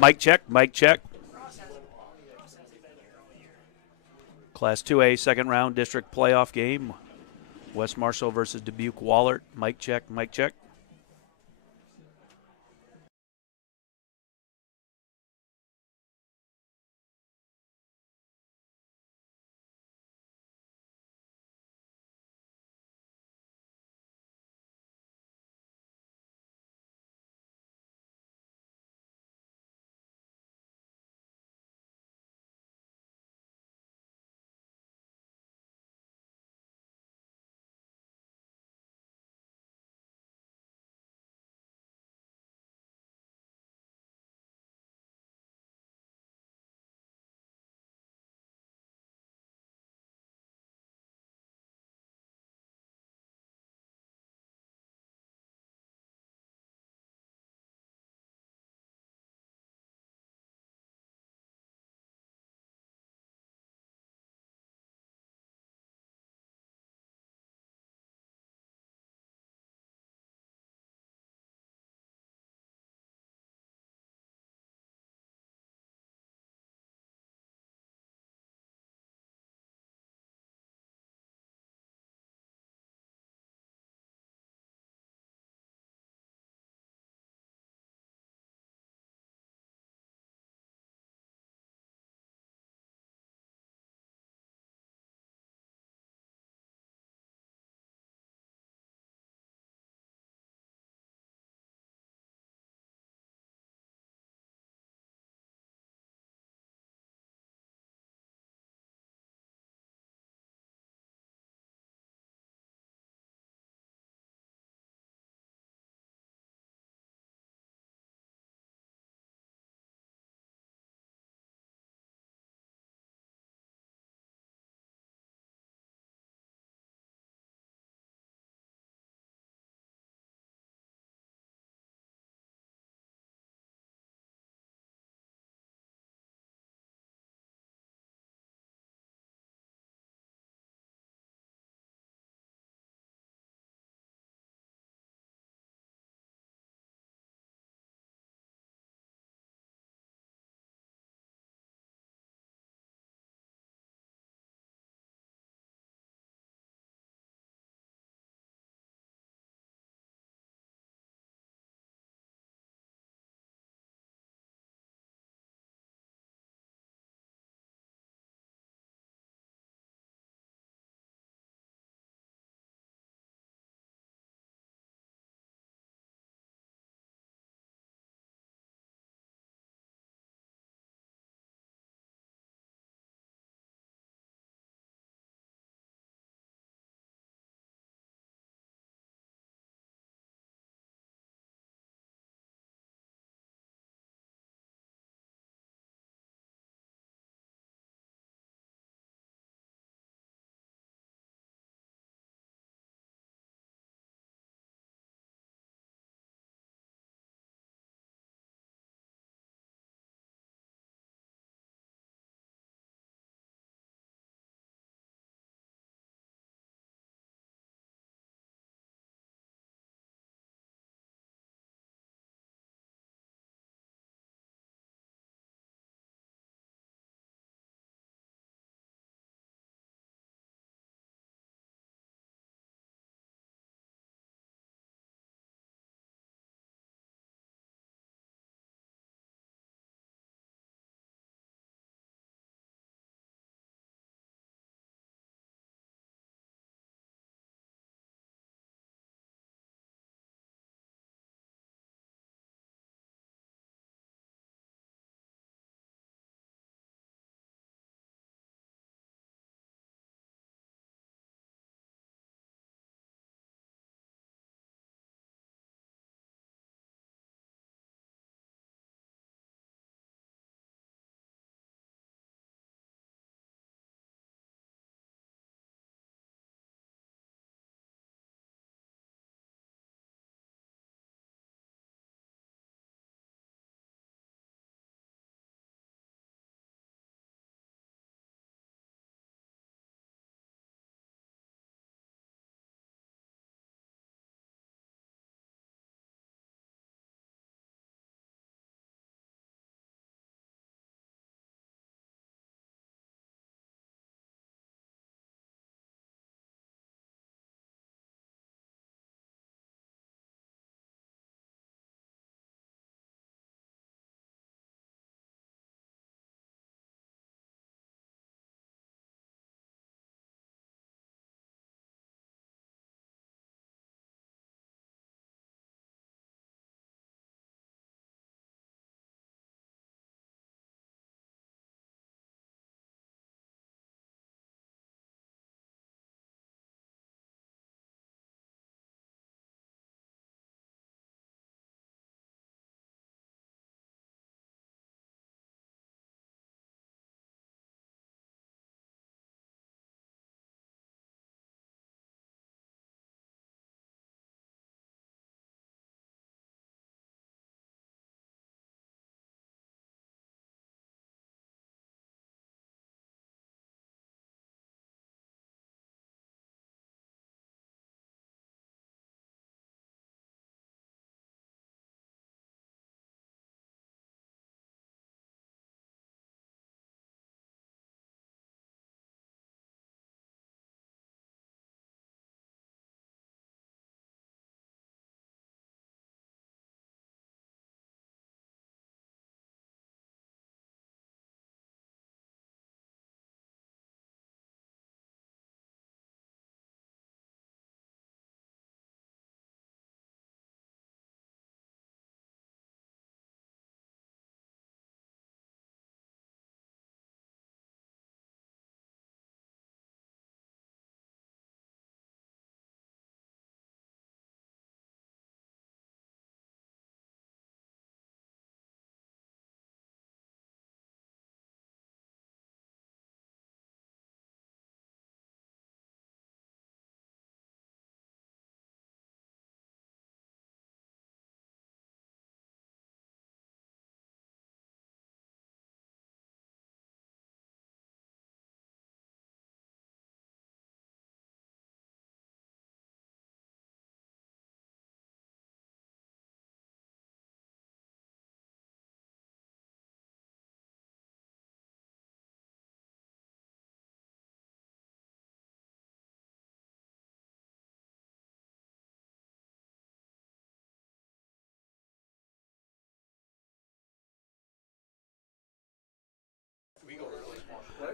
Mic check, mic check. Class 2A second round district playoff game. West Marshall versus Dubuque Wahlert. Mic check, mic check.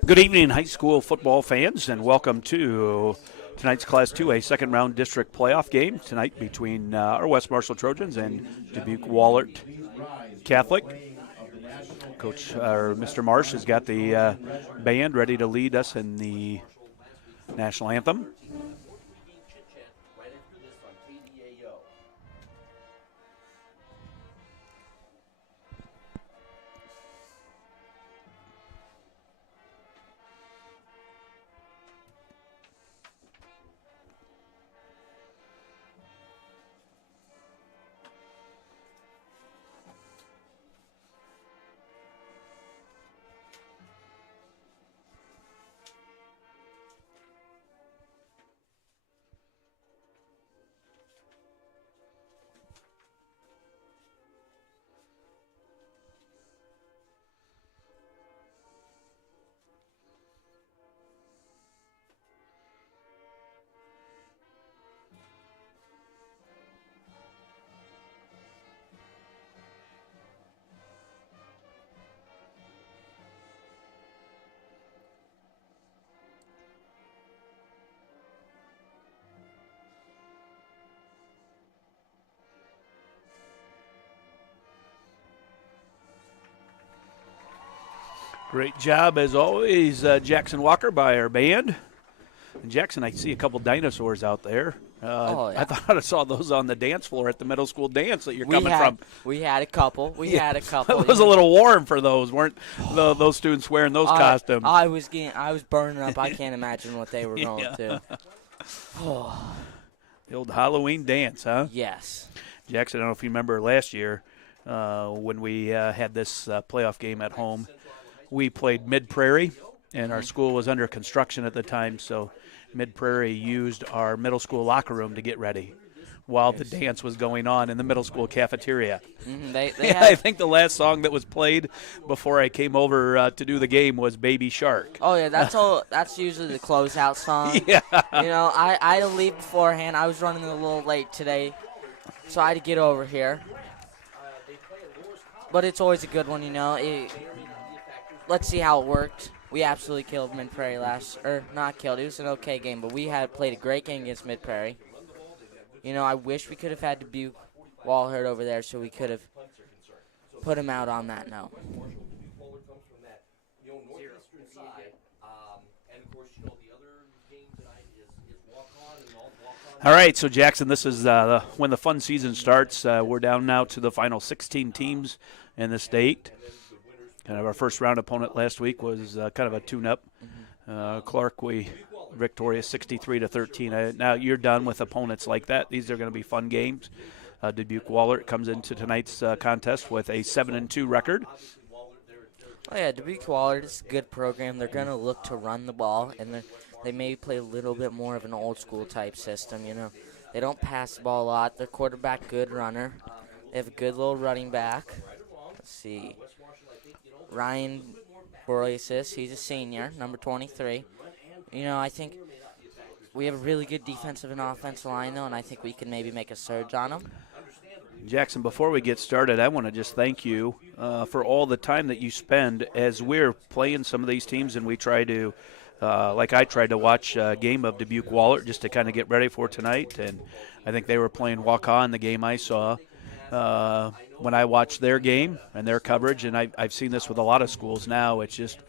Good evening, high school football fans, and welcome to tonight's Class 2A second round district playoff game tonight between our West Marshall Trojans and Dubuque Wahlert Catholic. Coach Mr. Marsh has got the band ready to lead us in the national anthem. Great job, as always, Jackson Walker by our band. And Jackson, I see a couple dinosaurs out there. Yeah. I thought I saw those on the dance floor at the middle school dance that you're coming from. We had a couple. It was a little warm for those, weren't those students wearing those costumes? I was burning up. I can't imagine what they were going to. The old Halloween dance, huh? Yes. Jackson, I don't know if you remember last year when we had this playoff game at home. We played Mid-Prairie, and our school was under construction at the time, so Mid-Prairie used our middle school locker room to get ready while the dance was going on in the middle school cafeteria. I think the last song that was played before I came over to do the game was Baby Shark. Oh, yeah, that's usually the closeout song. Yeah. You know, I had to leave beforehand. I was running a little late today, so I had to get over here. But it's always a good one, you know. Let's see how it worked. We absolutely killed Mid-Prairie not killed. It was an okay game, but we had played a great game against Mid-Prairie. You know, I wish we could have had Dubuque Wahlert over there so we could have put him out on that note. All right, so Jackson, this is when the fun season starts. We're down now to the final 16 teams in the state. Kind of our first round opponent last week was kind of a tune-up. Clark, we victorious 63-13. Now you're done with opponents like that. These are going to be fun games. Dubuque Wahlert comes into tonight's contest with a 7-2 record. Oh yeah, Dubuque Wahlert is a good program. They're going to look to run the ball, and they may play a little bit more of an old-school type system. You know, they don't pass the ball a lot. Their quarterback, good runner. They have a good little running back. Let's see. Ryan Borlasis, he's a senior, number 23. You know, I think we have a really good defensive and offensive line, though, and I think we can maybe make a surge on them. Jackson, before we get started, I want to just thank you for all the time that you spend as we're playing some of these teams, and we try to, I tried to watch a game of Dubuque Wahlert just to kind of get ready for tonight, and I think they were playing Waukon, the game I saw. When I watch their game and their coverage, and I've seen this with a lot of schools now, it's just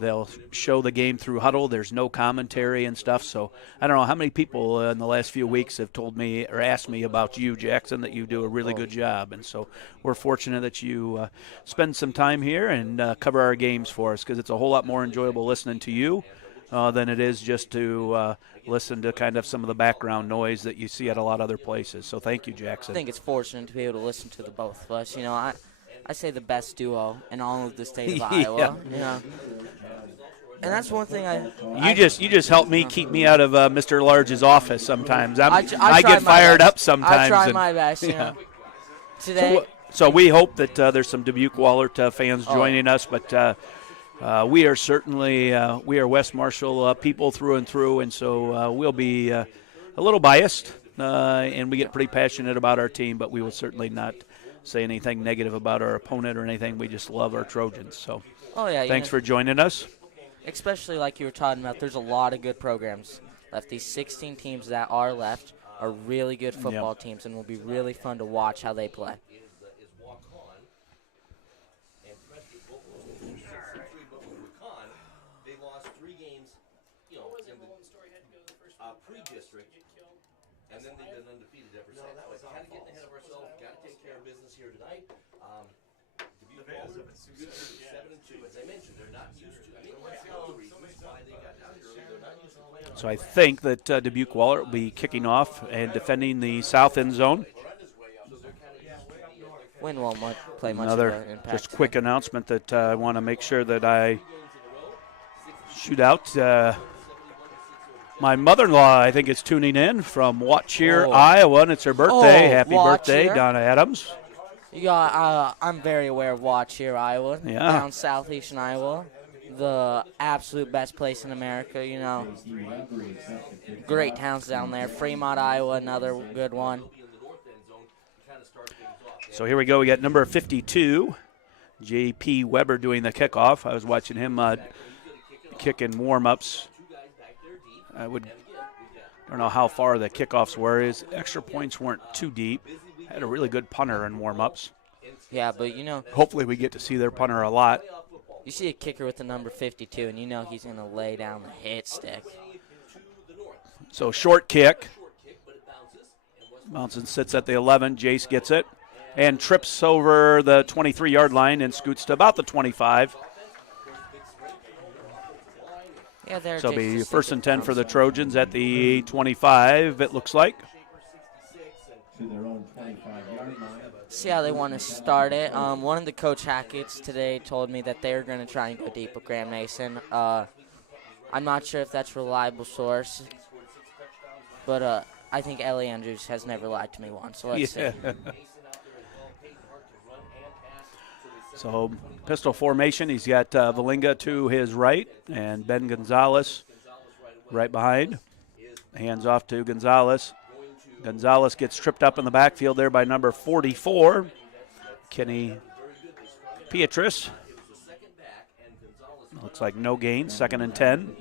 they'll show the game through huddle. There's no commentary and stuff. So I don't know how many people in the last few weeks have told me or asked me about you, Jackson, that you do a really good job. And so we're fortunate that you spend some time here and cover our games for us, because it's a whole lot more enjoyable listening to you than it is just to listen to kind of some of the background noise that you see at a lot of other places. So thank you, Jackson. I think it's fortunate to be able to listen to the both of us. You know, I say the best duo in all of the state of Iowa. You know, and that's one thing You just help me keep me out of Mr. Large's office sometimes. I get fired up sometimes. I try my best. You know. Today. So we hope that there's some Dubuque Wahlert fans joining us, but. We are certainly we are West Marshall people through and through, and so we'll be a little biased, and we get pretty passionate about our team, but we will certainly not say anything negative about our opponent or anything. We just love our Trojans. So thanks for joining us. especially like you were talking about, there's a lot of good programs left. These 16 teams that are left are really good football teams, and will be really fun to watch how they play. And then they've been undefeated ever since. Kind of getting ahead of ourselves. Got to take care of business here tonight. Dubuque Wahlert, 7-2. As I mentioned, they're not used to. I mean, that's one of the reasons why they got down here early. They're not used to playing. So I think that Dubuque Wahlert will be kicking off and defending the south end zone. Wind won't play much Another of an impact. just quick announcement that I want to make sure that I shoot out. My mother-in-law, I think, is tuning in from Wahlert, Iowa, and it's her birthday. Happy birthday, Donna Adams. Yeah, I'm very aware of Wahlert, Iowa. Yeah. Down southeastern Iowa. The absolute best place in America, you know. Great towns down there. Fremont, Iowa, another good one. So here we go. We got number 52, J.P. Weber, doing the kickoff. I was watching him kicking warm-ups. I don't know how far the kickoffs were. His extra points weren't too deep. Had a really good punter in warm-ups. Yeah, but, you know. Hopefully we get to see their punter a lot. You see a kicker with the number 52, and you know he's going to lay down the hit stick. So short kick. Bounces, sits at the 11. Jace gets it and trips over the 23-yard line and scoots to about the 25. Yeah, there. So it'll be first and 10 for the Trojans at the 25, it looks like. See how they want to start it. One of the Coach Hackett's today told me that they're going to try and go deep with Graham Mason. I'm not sure if that's a reliable source, but I think Ellie Andrews has never lied to me once, so let's see. So pistol formation, he's got Valinga to his right and Ben Gonzalez right behind. Hands off to Gonzalez. Gonzalez gets tripped up in the backfield there by number 44, Kenny Pietrus. Looks like no gain, second and 10.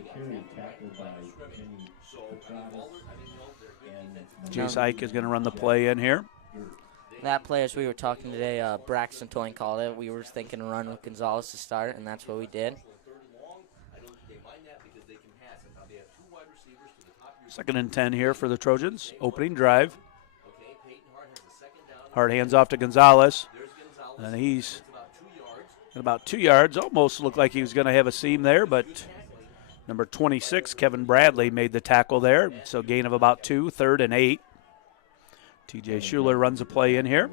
Jace Ike is going to run the play in here. That play, as we were talking today, Braxton Toyne called it. We were thinking to run with Gonzalez to start, and that's what we did. Second and 10 here for the Trojans. Opening drive. Hart hands off to Gonzalez. And he's at about 2 yards. Almost looked like he was going to have a seam there, but number 26, Kevin Bradley, made the tackle there. So gain of about 2, third and 8. TJ Schuler runs a play in here.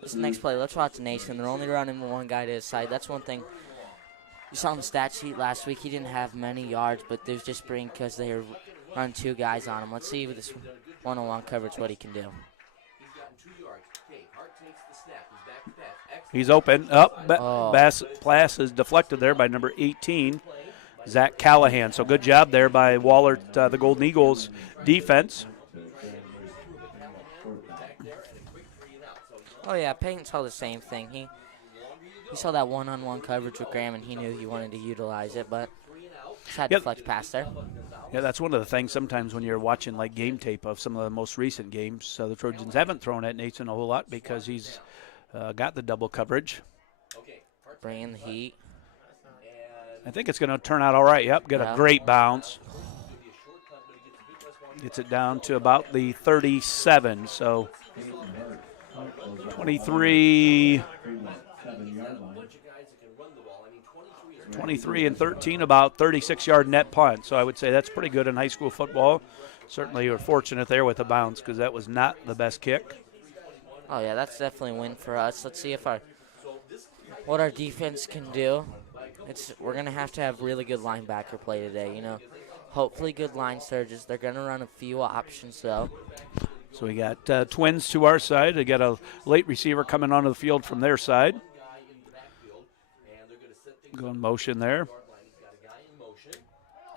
This next play, let's watch Nason. They're only running one guy to his side. That's one thing. You saw on the stat sheet last week, he didn't have many yards, but there's just spring because they run 2 guys on him. Let's see with this one-on-one coverage what he can do. He's open. Pass is deflected there by number 18, Zach Callahan. So good job there by Wahlert, the Golden Eagles defense. Oh, yeah, Peyton saw the same thing. He saw that one-on-one coverage with Graham, and he knew he wanted to utilize it, but just had to flex past there. Yeah, that's one of the things sometimes when you're watching like game tape of some of the most recent games. The Trojans haven't thrown at Nathan a whole lot because he's got the double coverage. Bring in the heat. I think it's going to turn out all right. Yep, got a great bounce. Gets it down to about the 37, so 23 and 13, about 36-yard net punt. So I would say that's pretty good in high school football. Certainly you're fortunate there with the bounce because that was not the best kick. Oh, yeah, that's definitely a win for us. Let's see if what our defense can do. We're going to have really good linebacker play today, you know. Hopefully good line surges. They're going to run a few options, though. So we got Twins to our side. They got a late receiver coming onto the field from their side. Going motion there.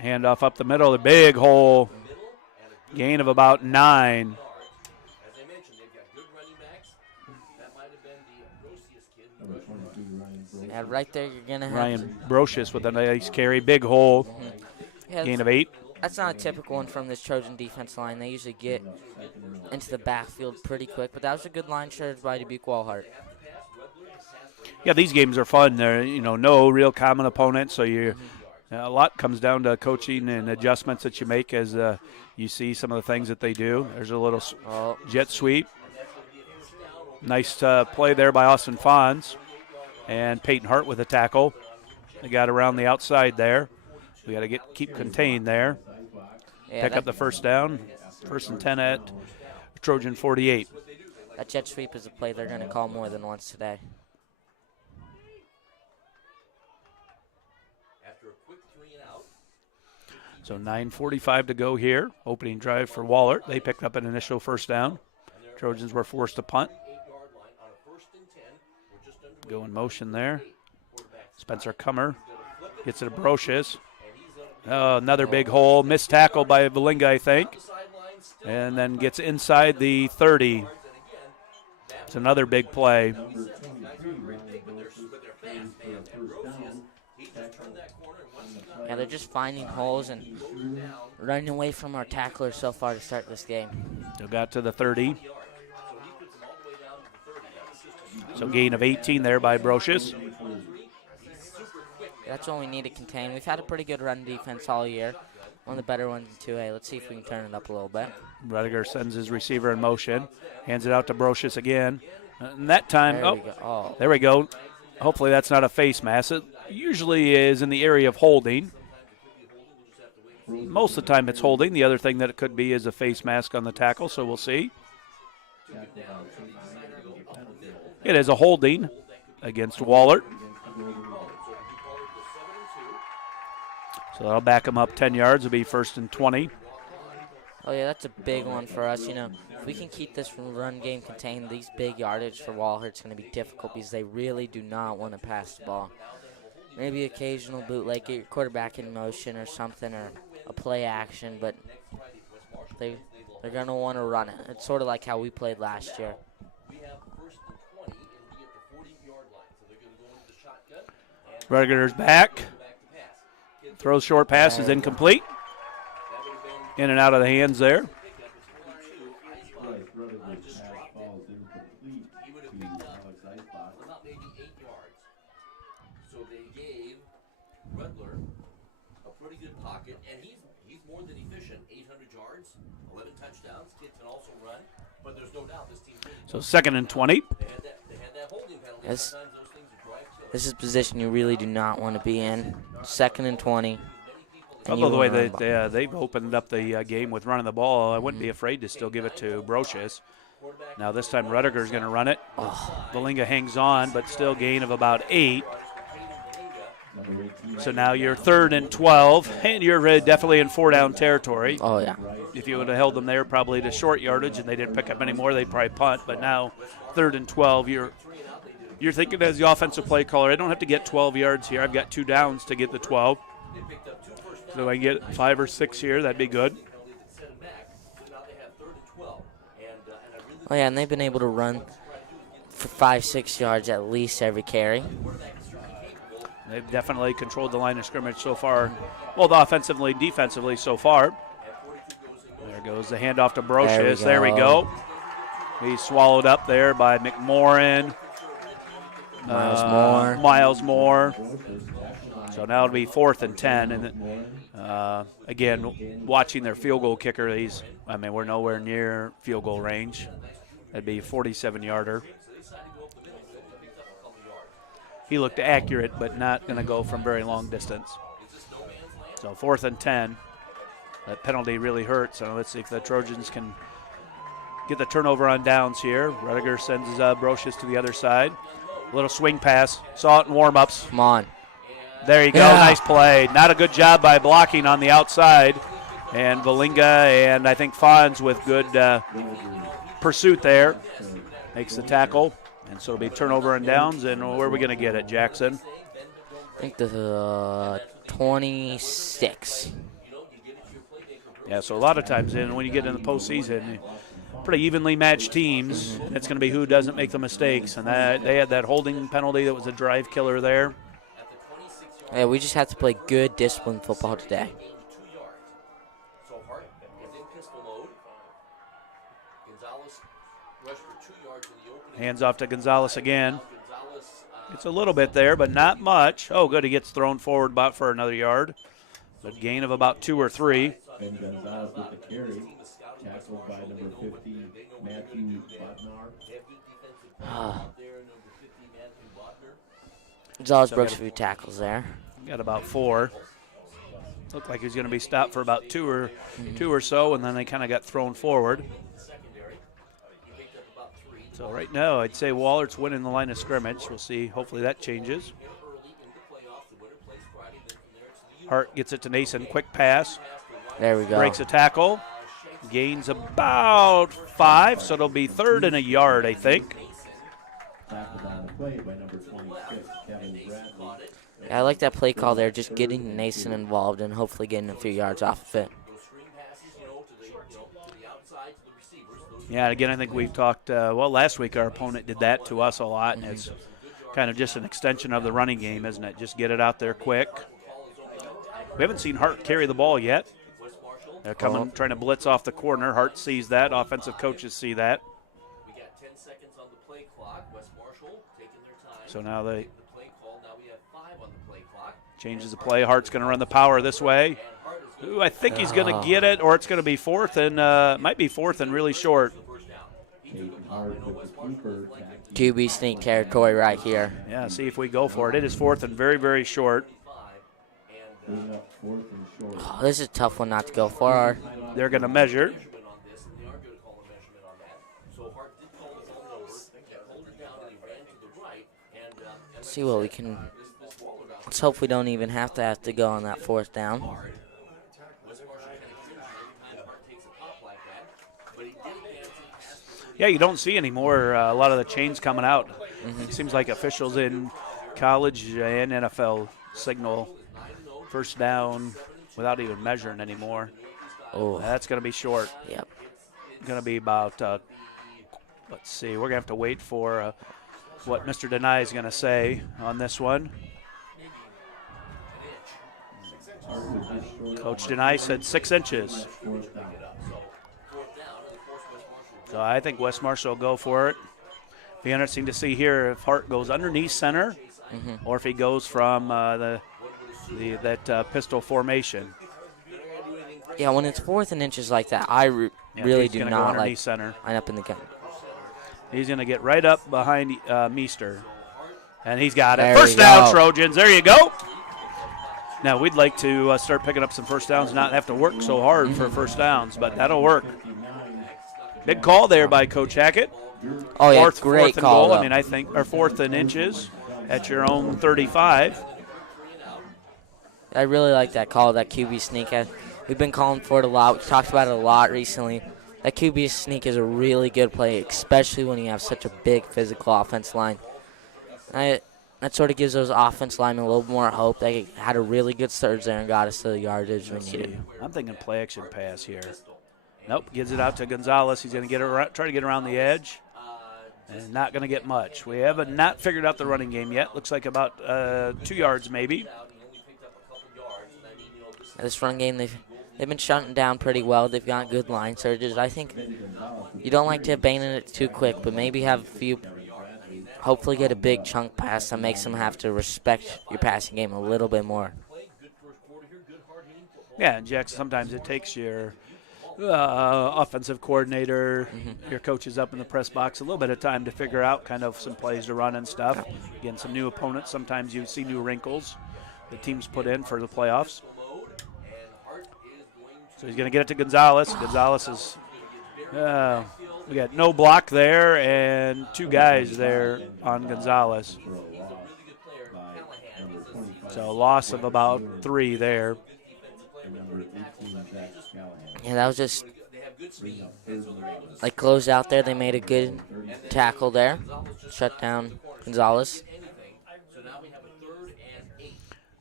Handoff up the middle. The big hole. Gain of about 9. Yeah, right there you're going to have Ryan Brocious with a nice carry. Big hole. Yeah, Gain of 8. that's not a typical one from this Trojan defense line. They usually get into the backfield pretty quick, but that was a good line shirted by Dubuque Wahlert. Yeah, these games are fun. They're, no real common opponent, so a lot comes down to coaching and adjustments that you make as you see some of the things that they do. There's a little jet sweep. Nice play there by Austin Fons. And Peyton Hart with a tackle. They got around the outside there. We got to keep contained there. Yeah, Pick up the first down. 1st and 10 at Trojan 48. That jet sweep is a play they're going to call more than once today. So 9:45 to go here. Opening drive for Wahlert. They picked up an initial first down. Trojans were forced to punt. Go in motion there. Spencer Cummer gets it to Brocious. Oh, another big hole. Missed tackle by Valinga, I think. And then gets inside the 30. It's another big play. Yeah, they're just finding holes and running away from our tacklers so far to start this game. They got to the 30. So gain of 18 there by Brocious. That's what we need to contain. We've had a pretty good run defense all year. One of the better ones in 2A. Let's see if we can turn it up a little bit. Rudiger sends his receiver in motion. Hands it out to Brocious again. And that time, there we go. Hopefully that's not a face mask. It usually is in the area of holding. Most of the time it's holding. The other thing that it could be is a face mask on the tackle, so we'll see. It is a holding against Wahlert. So that'll back him up 10 yards. It'll be 1st and 20. Oh, yeah, that's a big one for us. If we can keep this run game contained, these big yardage for Wallert's going to be difficult because they really do not want to pass the ball. Maybe occasional bootleg, get your quarterback in motion or something, or a play action, but they're going to want to run it. It's sort of like how we played last year. Rudiger's back. Throws short pass is incomplete. In and out of the hands there. So they gave Rudler a pretty good pocket, and he's more than efficient. 800 yards, 11 touchdowns. Kid can also run, but there's no doubt this team. So 2nd and 20. They had that holding penalty. This, Sometimes those things are drive killers. this is a position you really do not want to be in. 2nd and 20. Although the way they've opened up the game with running the ball, I wouldn't be afraid to still give it to Brocious. Now this time Rudiger's going to run it. Valinga hangs on, but still gain of about 8. So now you're 3rd and 12, and you're definitely in 4-down territory. Oh, yeah. If you would have held them there probably to short yardage and they didn't pick up any more, they'd probably punt. But now 3rd and 12, you're thinking as the offensive play caller, I don't have to get 12 yards here. I've got 2 downs to get the 12. So I can get 5 or 6 here, that'd be good. Oh, yeah, and they've been able to run for 5-6 yards at least every carry. They've definitely controlled the line of scrimmage so far, both offensively and defensively so far. There goes the handoff to Brocious. There we go. He's swallowed up there by McMorrin. Miles Moore. So now it'll be 4th and 10. And again, watching their field goal kicker, we're nowhere near field goal range. That'd be a 47-yarder. He looked accurate, but not going to go from very long distance. So 4th and 10. That penalty really hurts. So let's see if the Trojans can get the turnover on downs here. Rudiger sends Brocious to the other side. A little swing pass. Saw it in warm-ups. Come on. There you go. Yeah. Nice play. Not a good job by blocking on the outside. And Valinga and I think Fons with good pursuit there. Makes the tackle. And so it'll be turnover and downs. And where are we going to get it, Jackson? I think the 26. Yeah, so a lot of times when you get in the postseason, pretty evenly matched teams. And it's going to be who doesn't make the mistakes. And they had that holding penalty that was a drive killer there. Yeah, we just have to play good, disciplined football today. So Hart is in pistol mode. Gonzalez rushed for 2 yards in the opening. Hands off to Gonzalez again. Gonzalez, It's a little bit there, but not much. Oh, good. He gets thrown forward about for another yard. A gain of about 2 or 3. And Gonzalez with the carry. Tackled by number 50, Matthew Bodnar. Gonzalez broke a few tackles there. Got about 4. Looked like he was going to be stopped for about 2 or so, and then they kind of got thrown forward. So right now, I'd say Wahlert's winning the line of scrimmage. We'll see. Hopefully that changes. Hart gets it to Nason. Quick pass. There we go. Breaks a tackle. Gains about 5, so it'll be 3rd and a yard, I think. Tackled on the play by number 26, Kevin Bradley. Yeah, I like that play call there, just getting Nason involved and hopefully getting a few yards off of it. Yeah, again, I think we've talked, last week our opponent did that to us a lot, and it's kind of just an extension of the running game, isn't it? Just get it out there quick. We haven't seen Hart carry the ball yet. They're coming, trying to blitz off the corner. Hart sees that. Offensive coaches see that. We got 10 seconds on the play clock. West Marshall taking their time. So now they The play call. Now we have 5 on the play clock. changes the play. Hart's going to run the power this way. Ooh, I think he's going to get it, or it's going to be 4th and might be 4th and really short. QB sneak territory right here. Yeah, see if we go for it. It is 4th and very, very short. Oh, this is a tough one not to go for. They're going to measure. Let's see what we can. Let's hope we don't even have to go on that 4th down. Yeah, you don't see anymore a lot of the chains coming out. It seems like officials in college and NFL signal first down without even measuring anymore. Oh, That's going to be short. yep. Going to be about, let's see, we're going to have to wait for what Mr. Denai is going to say on this one. Coach Denai said 6 inches. So I think West Marshall will go for it. Be interesting to see here if Hart goes underneath center or if he goes from that pistol formation. Yeah, when it's 4th and inches like that, I really do not like center. line up in the gun. He's going to get right up behind Meester. And he's got it. There First you down, go. Trojans. There you go. Now, we'd like to start picking up some first downs, not have to work so hard for first downs, but that'll work. Big call there by Coach Hackett. Oh, yeah, Fourth great and call. goal. I mean, I think, or 4th and inches at your own 35. I really like that call, that QB sneak. We've been calling for it a lot. We've talked about it a lot recently. That QB sneak is a really good play, especially when you have such a big physical offense line. That sort of gives those offense linemen a little more hope. They had a really good surge there and got us to the yardage we needed. I'm thinking play action pass here. Nope, gives it out to Gonzalez. He's going to try to get around the edge, and not going to get much. We haven't not figured out the running game yet. Looks like about 2 yards maybe. This run game, they've been shutting down pretty well. They've got good line surges. I think you don't like to abandon it too quick, but maybe have a few, hopefully get a big chunk pass that makes them have to respect your passing game a little bit more. Yeah, and Jackson, sometimes it takes your offensive coordinator, your coaches up in the press box, a little bit of time to figure out kind of some plays to run and stuff. Again, some new opponents. Sometimes you see new wrinkles the teams put in for the playoffs. So he's going to get it to Gonzalez. Gonzalez is, we got no block there and 2 guys there on Gonzalez. So a loss of about 3 there. Yeah, that was just like closed out there. They made a good tackle there. Shut down Gonzalez.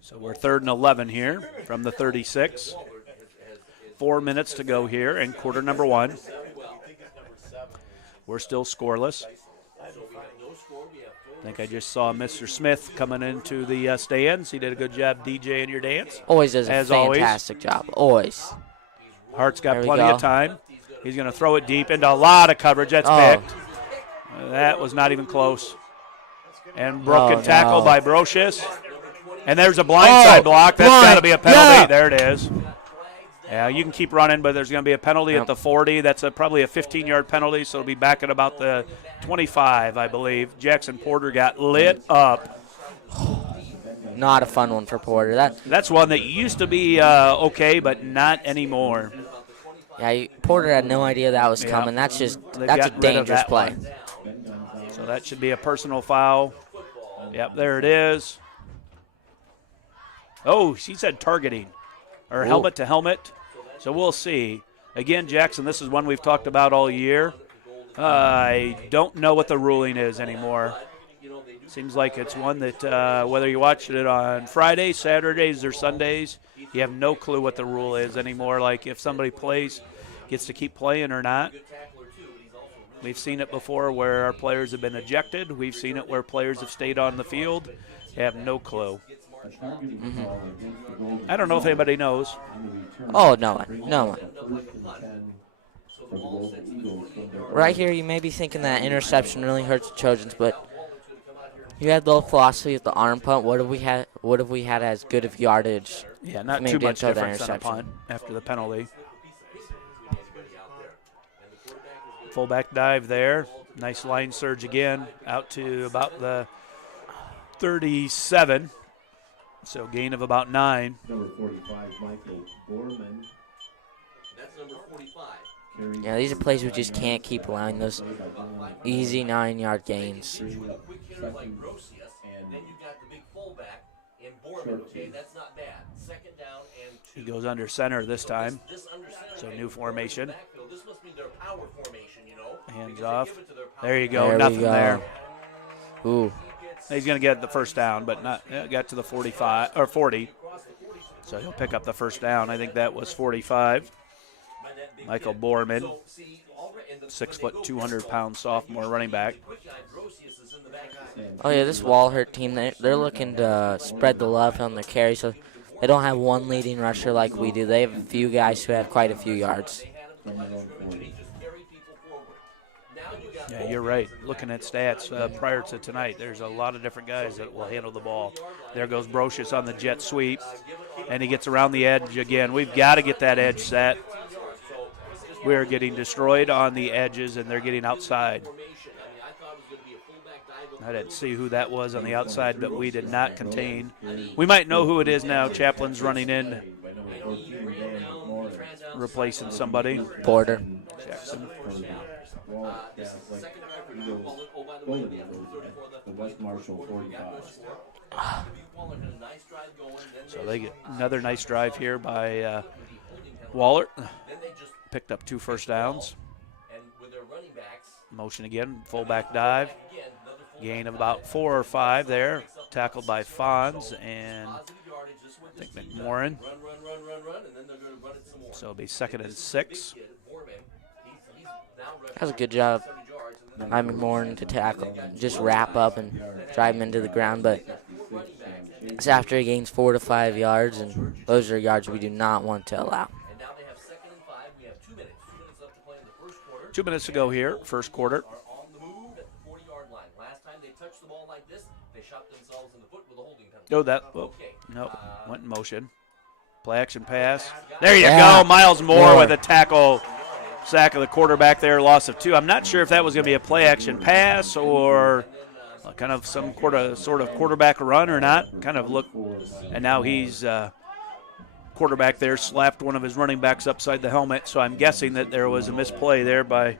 So we're 3rd and 11 here from the 36. 4 minutes to go here in quarter number 1. We're still scoreless. I think I just saw Mr. Smith coming into the stands. He did a good job DJing your dance. Always does a As fantastic job. Always. Hart's got There we plenty go. of time. He's going to throw it deep into a lot of coverage. That's picked. That was not even close. And broken tackle by Brocious. And there's a blindside block. That's got to be a penalty. Yeah. There it is. Yeah, you can keep running, but there's going to be a penalty at the 40. That's probably a 15-yard penalty, so it'll be back at about the 25, I believe. Jackson Porter got lit up. Not a fun one for Porter. That's one that used to be okay, but not anymore. Yeah, Porter had no idea that was coming. That's a dangerous play. So that should be a personal foul. Yep, there it is. Oh, she said targeting, or helmet to helmet. So we'll see. Again, Jackson, this is one we've talked about all year. I don't know what the ruling is anymore. Seems like it's one that whether you watched it on Fridays, Saturdays, or Sundays, you have no clue what the rule is anymore. Like if somebody gets to keep playing or not. We've seen it before where our players have been ejected. We've seen it where players have stayed on the field. They have no clue. I don't know if anybody knows. Oh, no one. Right here, you may be thinking that interception really hurts the Trojans, but you had the old philosophy with the arm punt. What if we had as good of yardage? Yeah, not maybe too much didn't throw the difference on a interception. punt after the penalty. Fullback dive there. Nice line surge again, out to about the 37. So gain of about 9. Number 45, Michael Borman. That's number 45. Yeah, these are plays we just can't keep allowing those easy 9-yard gains. Quick hitter like Grosius, and then you got the big fullback in Borman. Okay, that's not bad. Second down and 2. He goes under center this time. This under center, So new formation. backfield. This must be their power formation, you know. Hands because they off. give it to their power There you go. There we Nothing go. there. Ooh. He's going to get the first down, but not got to the 45 or 40. So he'll pick up the first down. I think that was 45. Michael Borman, 6 foot, 200-pound sophomore running back. Oh, yeah, this Wahlert team, they're looking to spread the love on their carry, so they don't have one leading rusher like we do. They have a few guys who have quite a few yards. Yeah, you're right. Looking at stats prior to tonight, there's a lot of different guys that will handle the ball. There goes Brocious on the jet sweep, and he gets around the edge again. We've got to get that edge set. We're getting destroyed on the edges, and they're getting outside. I didn't see who that was on the outside, but we did not contain. We might know who it is now. Chaplin's running in, replacing somebody. Porter. Jackson. The West Marshall 45. So they get another nice drive here by Wahlert. Picked up 2 first downs. Motion again, fullback dive. Gain of about 4 or 5 there. Tackled by Fonz and I think McMorrin. So it'll be 2nd and 6. That was a good job. I'm McMorrin to tackle, just wrap up and drive him into the ground, but it's after he gains 4 to 5 yards, and those are yards we do not want to allow. 2 minutes to go here, first quarter. No, went in motion. Play action pass. There you go. Miles Moore with a tackle. Sack of the quarterback there, loss of 2. I'm not sure if that was going to be a play action pass or kind of some sort of quarterback run or not. Kind of look, and now he's quarterback there slapped one of his running backs upside the helmet. So I'm guessing that there was a misplay there by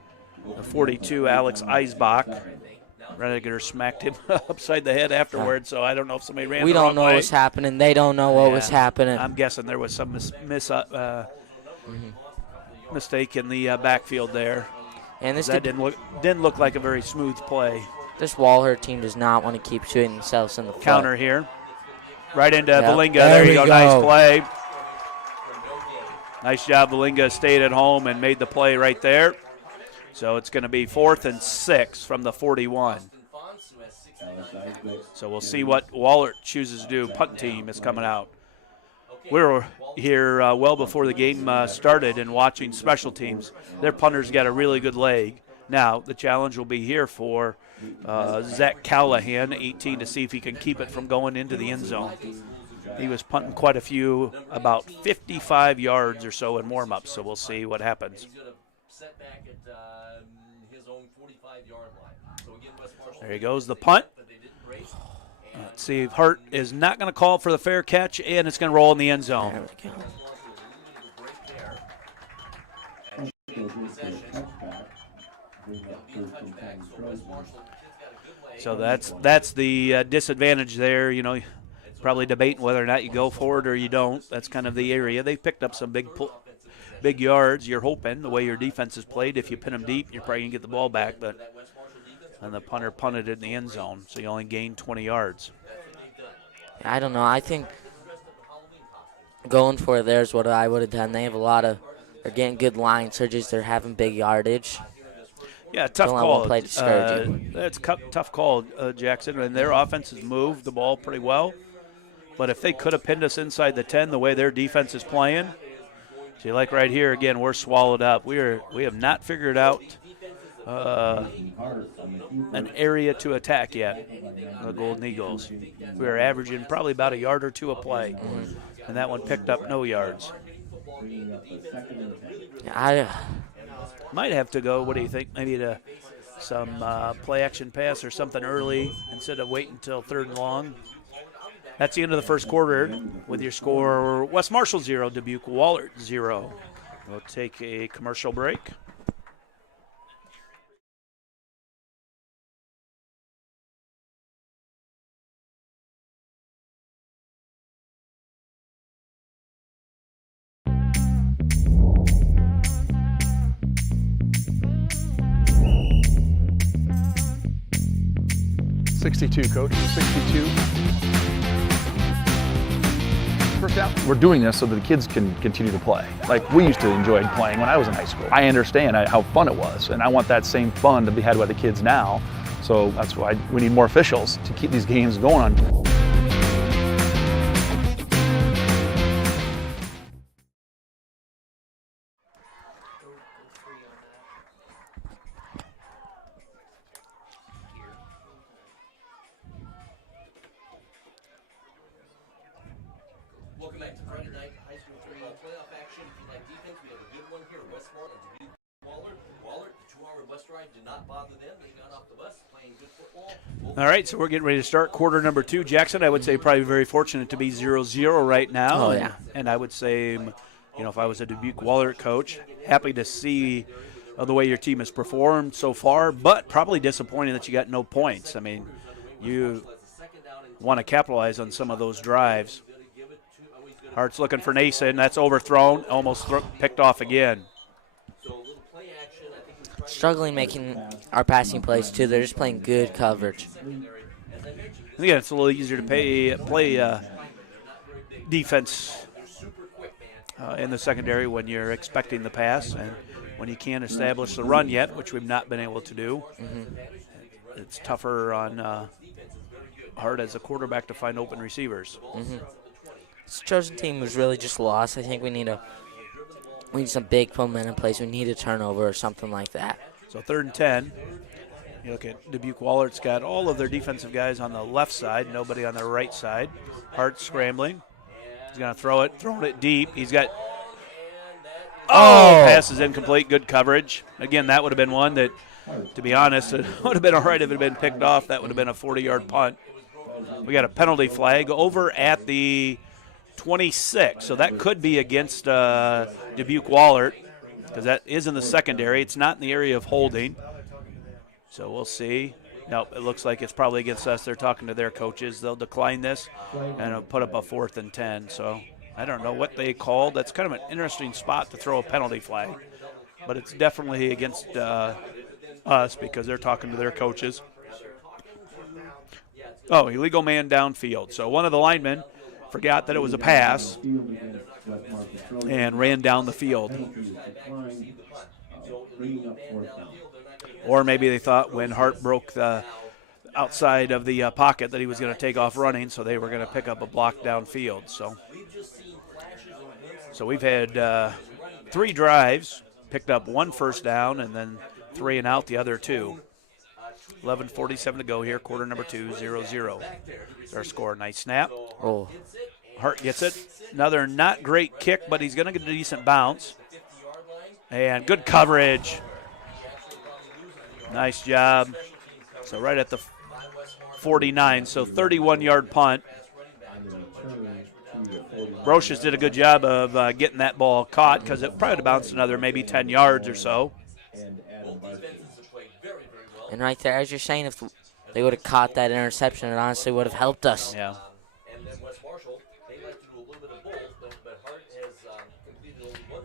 the 42, Alex Eisbach. Renegger smacked him upside the head afterwards, so I don't know if somebody ran We the wrong don't know way. what's happening. They don't know what was happening. I'm guessing there was some mistake in the backfield there. And this That didn't look like a very smooth play. This Wahlert team does not want to keep shooting themselves in the foot. Counter here. Right into Yep. Valinga. There There you we go. go. Nice play. Nice job. Valinga stayed at home and made the play right there. So it's going to be 4th and 6 from the 41. So we'll see what Wahlert chooses to do. Punt team is coming out. We were here well before the game started and watching special teams. Their punter's got a really good leg. Now, the challenge will be here for Zach Callahan, 18, to see if he can keep it from going into the end zone. He was punting quite a few, about 55 yards or so in warm-ups, so we'll see what happens. There he goes, the punt. Let's see if Hart is not going to call for the fair catch, and it's going to roll in the end zone. So that's the disadvantage there. You know, probably debating whether or not you go for it or you don't. That's kind of the area. They've picked up some big yards. You're hoping, the way your defense is played, if you pin them deep, you're probably going to get the ball back. And the punter punted it in the end zone, so you only gained 20 yards. I don't know. I think going for it there is what I would have done. They have they're getting good line surges. They're having big yardage. Yeah, tough call. Play to discourage you. That's tough call, Jackson. And their offense has moved the ball pretty well. But if they could have pinned us inside the 10 the way their defense is playing, see, like right here, again, we're swallowed up. We have not figured out an area to attack yet, the Golden Eagles. We were averaging probably about a yard or two a play, and that one picked up no yards. I might have to go, what do you think, maybe to some play-action pass or something early instead of waiting until 3rd and long. That's the end of the first quarter with your score, West Marshall 0, Dubuque Wahlert 0. We'll take a commercial break. Coach, 62. First down. We're doing this so that the kids can continue to play. Like we used to enjoy playing when I was in high school. I understand how fun it was, and I want that same fun to be had by the kids now. So that's why we need more officials to keep these games going on. Welcome back to Friday night high school football playoff action. If you like defense, we have a good one here. Westmore and Dubuque Wahlert, the 2-hour bus ride did not bother them. They got off the bus playing good football. All right, so we're getting ready to start quarter number 2. Jackson, I would say probably very fortunate to be 0-0 right now. Oh, yeah. And I would say, you know, if I was a Dubuque Wahlert coach, happy to see the way your team has performed so far, but probably disappointing that you got no points. I mean, you want to capitalize on some of those drives. Hart's looking for Nason. That's overthrown, almost picked off again. Struggling making our passing plays, too. They're just playing good coverage. Yeah, it's a little easier to play defense in the secondary when you're expecting the pass and when you can't establish the run yet, which we've not been able to do. It's tougher on Hart as a quarterback to find open receivers. This Trojan team was really just lost. I think we need some big momentum plays. We need a turnover or something like that. So 3rd and 10. You look at Dubuque Wallert's got all of their defensive guys on the left side, nobody on their right side. Hart scrambling. He's going to throw it, throwing it deep. He's got pass is incomplete, good coverage. Again, that would have been one that, to be honest, it would have been all right if it had been picked off. That would have been a 40-yard punt. We got a penalty flag over at the 26, so that could be against Dubuque Wahlert because that is in the secondary. It's not in the area of holding, so we'll see. Nope, it looks like it's probably against us. They're talking to their coaches. They'll decline this and it'll put up a 4th and 10. So I don't know what they called. That's kind of an interesting spot to throw a penalty flag, but it's definitely against us because they're talking to their coaches. Oh, illegal man downfield. So one of the linemen forgot that it was a pass and ran down the field. bringing up fourth down. Or maybe they thought when Hart broke the outside of the pocket that he was going to take off running, so they were going to pick up a block downfield. So we've had 3 drives, picked up 1 first down, and then 3 and out the other 2. 11:47 to go here, quarter number 2, 0-0. There's our score. Nice snap. Oh. Hart gets it. Another not great kick, but he's going to get a decent bounce. And good coverage. Nice job. So right at the 49, so 31-yard punt. Brocious did a good job of getting that ball caught because it probably would have bounced another maybe 10 yards or so. And right there, as you're saying, if they would have caught that interception, it honestly would have helped us. Yeah.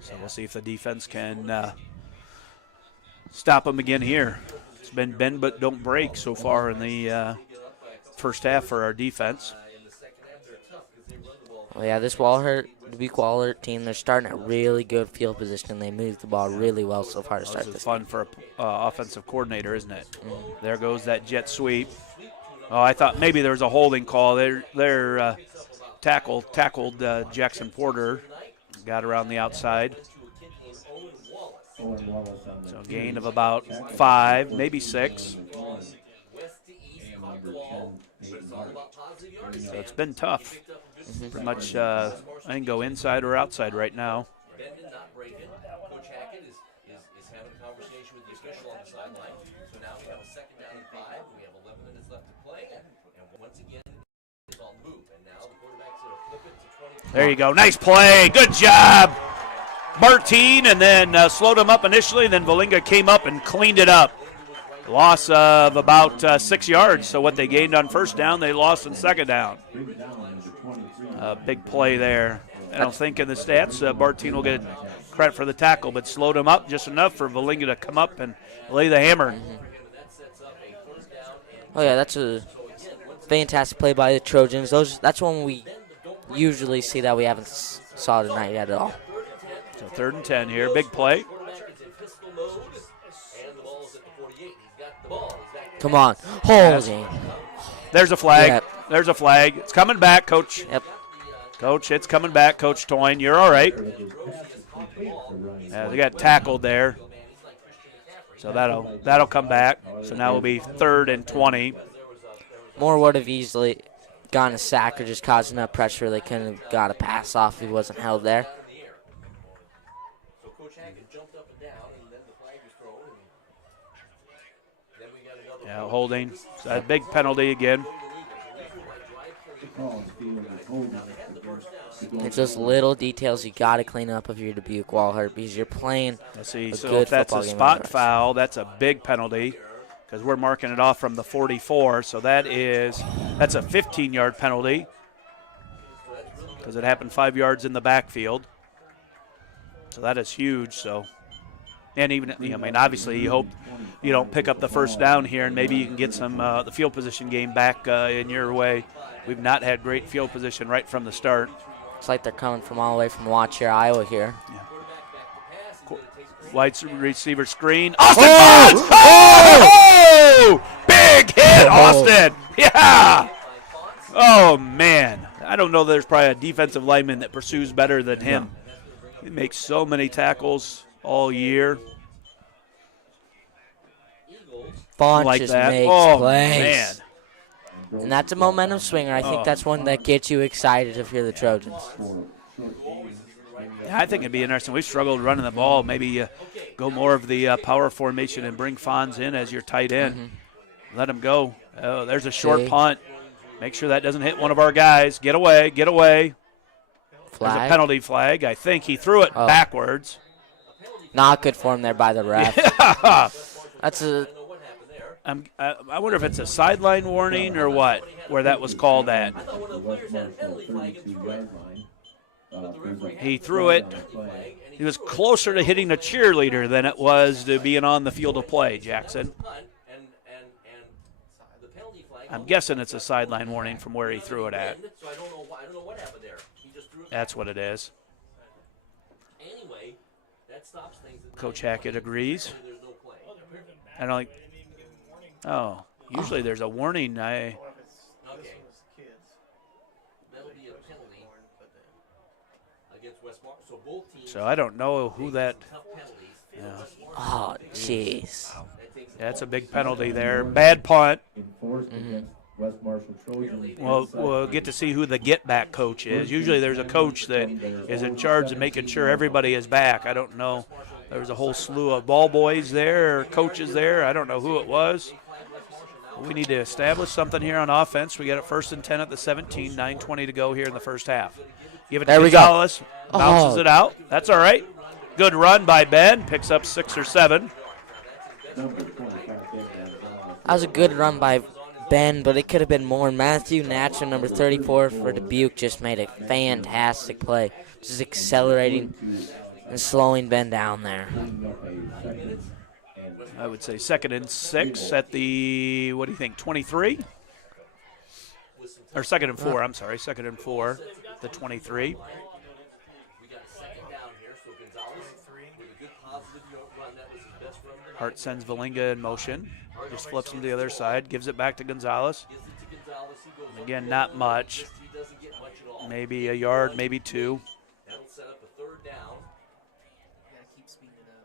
So we'll see if the defense can stop them again here. It's been bend but don't break so far in the first half for our defense. Oh, yeah, this Dubuque Wahlert team, they're starting at really good field position. They move the ball really well so far to start This this is fun for an offensive coordinator, isn't it? There goes that jet sweep. Oh, I thought maybe there was a holding call. Their tackled Jackson Porter. Got around the outside. So gain of about 5, maybe 6. So it's been tough. Pretty much, I can go inside or outside right now. Coach Hackett is having a conversation with the official on the sideline. So now we have a 2nd down and 5. We have 11 minutes left to play. And once again, it's on move. And now the quarterback's going to flip it to 20. There you go. Nice play. Good job, Martine. And then slowed him up initially. And then Valinga came up and cleaned it up. Loss of about 6 yards. So what they gained on first down, they lost on second down. Big play there. I don't think in the stats Martine will get credit for the tackle, but slowed him up just enough for Valinga to come up and lay the hammer. Oh, yeah, that's a fantastic play by the Trojans. That's one we usually see that we haven't saw tonight yet at all. So 3rd and 10 here. Big play. Come on. Holding. There's a flag. Yep. There's a flag. It's coming back, Coach. Yep. Coach, it's coming back, Coach Toyne. You're all right. They got tackled there. So that'll come back. So now we'll be 3rd and 20. Moore would have easily gotten a sack or just caused enough pressure. They couldn't have got a pass off if he wasn't held there. So Coach Hackett jumped up and down, and then the flag was thrown. And then we got another Holding. So a big penalty again. It's those little details you got to clean up if you're Dubuque Wahlert because you're playing Let's see. a So good if that's a football game spot otherwise. foul, that's a big penalty because we're marking it off from the 44. So that's a 15-yard penalty because it happened 5 yards in the backfield. So that is huge. So, and even obviously you hope you don't pick up the first down here, and maybe you can get some the field position game back in your way. We've not had great field position right from the start. It's like they're coming from all the way from Watch here, Iowa here. Wide receiver screen. Austin Bonds! Oh! Big hit, Austin! Yeah! Oh, man. I don't know there's probably a defensive lineman that pursues better than him. He makes so many tackles all year. Bond Like just that. makes Oh, plays. man. And that's a momentum swinger. I think that's one that gets you excited if you're the Trojans. Yeah, I think it'd be interesting. We've struggled running the ball. Maybe go more of the power formation and bring Fonz in as your tight end. Let him go. Oh, there's a short punt. Make sure that doesn't hit one of our guys. Get away, get away. Flag. There's a penalty flag. I think he threw it backwards. Not good form there by the ref. Yeah. That's a I wonder if it's a sideline warning or what, where that was called at. He threw it. He was closer to hitting a cheerleader than it was to being on the field of play, Jackson. I'm guessing it's a sideline warning from where he threw it at. That's what it is. Coach Hackett agrees. I don't like. Oh, usually there's a warning. Okay. That'll be a penalty against Westmore. So both teams. So I don't know who that. Yeah. Oh, jeez. That's a big penalty there. Bad punt. Enforced against West Marshall Trojans. Well, we'll get to see who the get-back coach is. Usually there's a coach that is in charge of making sure everybody is back. I don't know. There was a whole slew of ball boys there, or coaches there. I don't know who it was. We need to establish something here on offense. We got it 1st and 10 at the 17, 9:20 to go here in the first half. Give it to Gonzalez. Bounces it out. That's all right. Good run by Ben. Picks up 6 or 7. That was a good run by Ben, but it could have been more. Matthew Natcher, number 34 for Dubuque, just made a fantastic play. Just accelerating and slowing Ben down there. I would say 2nd and 6 at the, what do you think, 23? Or 2nd and 4, I'm sorry, 2nd and 4, the 23. Hart sends Valinga in motion. Just flips him to the other side, gives it back to Gonzalez. And again, not much. Maybe a yard, maybe 2. That'll set up a 3rd down.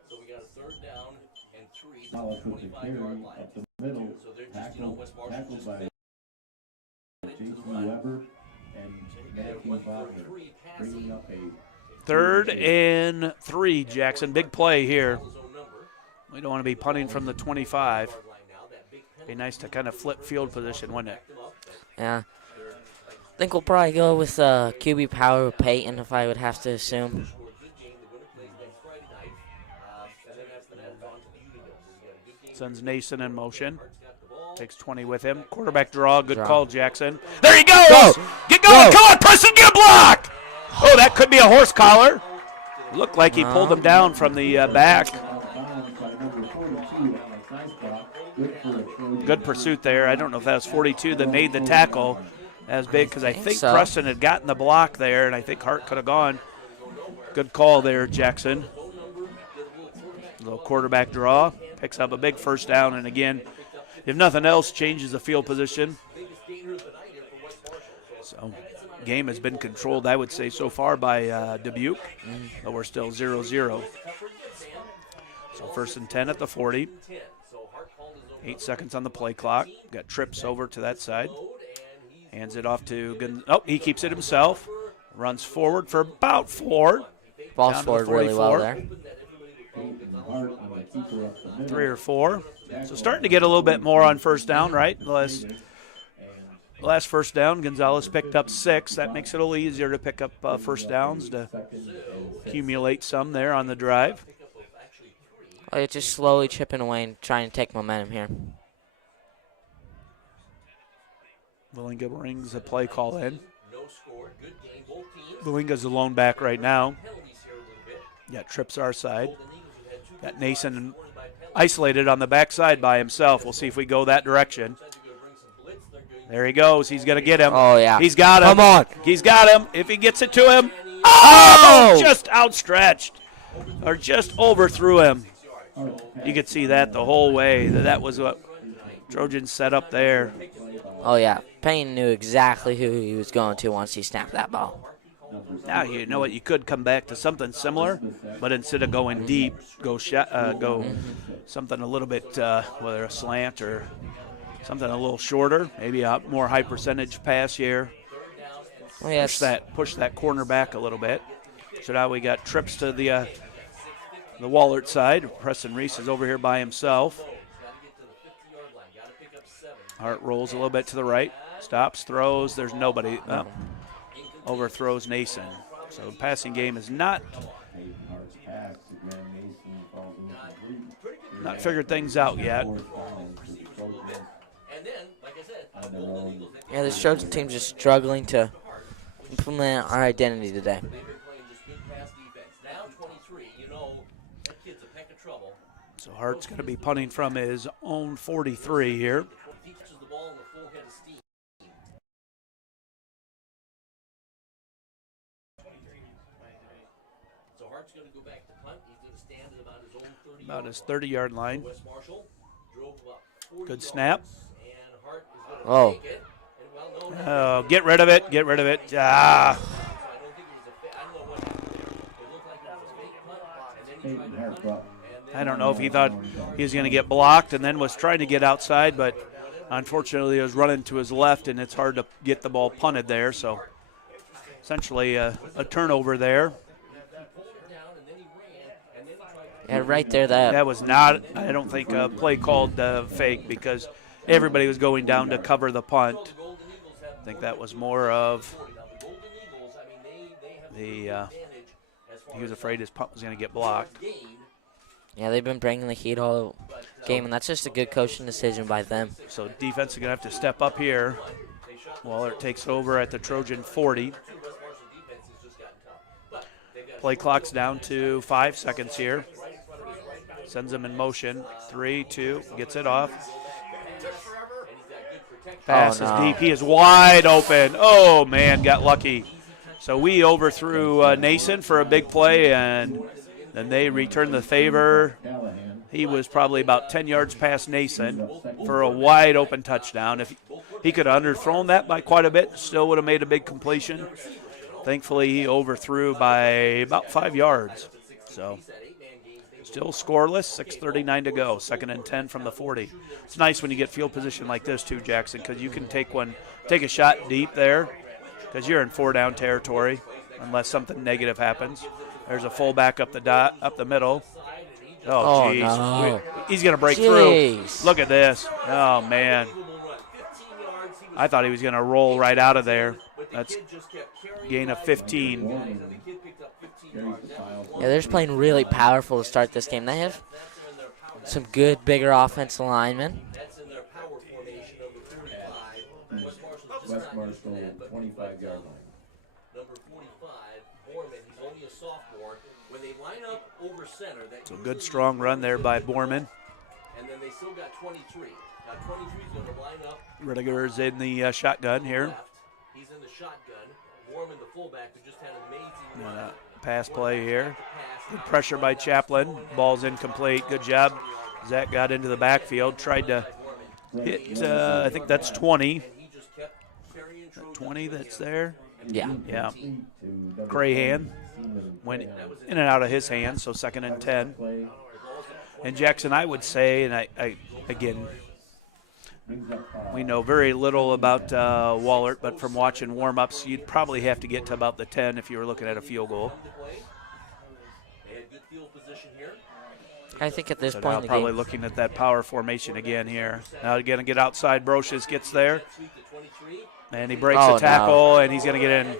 So we got a 3rd down and 3. Wahlert with the carry up the middle. So they're just, West Marshall Tackled by Jason Weber and Matthew Wahlert, bringing up a 3rd and 3, Jackson. Big play here. We don't want to be punting from the 25. Be nice to kind of flip field position, wouldn't it? Yeah. I think we'll probably go with QB power with Peyton, if I would have to assume. Sends Nason in motion. Takes 20 with him. Quarterback draw. Good call, Jackson. There he goes! Go. Get going! Come on, Preston, get a block! Oh, that could be a horse collar. Looked like he pulled him down from the back. Good pursuit there. I don't know if that was 42 that made the tackle as big, because I think so. Preston had gotten the block there, and I think Hart could have gone. Good call there, Jackson. Little quarterback draw. Picks up a big 1st down, and again, if nothing else, changes the field position. So, game has been controlled, I would say, so far by Dubuque, but we're still 0-0. So 1st and 10 at the 40. 8 seconds on the play clock. Got trips over to that side. Hands it off to he keeps it himself. Runs forward for about 4. Ball's forward really well there. 3 or 4. So starting to get a little bit more on 1st down, right? The last 1st down, Gonzalez picked up 6. That makes it a little easier to pick up 1st downs, to accumulate some there on the drive. Oh, it's just slowly chipping away and trying to take momentum here. Valinga brings a play call in. Valinga's the lone back right now. Got trips our side. Got Nason isolated on the backside by himself. We'll see if we go that direction. There he goes. He's going to get him. Oh, yeah. He's got him. Come on. He's got him. If he gets it to him. Oh! Just outstretched. Or just overthrew him. You could see that the whole way. That was what Trojans set up there. Oh, yeah. Payne knew exactly who he was going to once he snapped that ball. Now, you know what? You could come back to something similar, but instead of going deep, go something a little bit, whether a slant or something a little shorter, maybe a more high percentage pass here. Oh, yes. Push that corner back a little bit. So now we got trips to the Wahlert side. Preston Reese is over here by himself. Hart rolls a little bit to the right. Stops, throws. There's nobody. Overthrows Nason. So the passing game is not figured things out yet. Yeah, this Trojan team's just struggling to implement our identity today. So Hart's going to be punting from his own 43 here. about his 30-yard line. West Marshall drove about 40 Good snap. and Hart is going to Oh. take it. And, well, no, Oh, get rid of it. Get rid of it. Ah. I don't think it was a I don't know what happened there. It looked like it was a fake punt, and then he tried to punt it. And then I don't know if he thought he was going to get blocked and then was trying to get outside, but unfortunately he was running to his left, and it's hard to get the ball punted there. So essentially a turnover there. Yeah, right there. That was not, I don't think, a play called fake because everybody was going down to cover the punt. I think that was more of he was afraid his punt was going to get blocked. Yeah, they've been bringing the heat all game, and that's just a good coaching decision by them. So defense is going to have to step up here. Wahlert takes over at the Trojan 40. Play clock's down to 5 seconds here. Sends them in motion. 3, 2, gets it off. Pass is deep. He is wide open. Oh, man, got lucky. So we overthrew Nason for a big play, and then they returned the favor. He was probably about 10 yards past Nason for a wide open touchdown. If he could have underthrown that by quite a bit, still would have made a big completion. Thankfully, he overthrew by about 5 yards. So still scoreless, 6:39 to go, 2nd and 10 from the 40. It's nice when you get field position like this too, Jackson, because you can take a shot deep there because you're in 4-down territory unless something negative happens. There's a fullback up the middle. Oh, jeez. No. He's going to break through. Look at this. Oh, man. I thought he was going to roll right out of there. That's gain of 15. Yeah, they're just playing really powerful to start this game. They have some good, bigger offensive linemen. West Marshall, 25-yard line. Number 45, Borman, he's only a sophomore. When they line up over center, So good, strong run there by Borman. And then they still got 23. Now 23 is going to line up. Ridiger's in the shotgun here. Left. He's in the shotgun. Borman, the fullback, who just had an amazing run. Pass play here. Good pressure by Chaplin. Ball's incomplete. Good job. Zach got into the backfield. Tried to hit, I think that's 20. 20 that's there. Yeah. Yeah. Crahan went in and out of his hands, so 2nd and 10. And Jackson, I would say, and I again, we know very little about Wahlert, but from watching warm-ups, you'd probably have to get to about the 10 if you were looking at a field goal. I think at this So point now in the probably game, looking at that power formation again here. Now going to get outside. Brocious gets there. And he breaks the tackle, and he's going to get in.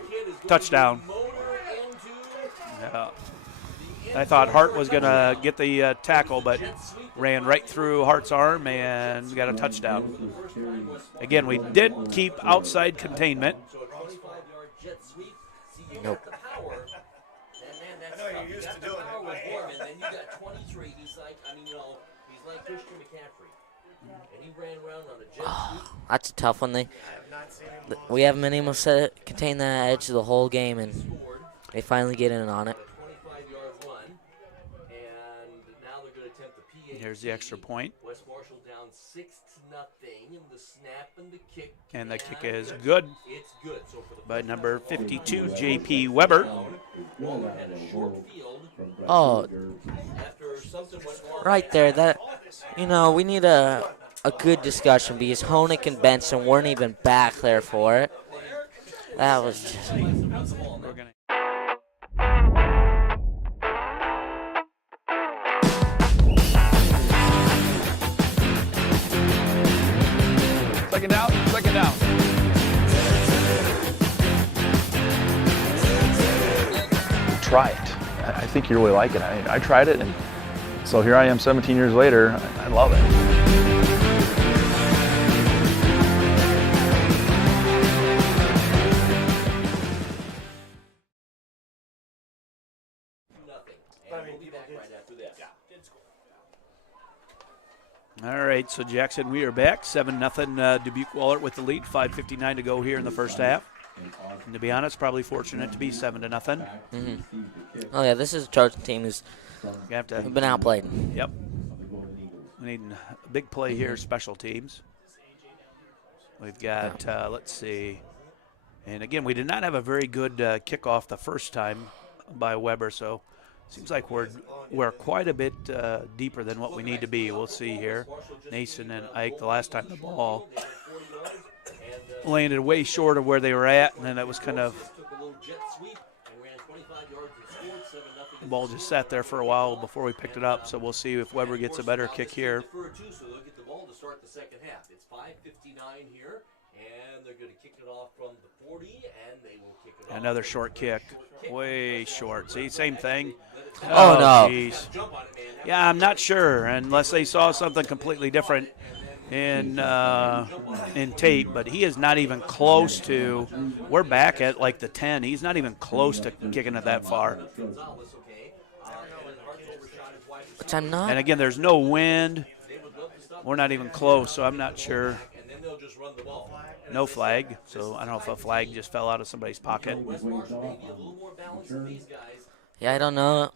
Touchdown. Yeah. I thought Hart was going to get the tackle, but ran right through Hart's arm and got a touchdown. Again, we did keep outside containment. nope. I know you're used to doing it. Then you got 23. He's like Christian McCaffrey. And he ran around on a jet sweep. That's a tough one. We haven't been able to contain that edge the whole game, and they finally get in on it. 25-yard run. And now they're going to attempt the PAT. Here's the extra point. West Marshall down 6-0. And the snap and the kick. And the kick is good It's good. So for the by number 52, J.P. Weber. Oh, after something went wrong. right there. We need a good discussion because Honig and Benson weren't even back there for it. That was just... We're gonna Second down. Try it. I think you really like it. I tried it, and so here I am 17 years later. I love it. All right, so Jackson, we are back. 7-0 Dubuque Wahlert with the lead. 5:59 to go here in the first half. And to be honest, probably fortunate to be 7-0. Mm-hmm. Oh, yeah, this is a Trojan team who's You have to. been outplayed. Yep. We need a big play here, special teams. We've got, let's see. And again, we did not have a very good kickoff the first time by Weber, so seems like we're quite a bit deeper than what we need to be. We'll see here. Nason and Ike, the last time the ball landed way short of where they were at, and then it was kind of the ball just sat there for a while before we picked it up, so we'll see if Weber gets a better kick here. So they'll get the ball to start the second half. It's 5:59 here, and they're going to kick it off from the 40, and they will kick it off. Another short kick, way short. See, same thing. Oh, no. Geez. Yeah, I'm not sure, unless they saw something completely different in tape, but he is not even close to. We're back at like the 10. He's not even close to kicking it that far. Which I'm not. And again, there's no wind. We're not even close, so I'm not sure. No flag, so I don't know if a flag just fell out of somebody's pocket. Yeah, I don't know.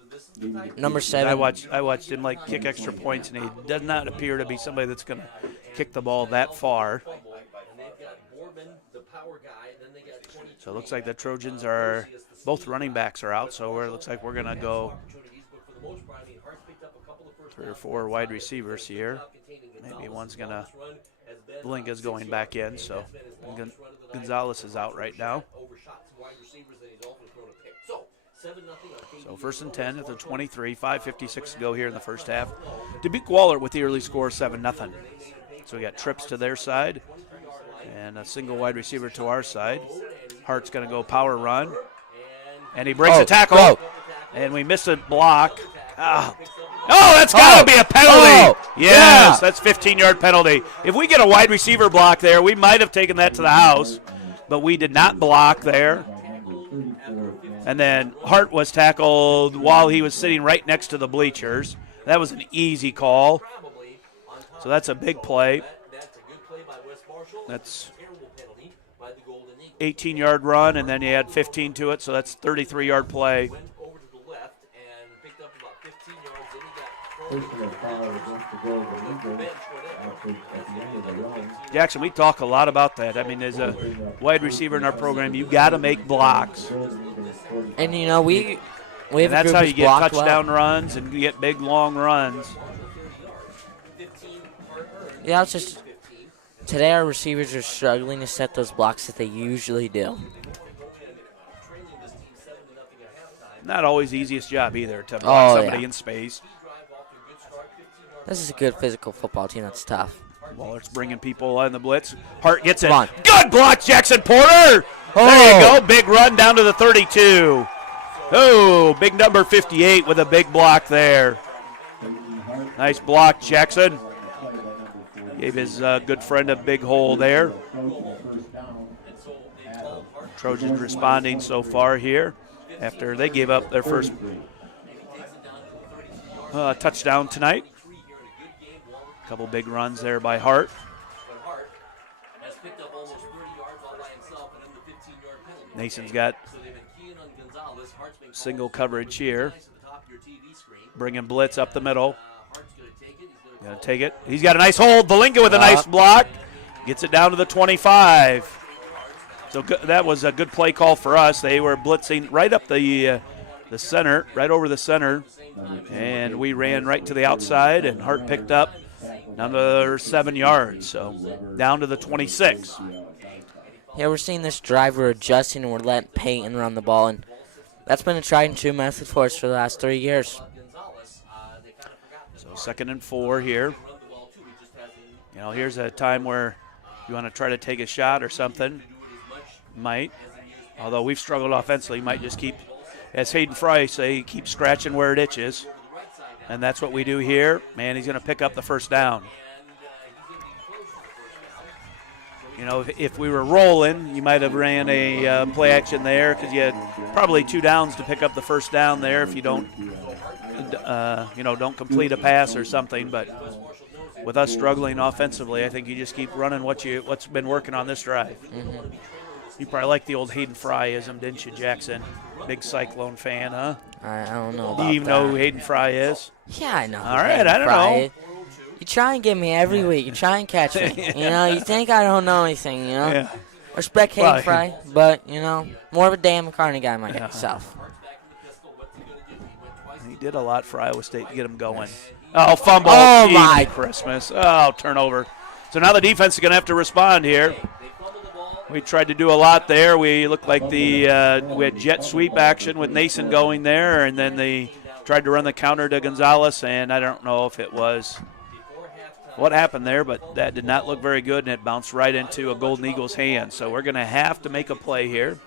Number 7. I watched him like kick extra points, and he does not appear to be somebody that's going to kick the ball that far. So it looks like the Trojans are, both running backs are out, so it looks like we're going to go 3 or 4 wide receivers here. Maybe one's going to, Blinka's going back in, so Gonzalez is out right now. So 1st and 10 at the 23, 5:56 to go here in the first half. Dubuque Wahlert with the early score, 7-0. So we got trips to their side and a single wide receiver to our side. Hart's going to go power run, and he breaks a tackle, and we missed a block. Oh, that's got to be a penalty. Yes, that's 15-yard penalty. If we get a wide receiver block there, we might have taken that to the house, but we did not block there. And then Hart was tackled while he was sitting right next to the bleachers. That was an easy call. So that's a big play. That's 18-yard run, and then you add 15 to it, so that's 33-yard play. Jackson, we talk a lot about that. I mean, as a wide receiver in our program, you got to make blocks. And, you know, we have and that's how you get touchdown runs and you get big, long runs. Yeah, it's just today our receivers are struggling to set those blocks that they usually do. Not always the easiest job either to block somebody in space. This is a good physical football team. That's tough. Wallert's bringing people on the blitz. Hart gets it. On. Good block, Jackson Porter. There you go. Big run down to the 32. Oh, big number 58 with a big block there. Nice block, Jackson. Gave his good friend a big hole there. Trojans responding so far here after they gave up their first touchdown tonight. A couple big runs there by Hart. Nason's got single coverage here. Bringing blitz up the middle. Going to take it. He's got a nice hold. Valinka with a nice block. Gets it down to the 25. So that was a good play call for us. They were blitzing right up the center, right over the center. And we ran right to the outside, and Hart picked up another 7 yards. So down to the 26. Yeah, we're seeing this driver adjusting, and we're letting Peyton run the ball. And that's been a tried and true method for us for the last 3 years. So 2nd and 4 here. You know, here's a time where you want to try to take a shot or something. Might. Although we've struggled offensively, might just keep, as Hayden Fry say, keep scratching where it itches. And that's what we do here. Man, he's going to pick up the first down. You know, if we were rolling, you might have ran a play action there because you had probably 2 downs to pick up the first down there if you don't, don't complete a pass or something. But with us struggling offensively, I think you just keep running what's been working on this drive. Mm-hmm. You probably like the old Hayden Fryism, didn't you, Jackson? Big Cyclone fan, huh? I don't know Do about you even that. know who Hayden Fry is? Yeah, I know. All right, I don't know. You try and get me every week. You try and catch me. You think I don't know anything, Yeah. Respect Hayden Well, Fry, but, more of a Dan McCartney guy myself. He did a lot for Iowa State to get him going. Oh, fumble. Oh, Gee, my. Christmas. Oh, turnover. So now the defense is going to have to respond here. We tried to do a lot there. We looked like we had jet sweep action with Nason going there, and then they tried to run the counter to Gonzalez, and I don't know if it was what happened there, but that did not look very good, and it bounced right into a Golden Eagles hand. So we're going to have to make a play here.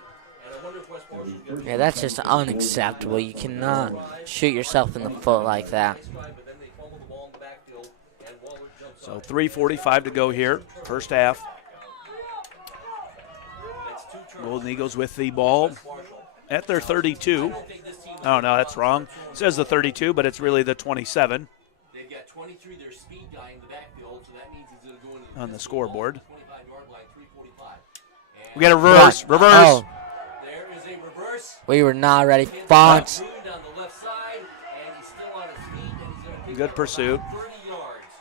Yeah, that's just unacceptable. You cannot shoot yourself in the foot like that. So 3:45 to go here, first half. Golden Eagles with the ball at their 32. Oh, no, that's wrong. It says the 32, but it's really the 27 They've got 23, their speed guy in the backfield, so that means he's going to go into on the scoreboard. 25-yard line, 3:45. We got a reverse. Reverse. Oh, There is a reverse. we were not ready. Fonts. Down the left side, and he's still on his feet, and he's going to pick Good up pursuit. about 30 yards.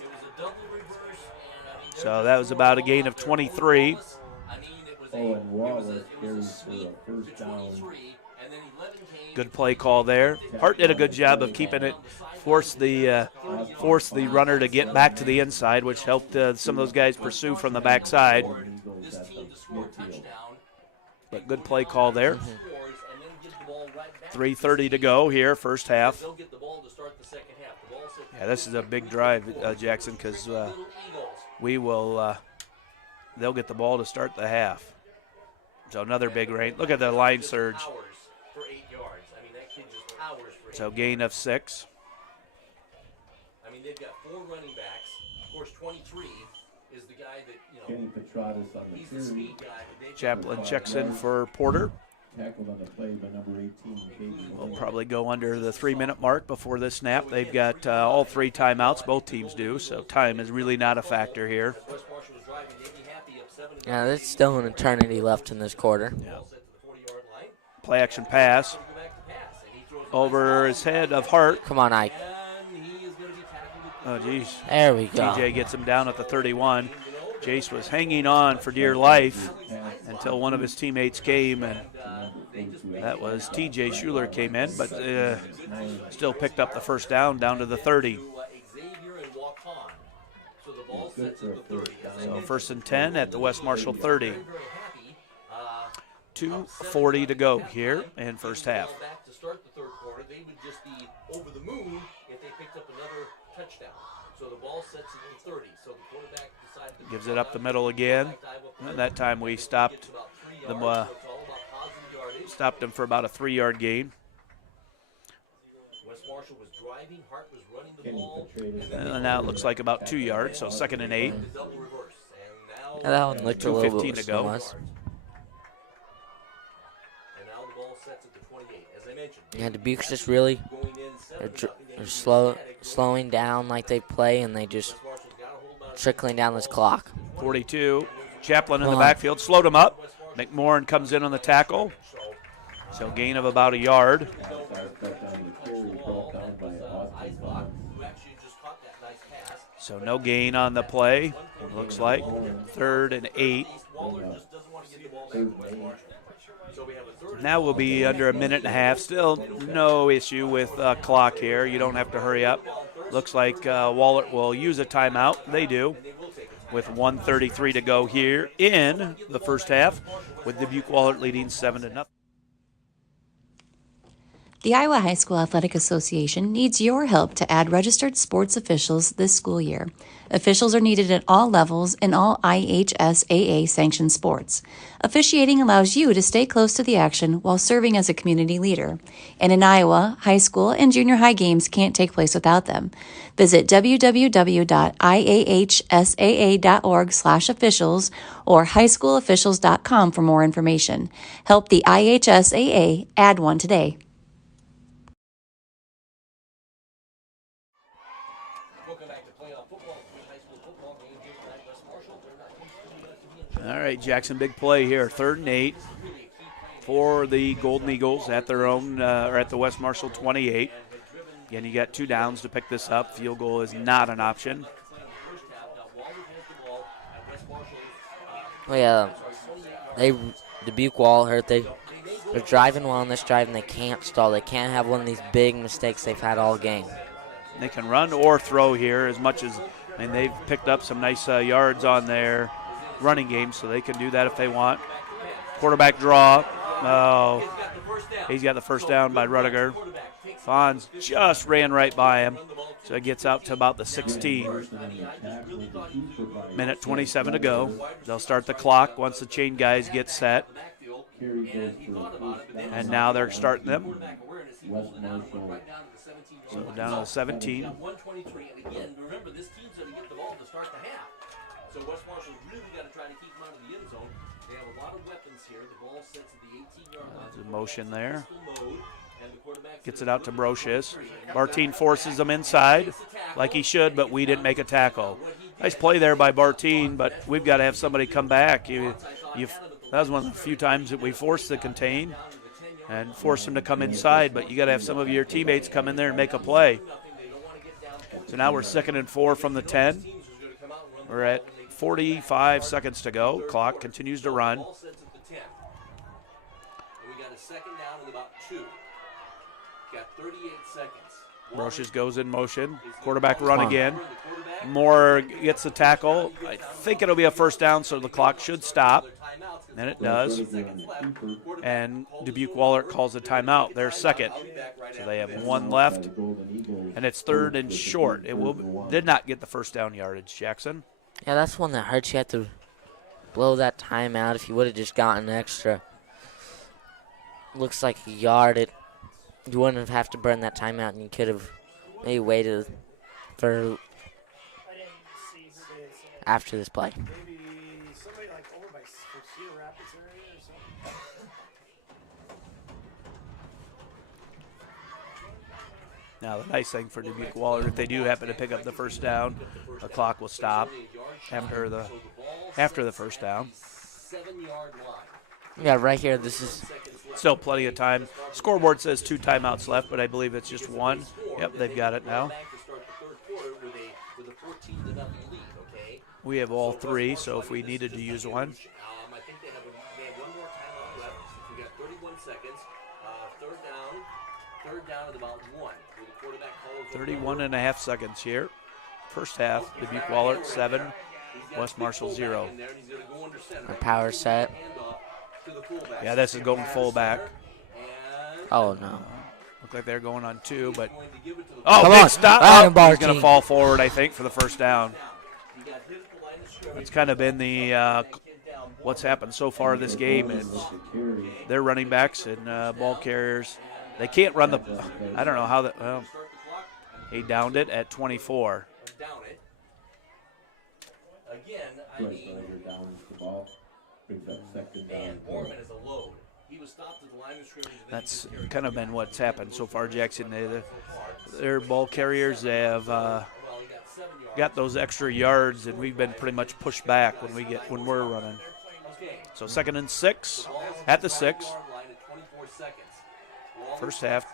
It was a double reverse, and So that was about a gain of 23. Oh, and Wahlert carries for a first down. Good play call there. Hart did a good job of keeping it, forced the runner to get back to the inside, which helped some of those guys pursue from the backside. But good play call there. 3:30 to go here, first half. Yeah, this is a big drive, Jackson, because they'll get the ball to start the half. So another big rain. Look at the line surge. So gain of 6. I mean, they've got 4 running backs. Of course, 23 is the guy that, Kenny Petratus on the he's the carry. speed guy. Chaplin checks in for Porter. Tackled on the play by number 18, Caden We'll Wahlert. probably go under the 3-minute mark before this snap. They've got all 3 timeouts. Both teams do, so time is really not a factor here. Yeah, there's still an eternity left in this quarter. Play action pass over his head of Hart. Come on, Ike. Oh, geez. There we go. TJ gets him down at the 31. Jace was hanging on for dear life until one of his teammates came, and that was TJ Schuler came in, but still picked up the first down to the 30. So 1st and 10 at the West Marshall 30. 2:40 to go here in first half. To start the third quarter, they would just be over the moon if they picked up another touchdown. So the ball sets at the 30. So the quarterback decided to Gives it up the middle again. And that time we stopped them. Stopped them for about a 3-yard gain. West Marshall was driving, Hart was running the Kenny ball. Petratus. And now it looks like about 2 yards, so 2nd and 8. Double reverse. And now, Yeah, that one looked a little 2:15 bit to go. worse than it was. and now the ball sets at the 28. As I mentioned, Yeah, Dubuque's just really going in they're slowing down like they play, and they just trickling down this clock. 42. Chaplin in the Come on. backfield. Slowed him up. McMorrin comes in on the tackle. So gain of about a yard. Suspect on the carry brought down by Austin Vaughn. who actually just caught that nice pass. So no gain on the play. Looks like 3rd and 8. Wahlert just doesn't want to get the ball back to West Marshall. So we have a third. Now we'll be under a minute and a half. Still no issue with clock here. You don't have to hurry up. Looks like Wahlert will use a timeout. They do. With 1:33 to go here in the first half, with Dubuque Wahlert leading 7-0. The Iowa High School Athletic Association needs your help to add registered sports officials this school year. Officials are needed at all levels in all IHSAA sanctioned sports. Officiating allows you to stay close to the action while serving as a community leader. And in Iowa, high school and junior high games can't take place without them. Visit www.ihhsaa.org/officials or highschoolofficials.com for more information. Help the IHSAA add one today. Welcome back to playoff football. High school football game here tonight. West Marshall, they're not used to being All right, Jackson, big play here. 3rd and 8 for the Golden Eagles at their own, or at the West Marshall 28. Again, you got 2 downs to pick this up. Field goal is not an option. Oh yeah, Dubuque Wahlert, they're driving well on this drive and they can't stall. They can't have one of these big mistakes they've had all game. They can run or throw here as much as, they've picked up some nice yards on their running game, so they can do that if they want. Quarterback draw. Oh, he's got the first down by Rudiger. Fonz just ran right by him, so it gets out to about the 16. Minute 27 to go. They'll start the clock once the chain guys get set. And now they're starting them. So down to the 17. So West Marshall's really got to try to keep them out of the end zone. They have a lot of weapons here. The ball sets at the 18-yard line. There's a motion there. Gets it out to Brocious. Bartine forces them inside like he should, but we didn't make a tackle. Nice play there by Bartine, but we've got to have somebody come back. That was one of the few times that we forced the contain and forced them to come inside, but you got to have some of your teammates come in there and make a play. So now we're 2nd and 4 from the 10. We're at 45 seconds to go. Clock continues to run. We got a 2nd down and about 2. Got 38 seconds. Brocious goes in motion. Quarterback run again. Moore gets the tackle. I think it'll be a 1st down, so the clock should stop. And it does. And Dubuque Wahlert calls a timeout. They're 2nd. So they have 1 left. And it's 3rd and short. It did not get the 1st down yardage, Jackson. Yeah, that's one that hurts. You have to blow that timeout. If you would have just gotten extra, looks like a yard, you wouldn't have to burn that timeout, and you could have maybe waited for after this play. Now, the nice thing for Dubuque Wahlert, if they do happen to pick up the 1st down, the clock will stop after the 1st down. Yeah, right here, this is still plenty of time. Scoreboard says 2 timeouts left, but I believe it's just 1. Yep, they've got it now. We have all 3, so if we needed to use one. I think they have one more timeout left. We got 31 seconds. 3rd down at about 1. 31 and a half seconds here. First half, Dubuque Wahlert 7, West Marshall 0. our power set. Yeah, this is going fullback. Oh, no. Look like they're going on 2, but Come big on. stop. Iron He's Bartine. going to fall forward, I think, for the 1st down. That's kind of been the what's happened so far this game. Is their running backs and ball carriers. They can't run the. I don't know how that. Well, he downed it at 24. Again, I mean, and Mormon is a load. He was stopped at the line of scrimmage. That's kind of been what's happened so far, Jackson. Their ball carriers have got those extra yards, and we've been pretty much pushed back when we're running. So 2nd and 6 at the 6. First half,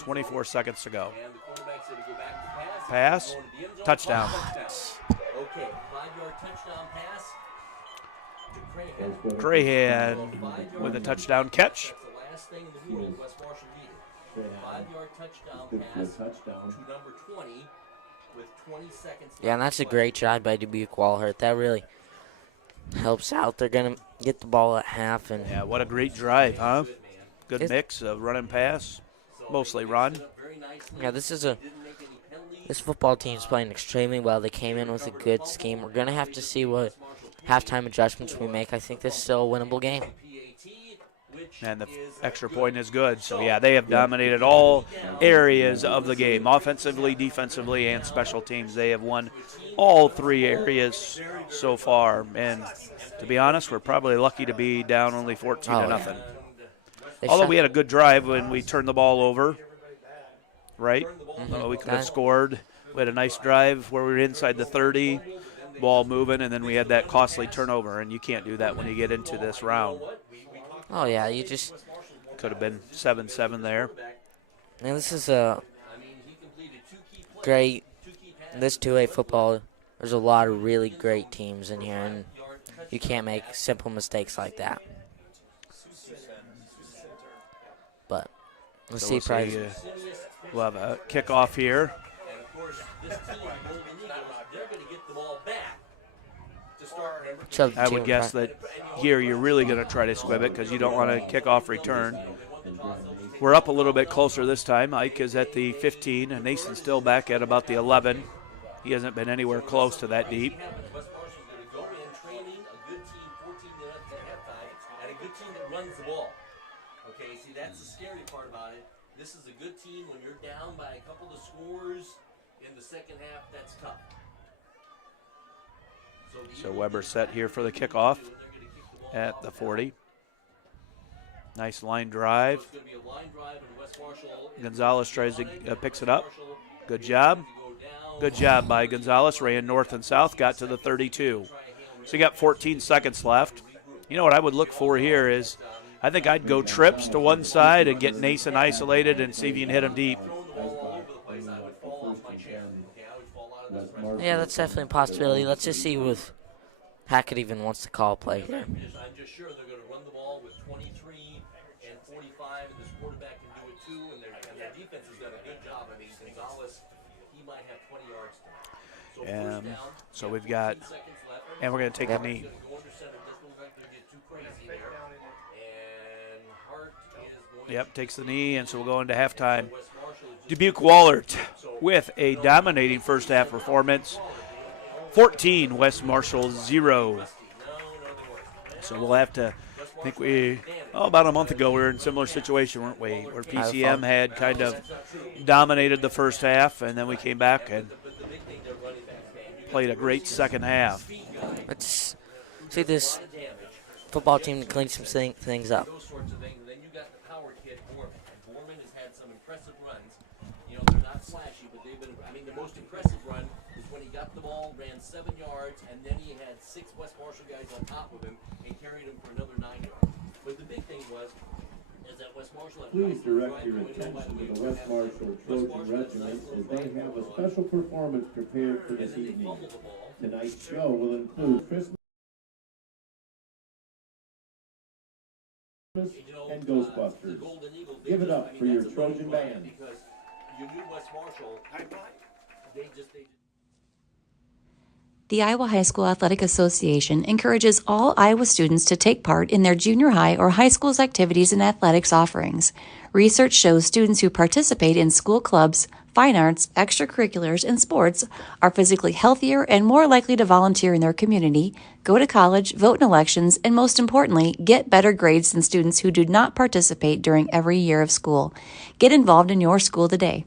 24 seconds to go. Pass, touchdown. Okay, 5-yard touchdown pass. Crahan with a touchdown catch. That's the last thing in the world West Marshall needed. 5-yard touchdown pass to number 20 with 20 seconds left. Yeah, and that's a great job by Dubuque Wahlert. That really helps out. They're going to get the ball at half. And Yeah, what a great drive, huh? Good mix of run and pass, mostly run. yeah, this football team's playing extremely well. They came in with a good scheme. We're going to have to see what halftime adjustments we make. I think this is still a winnable game. And the extra point is good. So, yeah, they have dominated all areas of the game, offensively, defensively, and special teams. They have won all 3 areas so far. And to be honest, we're probably lucky to be down only 14-0. Although we had a good drive when we turned the ball over, right? We could have scored. We had a nice drive where we were inside the 30. ball moving, and then we had that costly turnover, and you can't do that when you get into this round. Oh, yeah, you just – Could have been 7-7 there. and this is a great – this 2A football, there's a lot of really great teams in here, and you can't make simple mistakes like that. But let's see. We'll have a kickoff here. And of course, this team, Golden Eagles, they're going to get the ball back to start. I would guess that here you're really going to try to squib it because you don't want to kick off return. We're up a little bit closer this time. Ike is at the 15, and Nason's still back at about the 11. He hasn't been anywhere close to that deep. West Marshall's going to go in training a good team 14 minutes at halftime and a good team that runs the ball. Okay, see, that's the scary part about it. This is a good team when you're down by a couple of scores in the second half. That's tough. So Weber set here for the kickoff at the 40. Nice line drive. Gonzalez tries to picks it up. Good job. Good job by Gonzalez. Ran north and south, got to the 32. So you got 14 seconds left. You know what I would look for here is I think I'd go trips to one side and get Nason isolated and see if you can hit him deep. Yeah, that's definitely a possibility. Let's just see if Hackett even wants to call a play here. I'm just sure they're going to run the ball with 23 and 45, and this quarterback can do it too, and their defense has done a good job. I mean, Gonzalez, he might have 20 yards tonight. So we've got, and we're going to take a knee. Yep, takes the knee, and so we'll go into halftime. Dubuque Wahlert with a dominating first half performance. 14, West Marshall 0. So we'll have to, I think about a month ago we were in a similar situation, weren't we? Where PCM had kind of dominated the first half, and then we came back and played a great second half. Let's see this football team to clean some things up. Most impressive run is when he got the ball, ran 7 yards, and then he had 6 West Marshall guys on top of him and carried him for another 9 yards. But the big thing is that West Marshall. Please direct your attention to the West Marshall Trojan Regiment as they have a special performance prepared for this evening. Tonight's show will include Christmas and Ghostbusters. Give it up for your Trojan band. Because you knew West Marshall. The Iowa High School Athletic Association encourages all Iowa students to take part in their junior high or high school's activities and athletics offerings. Research shows students who participate in school clubs, fine arts, extracurriculars, and sports are physically healthier and more likely to volunteer in their community, go to college, vote in elections, and most importantly, get better grades than students who do not participate during every year of school. Get involved in your school today.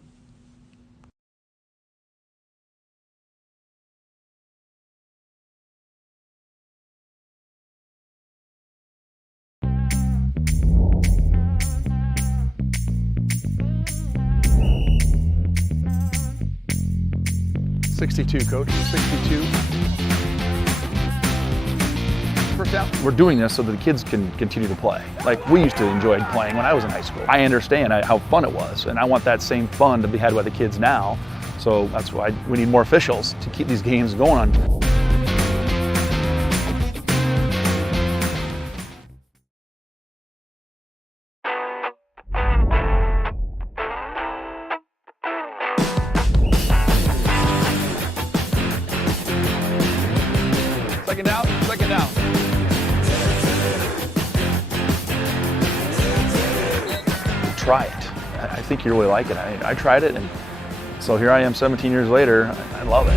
.62, Coach. 62. First down. We're doing this so that the kids can continue to play. Like we used to enjoy playing when I was in high school. I understand how fun it was, and I want that same fun to be had by the kids now. So that's why we need more officials to keep these games going on. Second down. Try it. I think you really like it. I tried it, and so here I am 17 years later. I love it.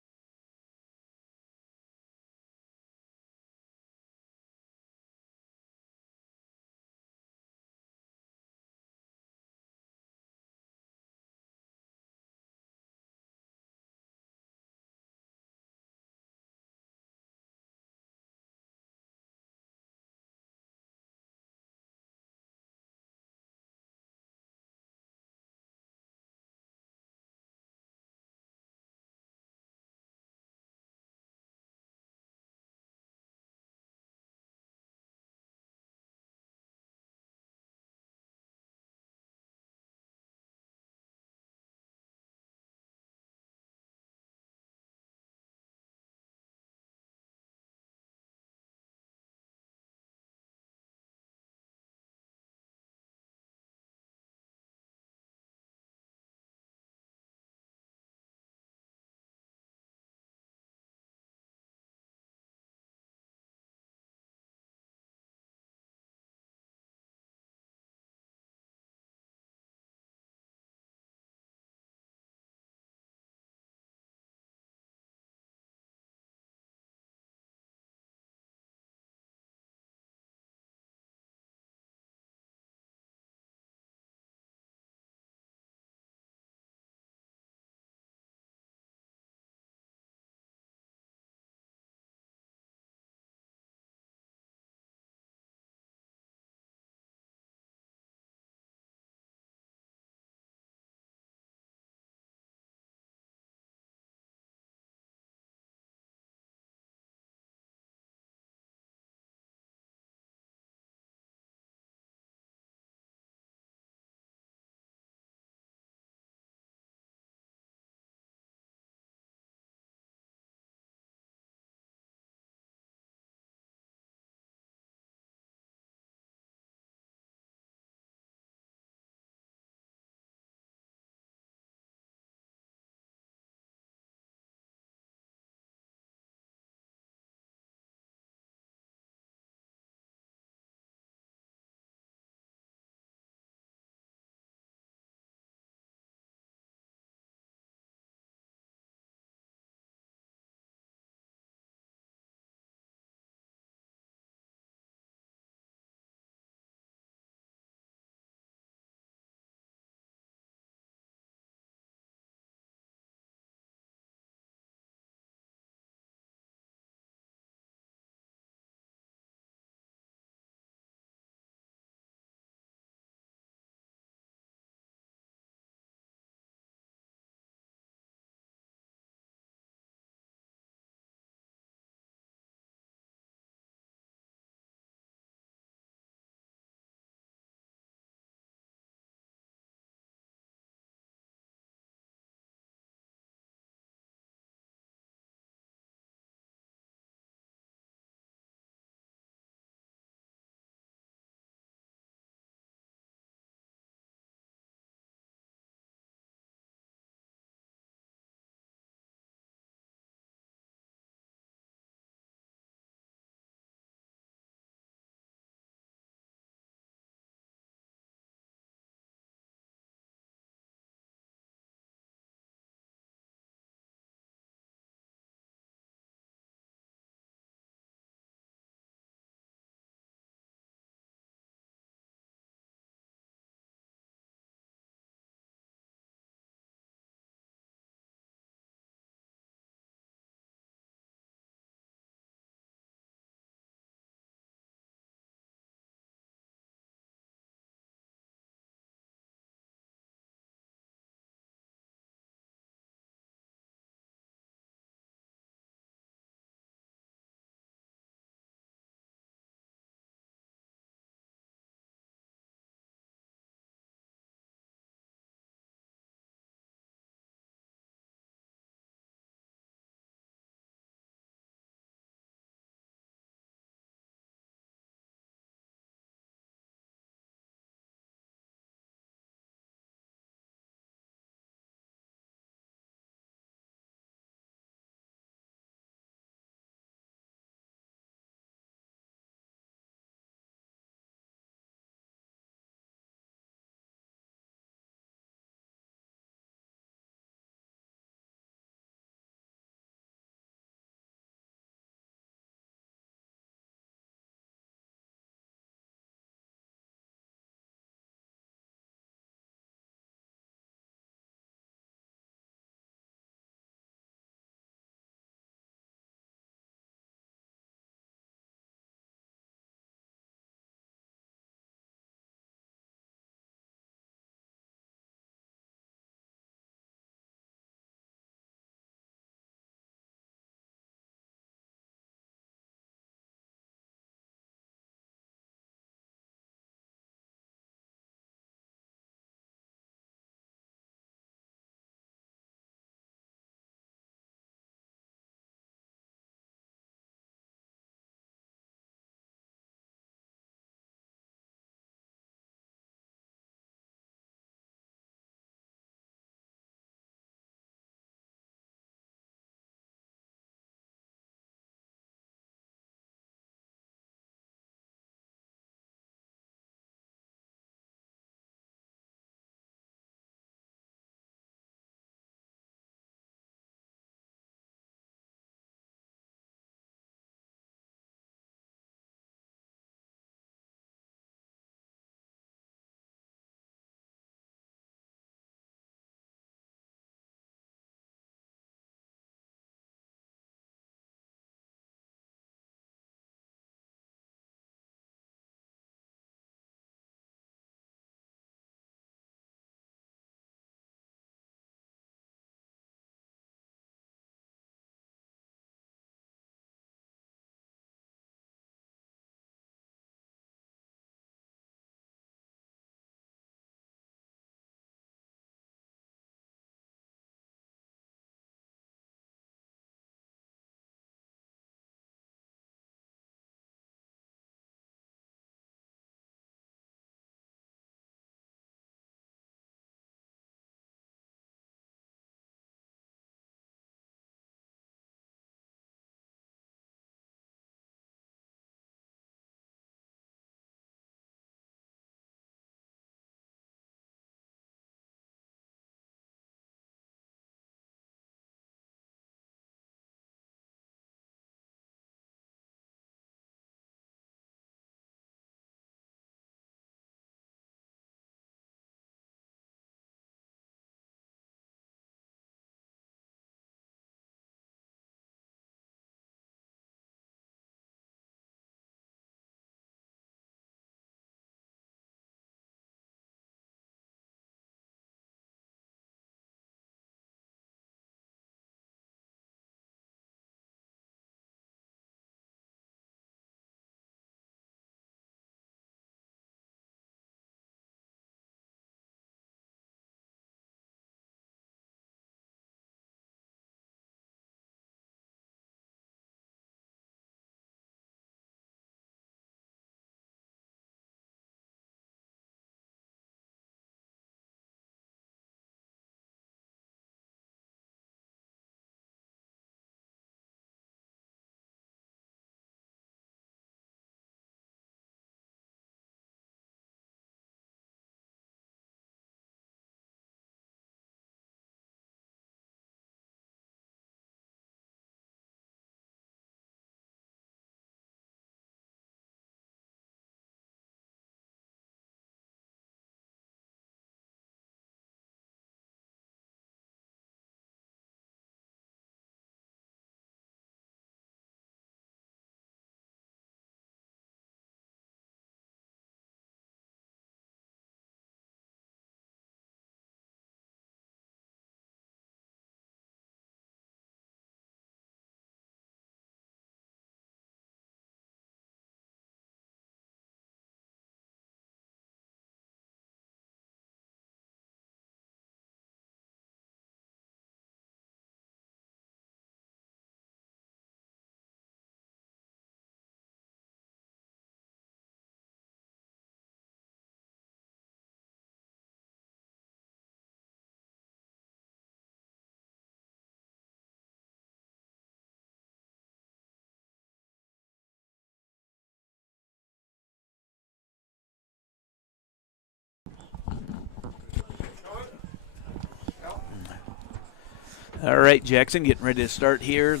All right, Jackson, getting ready to start here.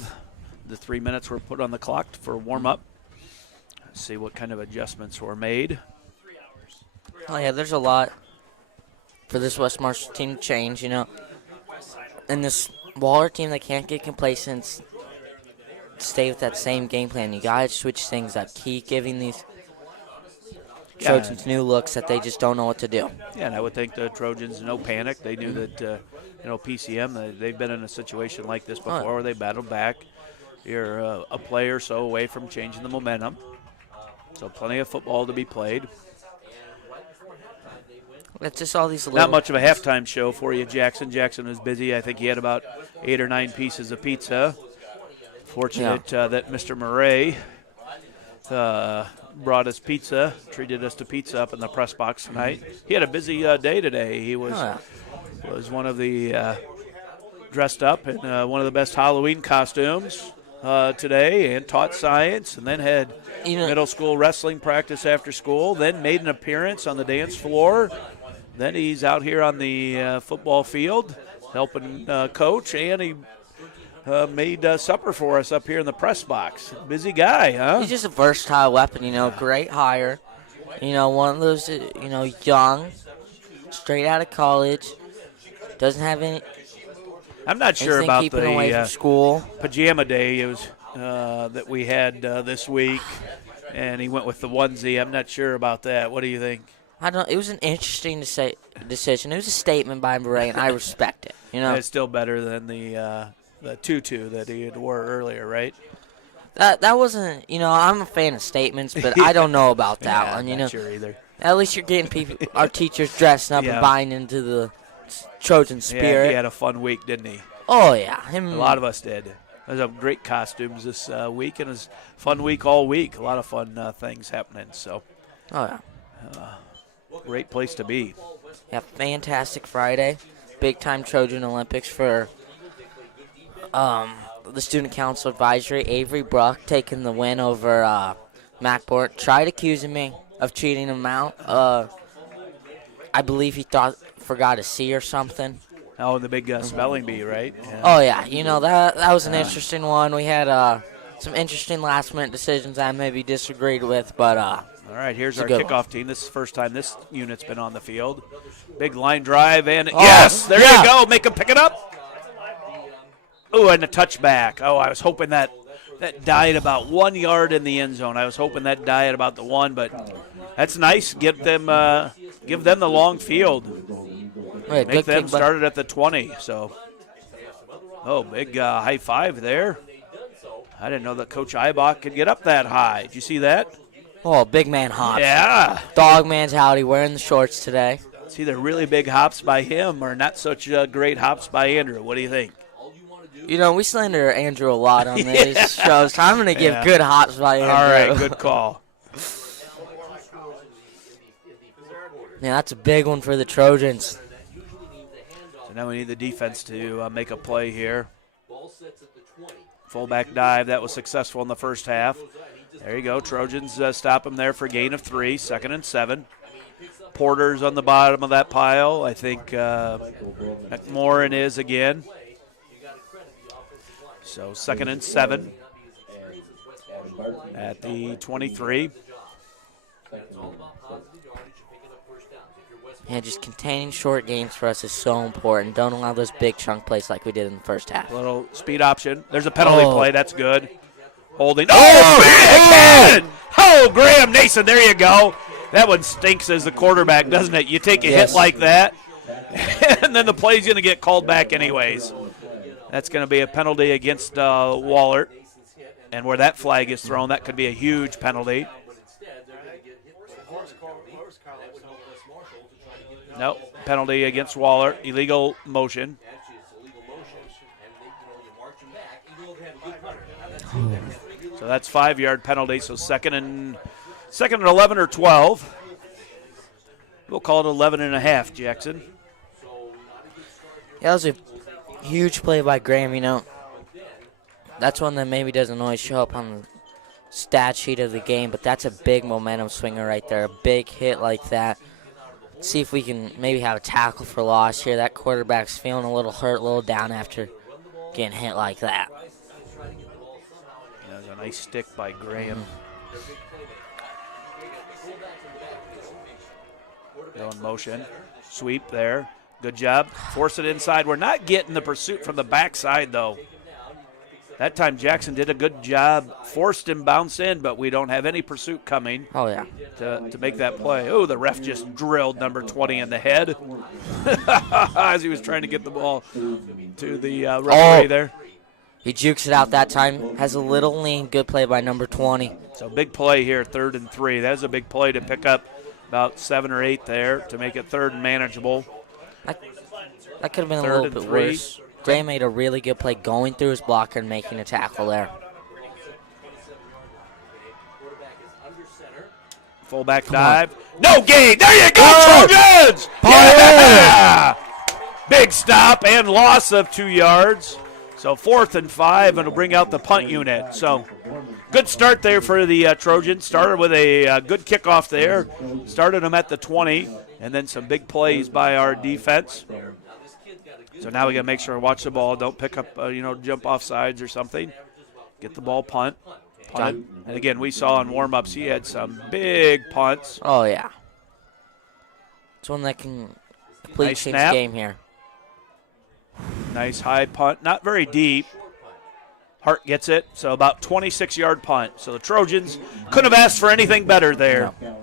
The 3 minutes were put on the clock for warm-up. Let's see what kind of adjustments were made. Oh, yeah, there's a lot for this West Marshall team to change, And this Wahlert team, they can't get complacent, stay with that same game plan. You got to switch things up. Keep giving these Trojans new looks that they just don't know what to do. Yeah, and I would think the Trojans, no panic. They knew that, PCM, they've been in a situation like this before where they battled back. You're a play or so away from changing the momentum. So plenty of football to be played. It's just all these little... Not much of a halftime show for you, Jackson. Jackson was busy. I think he had about 8 or 9 pieces of pizza. Fortunate that Mr. Murray brought us pizza, treated us to pizza up in the press box tonight. He had a busy day today. He was one of the dressed up in one of the best Halloween costumes today, and taught science, and then had middle school wrestling practice after school, then made an appearance on the dance floor. Then he's out here on the football field helping coach, and he made supper for us up here in the press box. Busy guy, huh? He's just a versatile weapon, great hire. One of those, young, straight out of college, doesn't have any. I'm not sure about keeping away from school. Pajama day it was, that we had this week, and he went with the onesie. I'm not sure about that. What do you think? I don't. It was an interesting decision. It was a statement by Murray, and I respect it. It's still better than the tutu that he had wore earlier, right? That wasn't. I'm a fan of statements, but I don't know about that one. Not sure either. At least you're getting our teachers dressed up and buying into the Trojan spirit. Yeah, he had a fun week, didn't he? Oh yeah, A lot of us did. There's some great costumes this week, and it was a fun week all week. A lot of fun things happening. So. Oh yeah. Great place to be. Yeah, fantastic Friday. Big-time Trojan Olympics for the Student Council Advisory. Avery Bruck taking the win over MacPort. Tried accusing me of cheating him out. I believe he forgot a C or something. Oh, the big spelling bee, right? Yeah. Oh, yeah. That was an interesting one. We had some interesting last-minute decisions I maybe disagreed with, but all right, here's our kickoff team. This is the first time this unit's been on the field. Big line drive, and yes, there you go. Make him pick it up. Oh, and a touchback. Oh, I was hoping that died about 1 yard in the end zone. I was hoping that died about the 1, but that's nice. Give them the long field. Right, Make them start it at the 20. So, big high five there. I didn't know that Coach Eibach could get up that high. Did you see that? Oh, big man hops. Yeah. Dog man's howdy, wearing the shorts today. It's either really big hops by him or not such great hops by Andrew. What do you think? We slander Andrew a lot on these shows, so I'm going to give good hops by Andrew. All right, good call. Yeah, that's a big one for the Trojans. So now we need the defense to make a play here. Fullback dive. That was successful in the first half. There you go. Trojans stop him there for a gain of 3, 2nd and 7. Porter's on the bottom of that pile. I think McMorrin is again. So 2nd and 7 at the 23. Yeah, just containing short games for us is so important. Don't allow those big chunk plays like we did in the first half. Little speed option. There's a penalty play. That's good. Holding. Man! Oh, Graham Nason, there you go. That one stinks as the quarterback, doesn't it? You take a hit like that, and then the play's going to get called back anyways. That's going to be a penalty against Wahlert. And where that flag is thrown, that could be a huge penalty. Nope, penalty against Wahlert. Illegal motion. So that's 5-yard penalty. So second and 11 or 12. We'll call it 11 and a half, Jackson. Yeah, that was a huge play by Graham, That's one that maybe doesn't always show up on the stat sheet of the game, but that's a big momentum swinger right there. A big hit like that. See if we can maybe have a tackle for loss here. That quarterback's feeling a little hurt, a little down after getting hit like that. That was a nice stick by Graham. Go in motion. Sweep there. Good job. Force it inside. We're not getting the pursuit from the backside, though. That time Jackson did a good job. Forced him bounce in, but we don't have any pursuit coming. Oh, yeah. To make that play. Oh, the ref just drilled number 20 in the head as he was trying to get the ball to the referee there. He jukes it out that time. Has a little lean. Good play by number 20. So big play here, 3rd and 3. That's a big play to pick up about 7 or 8 there to make it 3rd and manageable. That could have been a little bit worse. Gray made a really good play going through his blocker and making a tackle there. Fullback dive. No gain. There you go, Trojans! Yeah! Big stop and loss of 2 yards. So 4th and 5, and it'll bring out the punt unit. So good start there for the Trojans. Started with a good kickoff there. Started them at the 20, and then some big plays by our defense. So now we got to make sure we watch the ball. Don't pick up, jump off sides or something. Get the ball punt. And again, we saw in warm-ups he had some big punts. Oh, yeah. It's one that can completely change the game here. Nice high punt. Not very deep. Hart gets it. So about 26-yard punt. So the Trojans couldn't have asked for anything better there. No.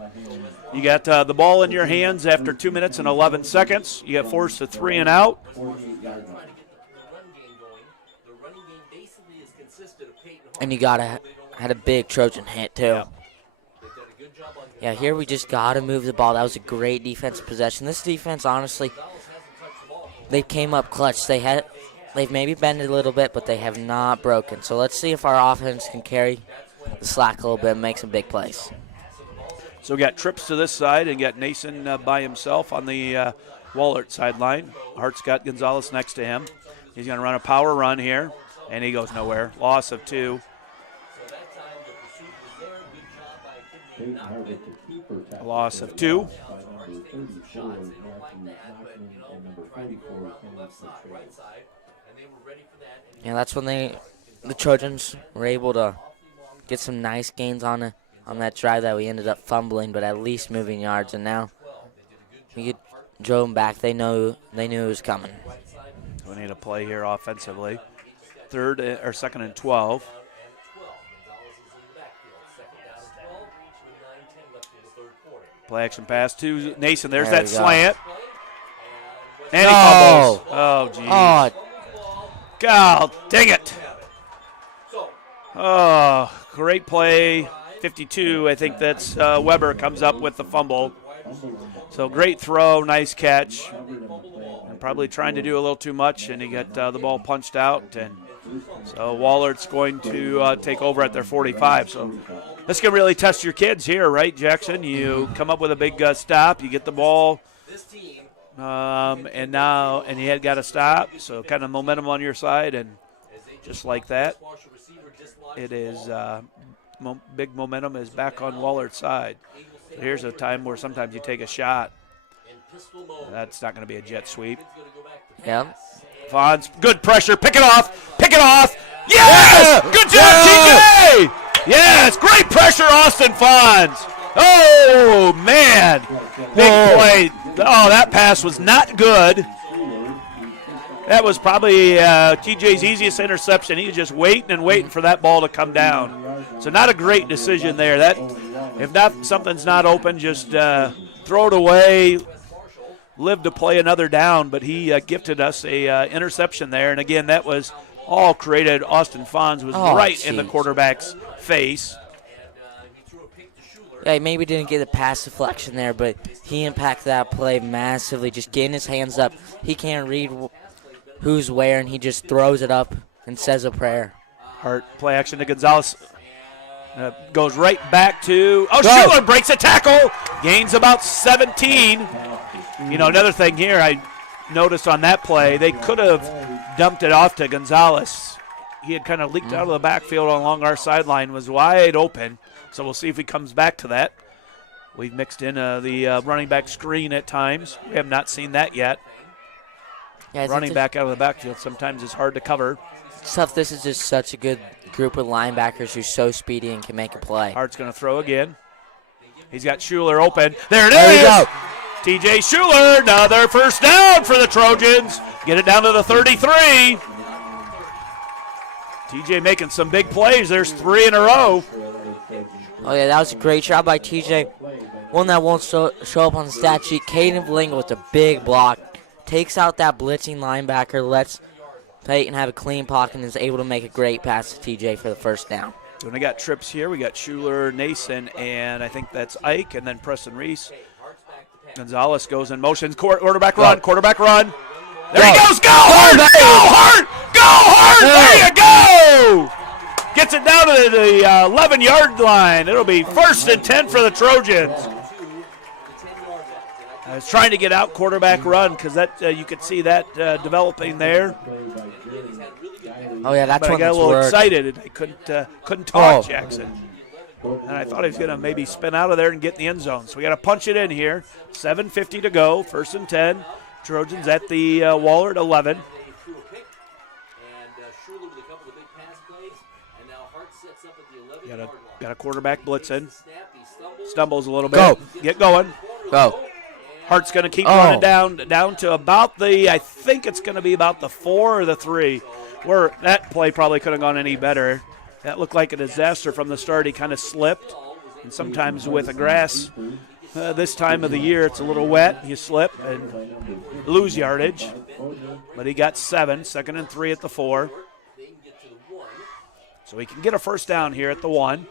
You got the ball in your hands after 2 minutes and 11 seconds. You got forced to 3 and out. And you had a big Trojan hit, too. Yeah, here we just got to move the ball. That was a great defensive possession. This defense, honestly, they came up clutch. They've maybe bended a little bit, but they have not broken. So let's see if our offense can carry the slack a little bit and make some big plays. So we got trips to this side and got Nason by himself on the Wahlert sideline. Hart's got Gonzalez next to him. He's going to run a power run here, and he goes nowhere. Loss of 2. A loss of 2. Yeah, that's when the Trojans were able to get some nice gains on that drive that we ended up fumbling, but at least moving yards. And now we drove them back. They knew it was coming. We need a play here offensively. 2nd and 12. Play action pass to Nason. There's that slant. And he fumbles. Oh, geez. Oh. God, dang it. Oh, great play. 52, I think that's Weber comes up with the fumble. So great throw, nice catch. And probably trying to do a little too much, and he got the ball punched out. And so Wahlert's going to take over at their 45. So this can really test your kids here, right, Jackson? You come up with a big stop, you get the ball, and he had got a stop, so kind of momentum on your side, and just like that, it is big momentum is back on Wahlert's side. So here's a time where sometimes you take a shot. That's not going to be a jet sweep. Yeah. Fonz, good pressure, pick it off! Yes! Good job, TJ! Yes, great pressure, Austin Fonz. Oh, man. Big play. Oh, that pass was not good. That was probably TJ's easiest interception. He was just waiting for that ball to come down. So not a great decision there. That, if not something's not open, just throw it away, live to play another down. But he gifted us a interception there. And, again, that was all created. Austin Fonz was right in the quarterback's face. Yeah, he maybe didn't get the pass deflection there, but he impacted that play massively. Just getting his hands up. He can't read who's where, and he just throws it up and says a prayer. Hart play action to Gonzalez. Goes right back to Schuler breaks a tackle. Gains about 17. Another thing here I noticed on that play, they could have dumped it off to Gonzalez. He had kind of leaked out of the backfield along our sideline, was wide open. So we'll see if he comes back to that. We've mixed in the running back screen at times. We have not seen that yet. Yeah, running back out of the backfield sometimes is hard to cover. Tough. This is just such a good group of linebackers who's so speedy and can make a play. Hart's going to throw again. He's got Schuler open. There it There is. you go. TJ Schuler, another first down for the Trojans. Get it down to the 33. TJ making some big plays. There's 3 in a row. Oh, yeah, that was a great job by TJ. One that won't show up on the stat sheet. Caden Bling with a big block. Takes out that blitzing linebacker, lets Peyton have a clean pocket, and is able to make a great pass to TJ for the first down. When we got trips here, we got Schuler, Nason, and I think that's Ike, and then Preston Reese. Gonzalez goes in motion. Quarterback run. There he goes. Go, Hart! Go, Hart! There you go! Gets it down to the 11-yard line. It'll be 1st and 10 for the Trojans. I was trying to get out quarterback run because that you could see that developing there. Oh, yeah, that's But I one got a that's little worked. excited and I couldn't talk Jackson. And I thought he was going to maybe spin out of there and get in the end zone. So we got to punch it in here. 7:50 to go, 1st and 10. Trojans at the Wahlert 11. Got a quarterback blitzing. Stumbles a little bit. Go. Get going. Go. Hart's going to keep running down to about the, I think it's going to be about the 4 or the 3. Where that play probably could have gone any better. That looked like a disaster from the start. He kind of slipped. And sometimes with the grass, this time of the year, it's a little wet. You slip and lose yardage. But he got 7, 2nd and 3 at the 4. So he can get a first down here at the 1.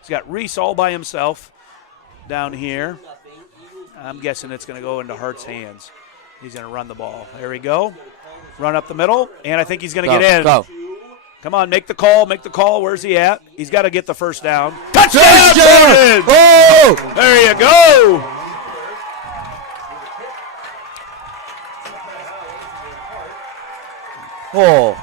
He's got Reese all by himself down here. I'm guessing it's going to go into Hart's hands. He's going to run the ball. There we go. Run up the middle, and I think he's going to get in. Go. Come on, make the call. Where's he at? He's got to get the first down. Touchdown! Oh! There you go. Oh.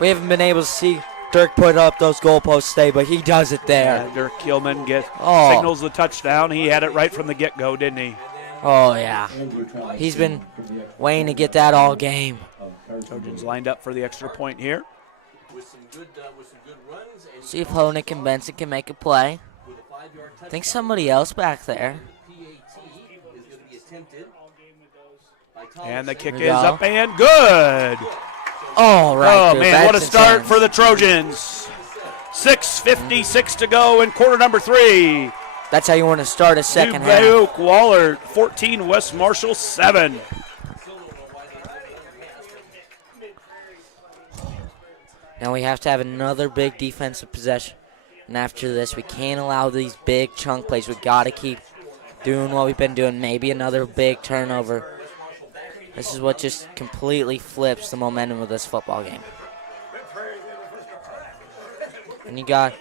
We haven't been able to see Dirk put up those goalposts today, but he does it there. Dirk Kielman Oh. signals the touchdown. He had it right from the get-go, didn't he? Oh, yeah. He's been waiting to get that all game. Trojans lined up for the extra point here. See if Honig and Benson can make a play. I think somebody else back there. And the kick There we is go. up and good. Oh, right. Oh, through man, what a Benson's start hands. for the Trojans. 6:56 to go in quarter number 3. That's how you want to start a second half. Dubuque, Wahlert, 14, West Marshall, 7. Now we have to have another big defensive possession. And after this, we can't allow these big chunk plays. We got to keep doing what we've been doing. Maybe another big turnover. This is what just completely flips the momentum of this football game. And you got,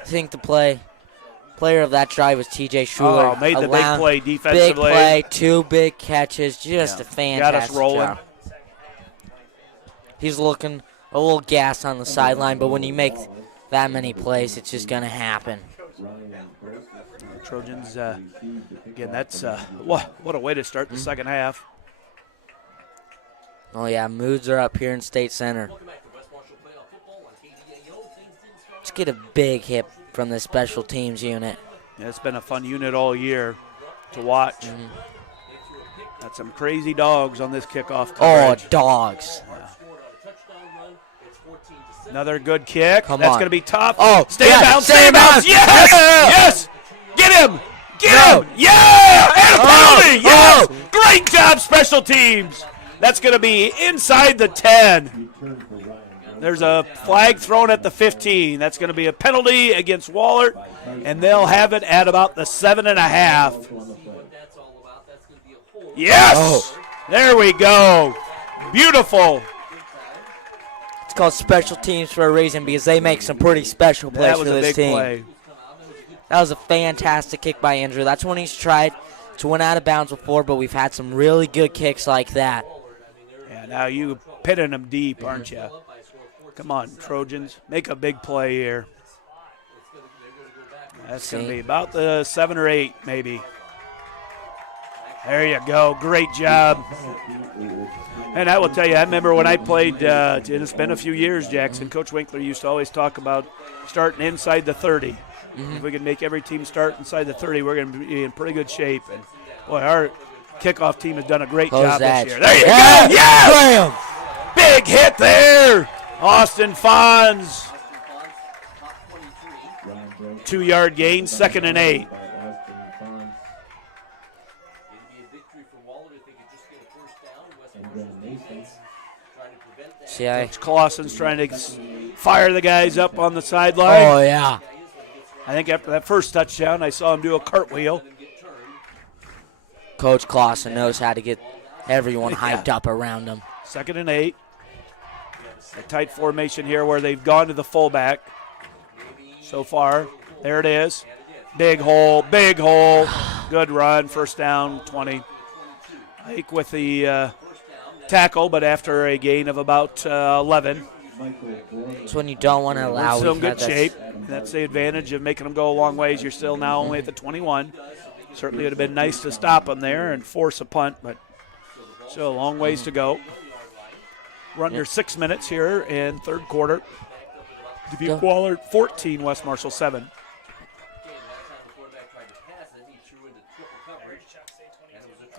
I think the player of that drive was TJ Schuler. Oh, made the big play Big defensively. play, 2 big catches, just a Got fantastic us rolling. job. He's looking a little gassed on the sideline, but when you make that many plays, it's just going to happen. Trojans, again, that's what a way to start the second half. Oh, yeah, moods are up here in State Center. Let's get a big hit from the special teams unit. Yeah, it's been a fun unit all year to watch. Got some crazy dogs on this kickoff Oh, coverage. dogs. Another good kick. Come That's on. going to be tough. Oh, stay yeah, bounce, stay stay in bounce. bounds. Yes! Yes! Get him! Get him! Yeah! And a penalty! Yes! Great job, special teams. That's going to be inside the 10. There's a flag thrown at the 15. That's going to be a penalty against Wahlert, and they'll have it at about the 7.5. Yes! Oh. There we go. Beautiful. It's called special teams for a reason because they make some pretty special plays That for was a this big team. play. That was a fantastic kick by Andrew. That's when he's tried to win out of bounds before, but we've had some really good kicks like that. Yeah, now you pitting them deep, aren't you? Come on, Trojans. Make a big play here. That's going to be about the 7 or 8, maybe. There you go. Great job. And I will tell you, I remember when I played, it's been a few years, Jackson, Coach Winkler used to always talk about starting inside the 30. If we can make every team start inside the 30, we're going to be in pretty good shape. And, boy, our kickoff team has done a great job this year. There you go. Yes! Big hit there. Austin Fonz. 2-yard gain, 2nd and 8. See, Clausen's trying to fire the guys up on the sideline. Oh, yeah. I think after that first touchdown, I saw him do a cartwheel. Coach Clausen knows how to get everyone hyped up around him. 2nd and 8. A tight formation here where they've gone to the fullback so far. There it is. Big hole, big hole. Good run, first down, 20. Ike with the tackle, but after a gain of about 11. It's when you don't want to allow. Still in good shape. That's the advantage of making them go a long ways. You're still now only at the 21. Certainly would have been nice to stop them there and force a punt, but still a long ways to go. We're under 6 minutes here in third quarter. Dubuque Wahlert 14, West Marshall 7.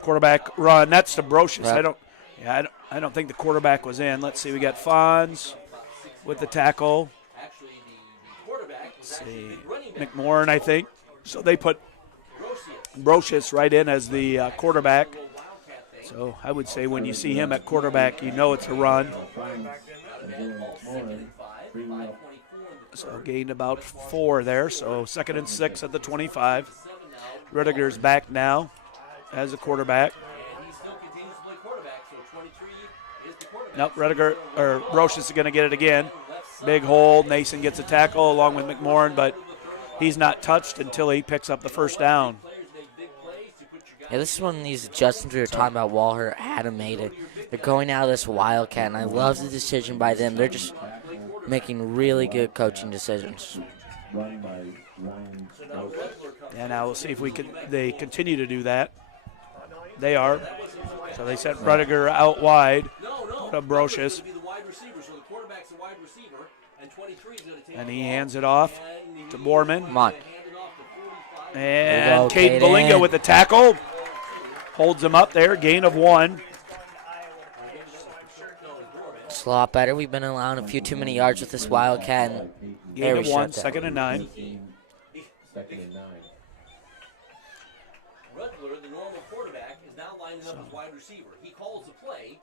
Quarterback run. That's to Brocious. Right. I don't think the quarterback was in. Let's see. We got Fonz with the tackle. Let's see. McMorrin, I think. So they put Brocious right in as the quarterback. So I would say when you see him at quarterback, you know it's a run. So gained about 4 there. So 2nd and 6 at the 25. Rudiger's back now as a quarterback. Nope, Brocious is going to get it again. Big hole. Nason gets a tackle along with McMorrin, but he's not touched until he picks up the first down. Yeah, this is one of these adjustments we were talking about. Wahlert had made it. They're going out of this Wildcat, and I love the decision by them. They're just making really good coaching decisions. And now we'll see if they continue to do that. They are. So they sent Rudiger out wide to Brocious. And he hands it off to Borman. Come on. And Caden Belinga with the tackle. Holds him up there. Gain of 1. It's a lot better. We've been allowing a few too many yards with this Wildcat. And Gain of 1, 2nd and 9. Rudler, the normal quarterback, is now lining up as wide receiver. He calls the play,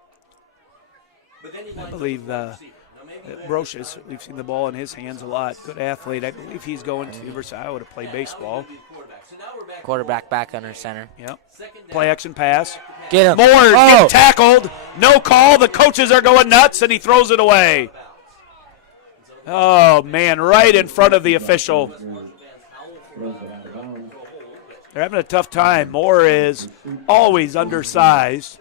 but then he I believe Brocious, we've seen the ball in his hands a lot. Good athlete. I believe he's going to University of Iowa to play baseball. Quarterback back under center. Yep. Play action pass. Get him. Moore getting tackled. No call. The coaches are going nuts, and he throws it away. Oh, man, right in front of the official. They're having a tough time. Moore is always undersized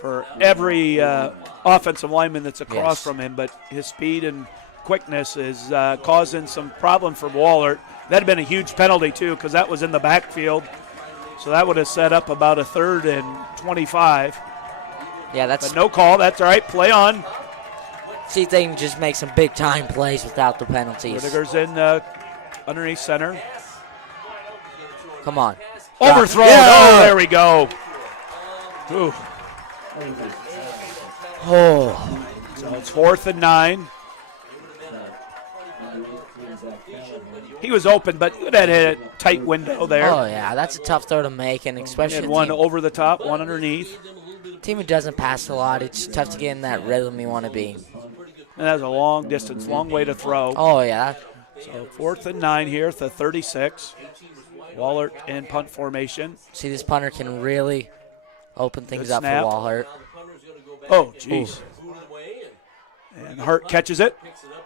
for every offensive lineman that's across from him, but his speed and quickness is causing some problem for Wahlert. That had been a huge penalty, too, because that was in the backfield. So that would have set up about a 3rd and 25. Yeah, that's. But no call. That's all right. Play on. See if they can just make some big-time plays without the penalties. Rudiger's in underneath center. Come on. Overthrown. Yeah. Oh, there we go. Ooh. Oh. So it's 4th and 9. He was open, but that hit a tight window there. Oh, yeah, that's a tough throw to make, and especially one over the top, one underneath. Team who doesn't pass a lot, it's tough to get in that rhythm you want to be. And that's a long distance, long way to throw. Oh, yeah. So 4th and 9 here at the 36. Wahlert in punt formation. See, this punter can really open things up for Wahlert. Oh, jeez. And Hart catches it.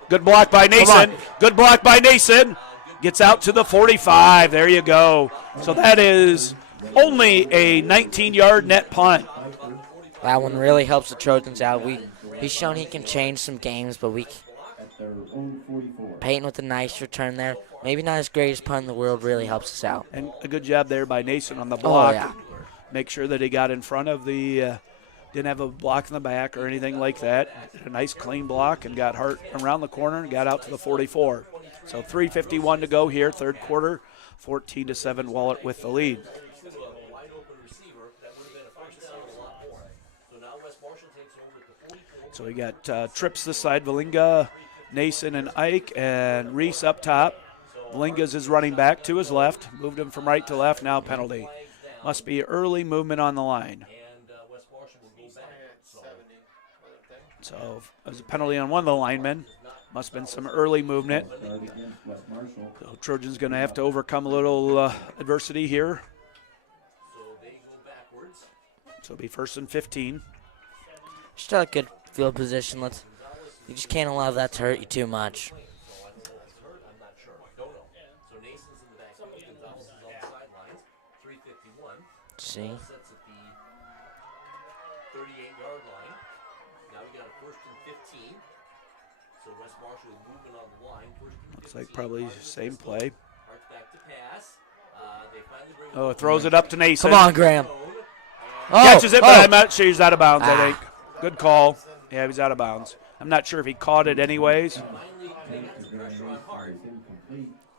Good block by Nason. Good block by Nason. Gets out to the 45. There you go. So that is only a 19-yard net punt. That one really helps the Trojans out. He's shown he can change some games, but Peyton with a nice return there. Maybe not as great as punt in the world, really helps us out. And a good job there by Nason on the block. Oh, yeah. make sure that he got in front of the didn't have a block in the back or anything like that. A nice clean block and got Hart around the corner and got out to the 44. So 3:51 to go here, third quarter, 14-7 Wahlert with the lead. So we got trips this side, Valinga, Nason, and Ike, and Reese up top. Valinga's his running back to his left. Moved him from right to left, now penalty. Must be early movement on the line. So there's a penalty on one of the linemen. Must have been some early movement. So Trojans going to have to overcome a little adversity here. So it'll be 1st and 15. Still a good field position. You just can't allow that to hurt you too much. See? 38-yard line. Now we got a 1st and 15. So West Marshall is moving on the line. Looks like probably same play. Hart's back to pass. They finally bring Oh, throws it up to Nason. Come on, Graham. Catches it, but I'm not sure he's out of bounds, I think. Good call. Yeah, he's out of bounds. I'm not sure if he caught it anyways.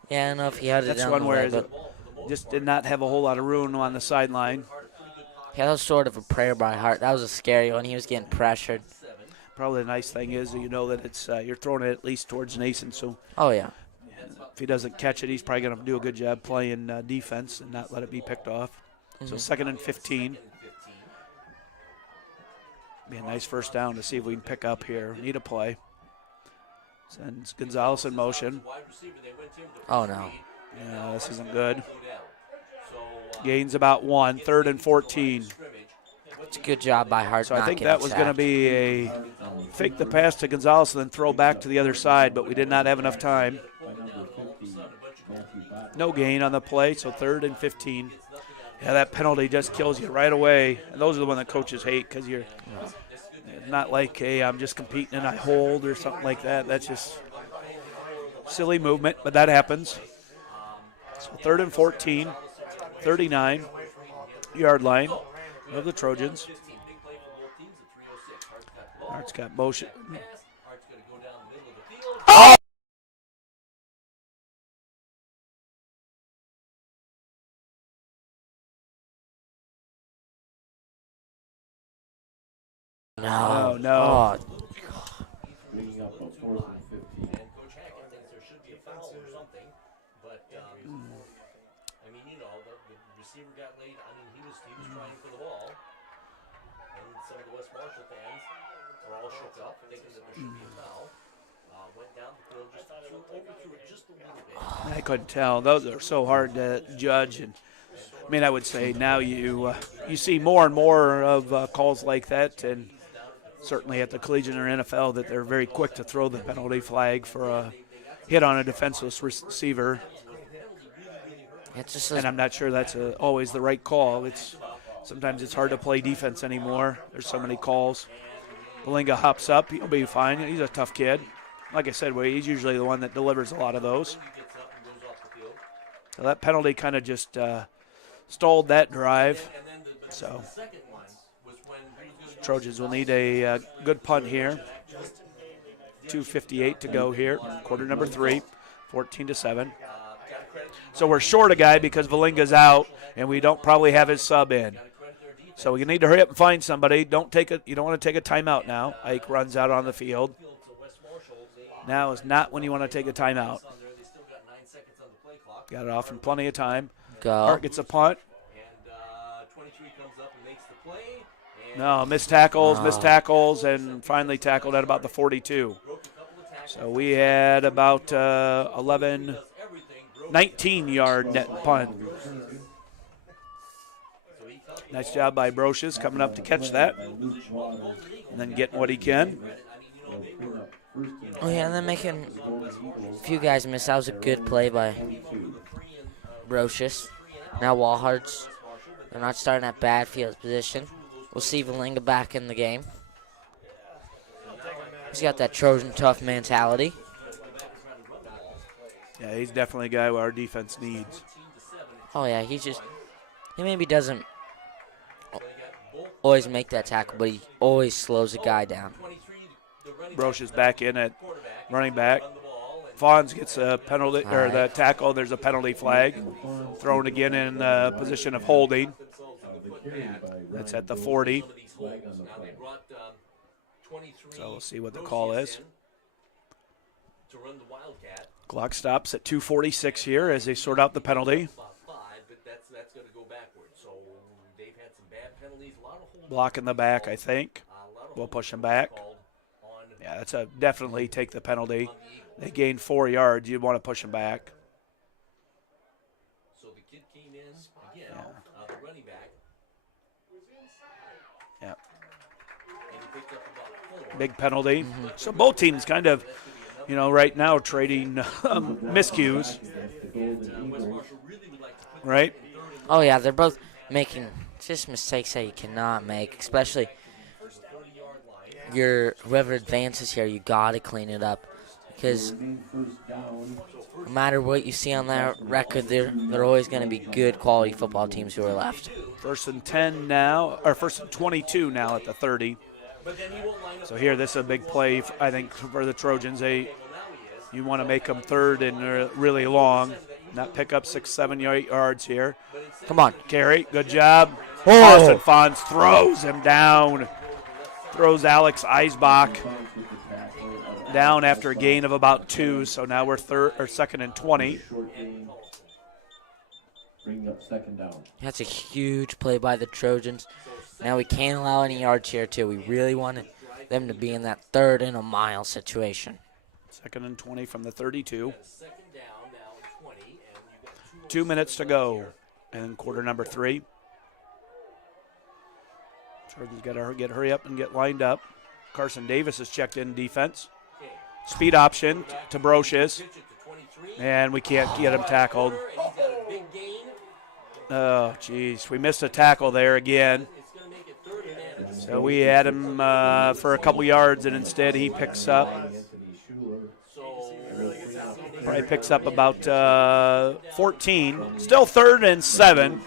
Yeah, I don't know if he had it That's down one the where way, it but just did not have a whole lot of room on the sideline. yeah, that was sort of a prayer by Hart. That was a scary one. He was getting pressured. Probably the nice thing is that you know that it's you're throwing it at least towards Nason, so Oh, yeah. if he doesn't catch it, he's probably going to do a good job playing defense and not let it be picked off. So 2nd and 15. Be a nice first down to see if we can pick up here. Need a play. Sends Gonzalez in motion. Oh, no. Yeah, this isn't good. Gains about 1, 3rd and 14. It's a good job by Hart. So I not think getting that was going to sacked. be a fake the pass to Gonzalez and then throw back to the other side, but we did not have enough time. No gain on the play, so 3rd and 15. Yeah, that penalty just kills you right away. And those are the ones that coaches hate because you're not like, hey, I'm just competing and I hold or something like that. That's just silly movement, but that happens. So 3rd and 14, 39-yard line of the Trojans. Hart's got motion. Oh! No. Oh, no. Bringing up a 4th and 15. And Coach Hackett thinks there should be a foul or something. But, I mean, you know, the receiver got laid. I mean, he was trying for the ball. And some of the West Marshall fans are all shook up, thinking that there should be a foul. Went down the field, just overthrew it just a little bit. I couldn't tell. Those are so hard to judge. And I mean, I would say now you see more and more of calls like that, and certainly at the collegiate or NFL that they're very quick to throw the penalty flag for a hit on a defenseless receiver. It's just And I'm not sure that's always the right call. Sometimes it's hard to play defense anymore. There's so many calls. Valinga hops up. He'll be fine. He's a tough kid. Like I said, he's usually the one that delivers a lot of those. So that penalty kind of just stalled that drive. So Trojans will need a good punt here. 2:58 to go here. Quarter number 3, 14-7. So we're short a guy because Valinga's out, and we don't probably have his sub in. So we need to hurry up and find somebody. You don't want to take a timeout now. Ike runs out on the field. Now is not when you want to take a timeout. Got it off in plenty of time. Hart gets a punt. No, missed tackles, and finally tackled at about the 42. So we had about 19-yard net punt. Nice job by Brocious coming up to catch that and then getting what he can. Oh, yeah, and then making a few guys miss. That was a good play by Brocious. Now Wahlert. They're not starting at bad field position. We'll see Valinga back in the game. He's got that Trojan tough mentality. Yeah, he's definitely a guy our defense needs. Oh, yeah, he maybe doesn't always make that tackle, but he always slows the guy down. Broche is back in at running back. Fawns gets a penalty, or the tackle. There's a penalty flag. Thrown again in position of holding. That's at the 40. So we'll see what the call is. Clock stops at 2:46 here as they sort out the penalty. Block in the back, I think. We'll push him back. Yeah, that's a definitely take the penalty. They gained 4 yards. You'd want to push them back. So the kid came in again, the running back. Yeah. And he picked up about 4. Big penalty. So both teams kind of, right now trading miscues. Right? Oh, yeah, they're both making just mistakes that you cannot make, especially whoever advances here, you got to clean it up. Because no matter what you see on that record, they're always going to be good quality football teams who are left. 1st and 10 now, or 1st and 22 now at the 30. So here, this is a big play, I think, for the Trojans. You want to make them 3rd and really long, not pick up 6, 7, 8 yards here. Come on. Carry, good job. Oh. Austin Fons throws him down. Throws Alex Eisbach down after a gain of about 2. So now we're 2nd and 20. Bring up 2nd down. That's a huge play by the Trojans. Now we can't allow any yards here, too. We really want them to be in that 3rd and a mile situation. 2nd and 20 from the 32. 2 minutes to go in quarter number 3. Trojans got to hurry up and get lined up. Carson Davis is checked in defense. Speed option to Broches. And we can't get him tackled. Oh, geez. We missed a tackle there again. So we had him for a couple yards, and instead he picks up. Probably picks up about 14. Still 3rd and 7.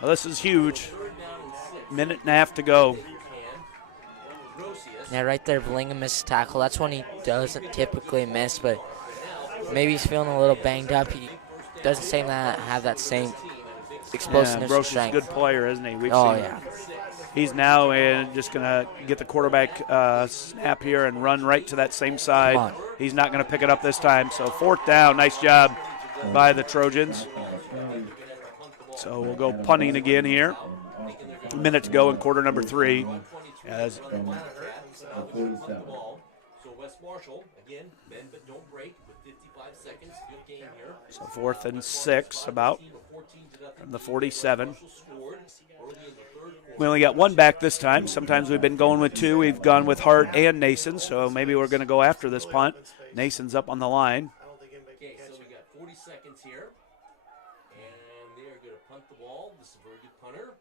Well, this is huge. Minute and a half to go. Yeah, right there, Bellingham missed tackle. That's when he doesn't typically miss, but maybe he's feeling a little banged up. He doesn't seem to have that same explosiveness and Broche is a strength. good player, isn't he? Yeah. He's now just going to get the quarterback snap here and run right to that same side. He's not going to pick it up this time. So 4th down. Nice job by the Trojans. So we'll go punting again here. A minute to go in quarter number 3. As So West Marshall, again, bend but don't break with 55 seconds. Good game here. So 4th and 6 about from the 47. We only got 1 back this time. Sometimes we've been going with 2. We've gone with Hart and Nason, so maybe we're going to go after this punt. Nason's up on the line. Okay, so we got 40 seconds here. And they're going to punt the ball. This is a very good punter.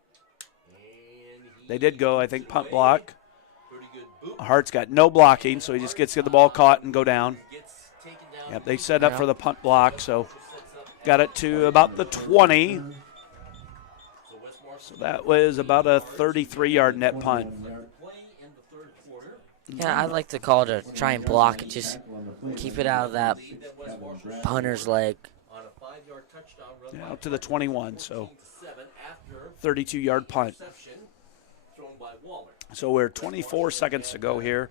And They did go, I think, punt block. pretty good boot. Hart's got no blocking, so he just gets the ball caught and go down. Gets taken down. Yep, they set up for the punt block, so got it to about the 20. So that was about a 33-yard net punt. Yeah, I'd like to call it a try and block it. Just keep it out of that punter's leg. On a 5-yard touchdown run Yeah, up to the 21, so 32-yard punt. thrown by Wahlert. So we're 24 seconds to go here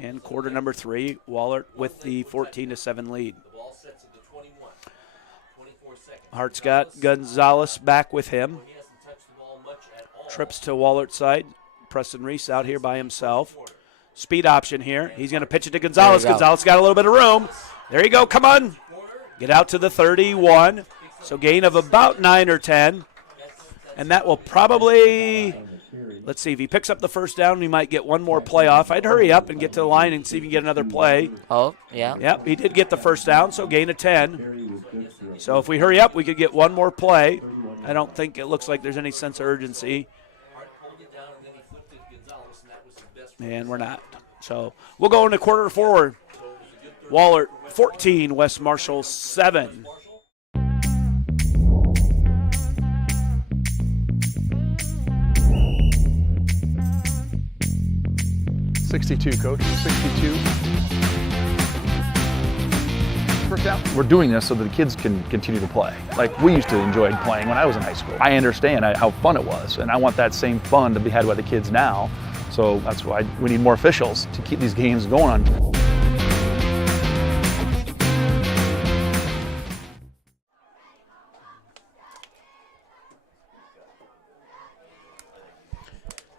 in quarter number 3. Wahlert with the 14-7 lead. The ball sets at the 21. 24 seconds. Hart's got Gonzalez back with him. He hasn't touched the ball much at all. Trips to Wallert's side. Preston Reese out here by himself. Speed option here. He's going to pitch it to Gonzalez. There you go. Gonzalez got a little bit of room. There you go. Come on. Get out to the 31. So gain of about 9 or 10. And that will probably, let's see, if he picks up the 1st down, we might get 1 more play off. I'd hurry up and get to the line and see if we can get another play. Oh, yeah. Yep, he did get the 1st down, so gain of 10. So if we hurry up, we could get 1 more play. I don't think it looks like there's any sense of urgency. And we're not. So we'll go into quarter 4. Wahlert 14, West Marshall 7. 62, Coach. 62. First down. We're doing this so that the kids can continue to play. Like we used to enjoy playing when I was in high school. I understand how fun it was, and I want that same fun to be had by the kids now. So that's why we need more officials to keep these games going on.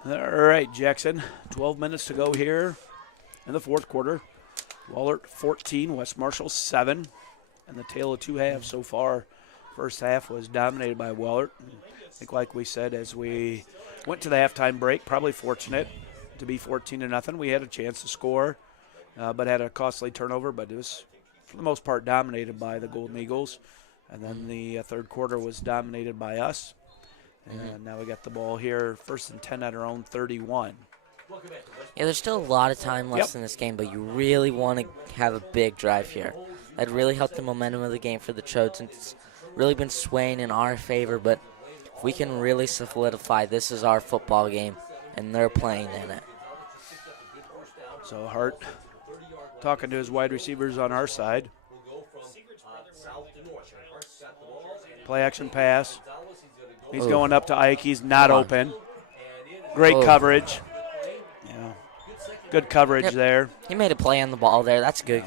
All right, Jackson, 12 minutes to go here in the fourth quarter. Wahlert 14, West Marshall 7, and the tale of two halves so far. First half was dominated by Wahlert. I think, like we said, as we went to the halftime break, probably fortunate to be 14-0. We had a chance to score, but had a costly turnover, but it was, for the most part, dominated by the Golden Eagles. And then the third quarter was dominated by us. And now we got the ball here, 1st and 10 at our own 31. Yeah, there's still a lot of time left in this game, but you really want to have a big drive here. That'd really help the momentum of the game for the Trojans. It's really been swaying in our favor, but if we can really solidify this is our football game, and they're playing in it. So Hart talking to his wide receivers on our side. Play action pass. He's going up to Ike. He's not open. Great coverage. Yeah. Good coverage there. He made a play on the ball there. That's good.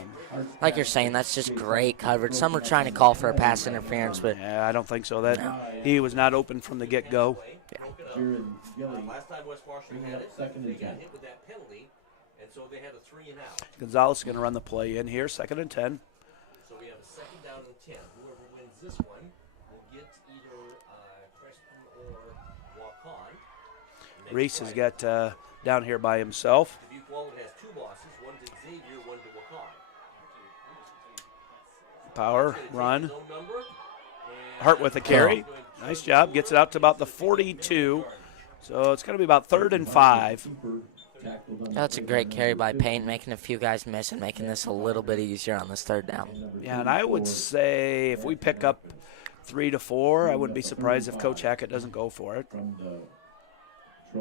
Like you're saying, that's just great coverage. Some are trying to call for a pass interference, but yeah, I don't think so. He was not open from the get-go. Last time West Marshall had it, they got hit with that penalty, and so they had a 3 and out. Gonzalez is going to run the play in here, 2nd and 10. So we have a 2nd down and 10. Whoever wins this one will get either Preston or Waukon. Reese has got down here by himself. Dubuque Wahlert has 2 losses, one to Xavier, one to Waukon. Power, run. Hart with a carry. Nice job. Gets it out to about the 42. So it's going to be about 3rd and 5. That's a great carry by Payne, making a few guys miss and making this a little bit easier on this 3rd down. Yeah, and I would say if we pick up 3 to 4, I wouldn't be surprised if Coach Hackett doesn't go for it.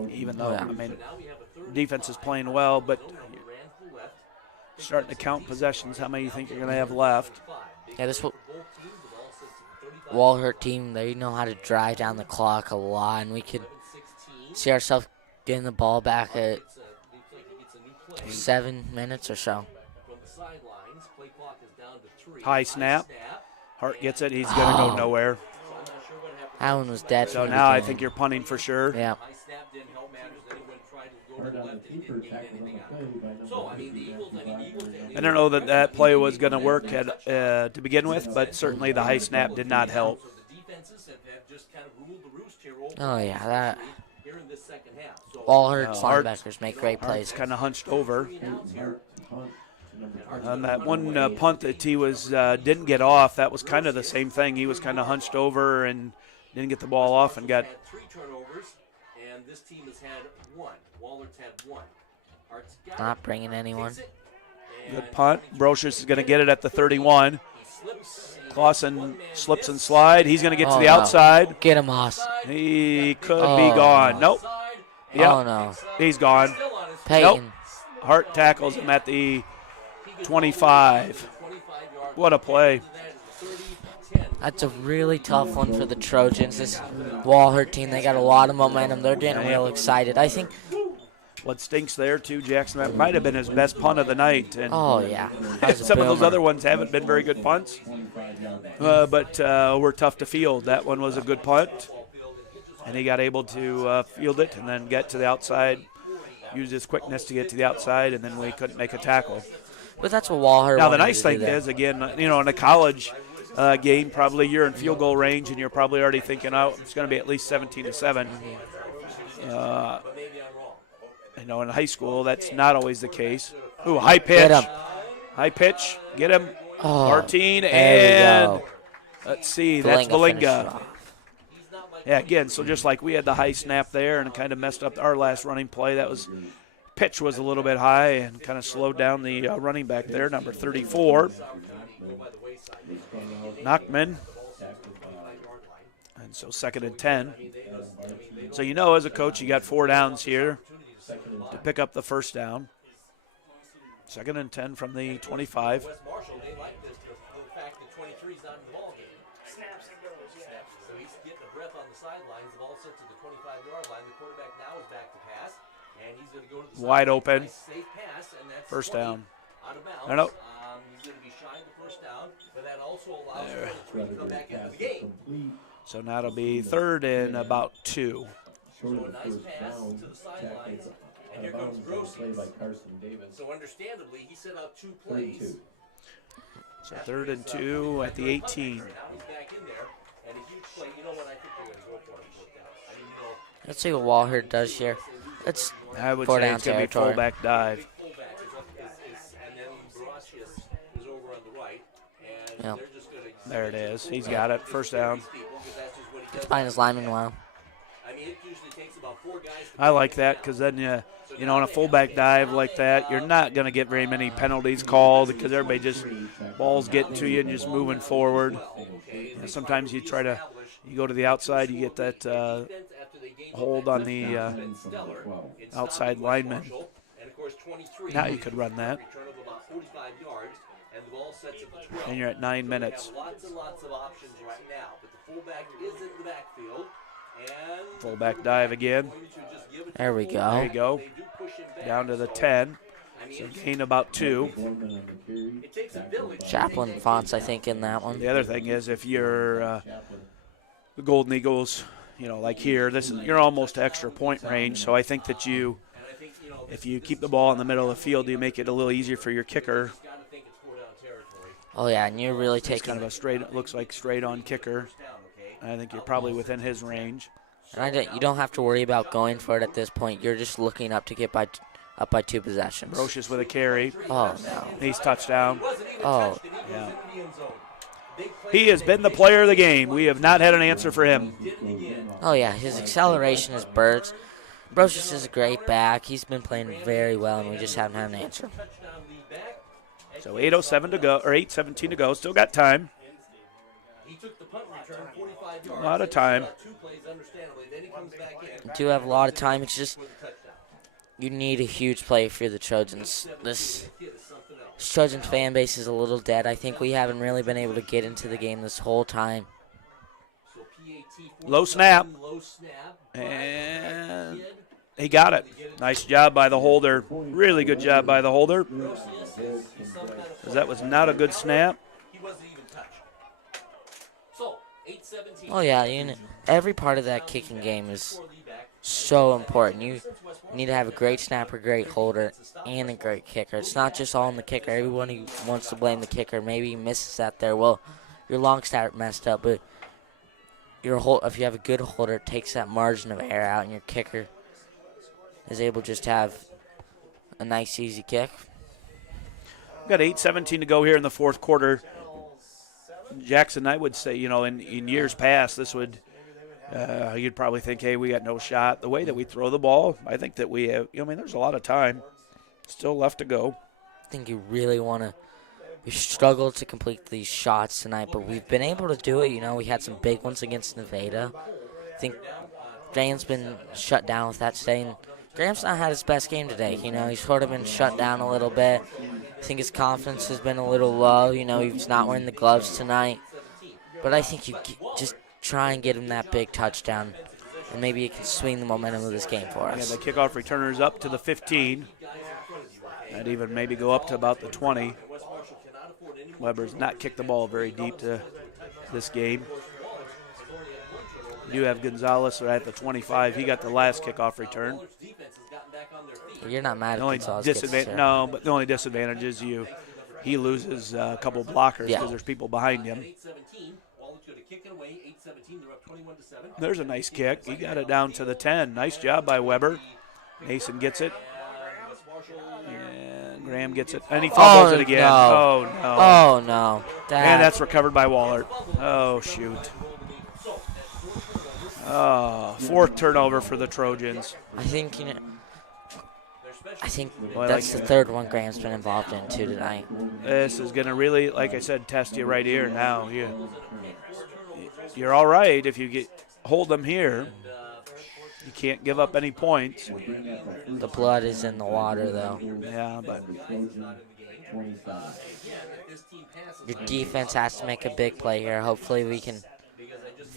Even though, I mean, defense is playing well, but starting to count possessions. How many do you think you're going to have left? Yeah, this Wahlert team, they know how to drive down the clock a lot, and we could see ourselves getting the ball back at 7 minutes or so. High snap. Hart gets it. He's going to go nowhere. That one was dead. So now I think you're punting for sure. Yeah. I don't know that play was going to work to begin with, but certainly the high snap did not help. Oh, yeah, that. Wahlert linebackers make great plays. Kind of hunched over. On that one punt that he was didn't get off, that was kind of the same thing. He was kind of hunched over and didn't get the ball off and got 3 turnovers, and this team has had 1. Wallert's had 1. Not bringing anyone. Good punt. Brocious is going to get it at the 31. Clausen slips and slide. He's going to get to the outside. Get him, Haas. He could be gone. Nope. Yep. Oh, no. He's gone. Peyton. Nope. Hart tackles him at the 25. What a play. That's a really tough one for the Trojans. This Wahlert team, they got a lot of momentum. They're getting real excited. I think. What stinks there, too, Jackson, that might have been his best punt of the night. And oh, yeah. Some of those other ones haven't been very good punts, but were tough to field. That one was a good punt, and he got able to field it and then get to the outside, use his quickness to get to the outside, and then we couldn't make a tackle. But that's what Wahlert Now, the nice thing is, again, in a college game, probably you're in field goal range, and you're probably already thinking, oh, it's going to be at least 17-7. In high school, that's not always the case. Ooh, high pitch. High pitch. Get him. Oh, Martine, and let's see, that's Belinga. Yeah, again, so just like we had the high snap there and kind of messed up our last running play, pitch was a little bit high and kind of slowed down the running back there, number 34. Nachman. And so 2nd and 10. So as a coach, you got 4 downs here to pick up the 1st down. 2nd and 10 from the 25. West Marshall, they like this, the fact that 23's not in the ball game. Snaps and goes, yeah. So he's getting a breath on the sidelines. The ball sits at the 25-yard line. The quarterback now is back to pass, and he's going to go to the wide open. Nice safe pass, and that's First down. Out of bounds. No. He's going to be shy of the first down, but that also allows him to come back into the game. So now it'll be 3rd and about 2. So a nice pass to the sidelines, and here comes Grossi. So understandably, he set out 2 plays. So 3rd and 2 at the 18. Now he's back in there, and a huge play. You know what? I think they're going to go for it. I mean, you know. Let's see what Wahlert does here. It's I would 4 say down it's going to be territory. fullback dive. Fullback and then Brosius is over on the right, and Yep. they're just going to. There it is. He's got it. First down. Gets behind his lineman well. I mean, it usually takes about 4 guys. I like that because then, you know, on a fullback dive like that, you're not going to get very many penalties called because everybody just, ball's getting to you and just moving forward. You know, sometimes you go to the outside, you get that hold on the outside lineman. Now you could run that. And you're at 9 minutes. Lots and lots of options right now, but the fullback is in the backfield. And Fullback dive again. There we There go. you go. Down to the 10. So gain about 2. Chaplain Fonts, I think, in that one. The other thing is if you're the Golden Eagles, you know, like here, you're almost to extra point range. So I think that if you keep the ball in the middle of the field, you make it a little easier for your kicker. Oh, yeah, and you're really It's taking kind of a looks like straight on kicker. I think you're probably within his range. And you don't have to worry about going for it at this point. You're just looking up to get up by 2 possessions. Brocious with a carry. Oh, no. He's touchdown. Oh, Yeah. He has been the player of the game. We have not had an answer for him. oh yeah, his acceleration is birds. Brocious is a great back. He's been playing very well, and we just haven't had an answer. So 8:07 to go, or 8:17 to go. Still got time. he took the punt return 45 yards. A lot of time. 2 plays, understandably. Then he comes back in. We do have a lot of time. It's just you need a huge play for the Trojans. This Trojans fan base is a little dead. I think we haven't really been able to get into the game this whole time. Low snap. Low snap. And he got it. Nice job by the holder. Really good job by the holder. 'Cause that was not a good snap. He wasn't even touched. So, 8-17. Oh yeah, every part of that kicking game is so important. You need to have a great snapper, great holder, and a great kicker. It's not just all on the kicker. Everyone wants to blame the kicker. Maybe he misses that there. Well, your long snap messed up, but if you have a good holder, it takes that margin of error out, and your kicker is able to just have a nice, easy kick. We've got 8:17 to go here in the 4th quarter. Jackson, I would say, you know, in years past, this would you'd probably think, hey, we got no shot. The way that we throw the ball, I think that we have, I mean, there's a lot of time still left to go. I think you really want to. We struggled to complete these shots tonight, but we've been able to do it. You know, we had some big ones against Nevada. I think Graham's been shut down with that today, and Graham's not had his best game today. You know, he's sort of been shut down a little bit. I think his confidence has been a little low. You know, he's not wearing the gloves tonight. But I think you just try and get him that big touchdown, and maybe you can swing the momentum of this game for us. Yeah, the kickoff returners up to the 15. I'd even maybe go up to about the 20. Weber's not kicked the ball very deep to this game. You have Gonzalez at the 25. He got the last kickoff return. You're not mad at The only Gonzalez. no, but the only disadvantage is he loses a couple blockers because there's people behind him. There's a nice kick. He got it down to the 10. Nice job by Weber. Mason gets it. And Graham gets it. And he fumbles it again. No. Oh, no. Oh, no. And that's recovered by Wahlert. Oh, shoot. Oh, 4th turnover for the Trojans. I think that's the 3rd one Graham's been involved in too tonight. This is going to really, like I said, test you right here now. You're all right if you hold them here. You can't give up any points. The blood is in the water, though. Yeah, but Your defense has to make a big play here. Hopefully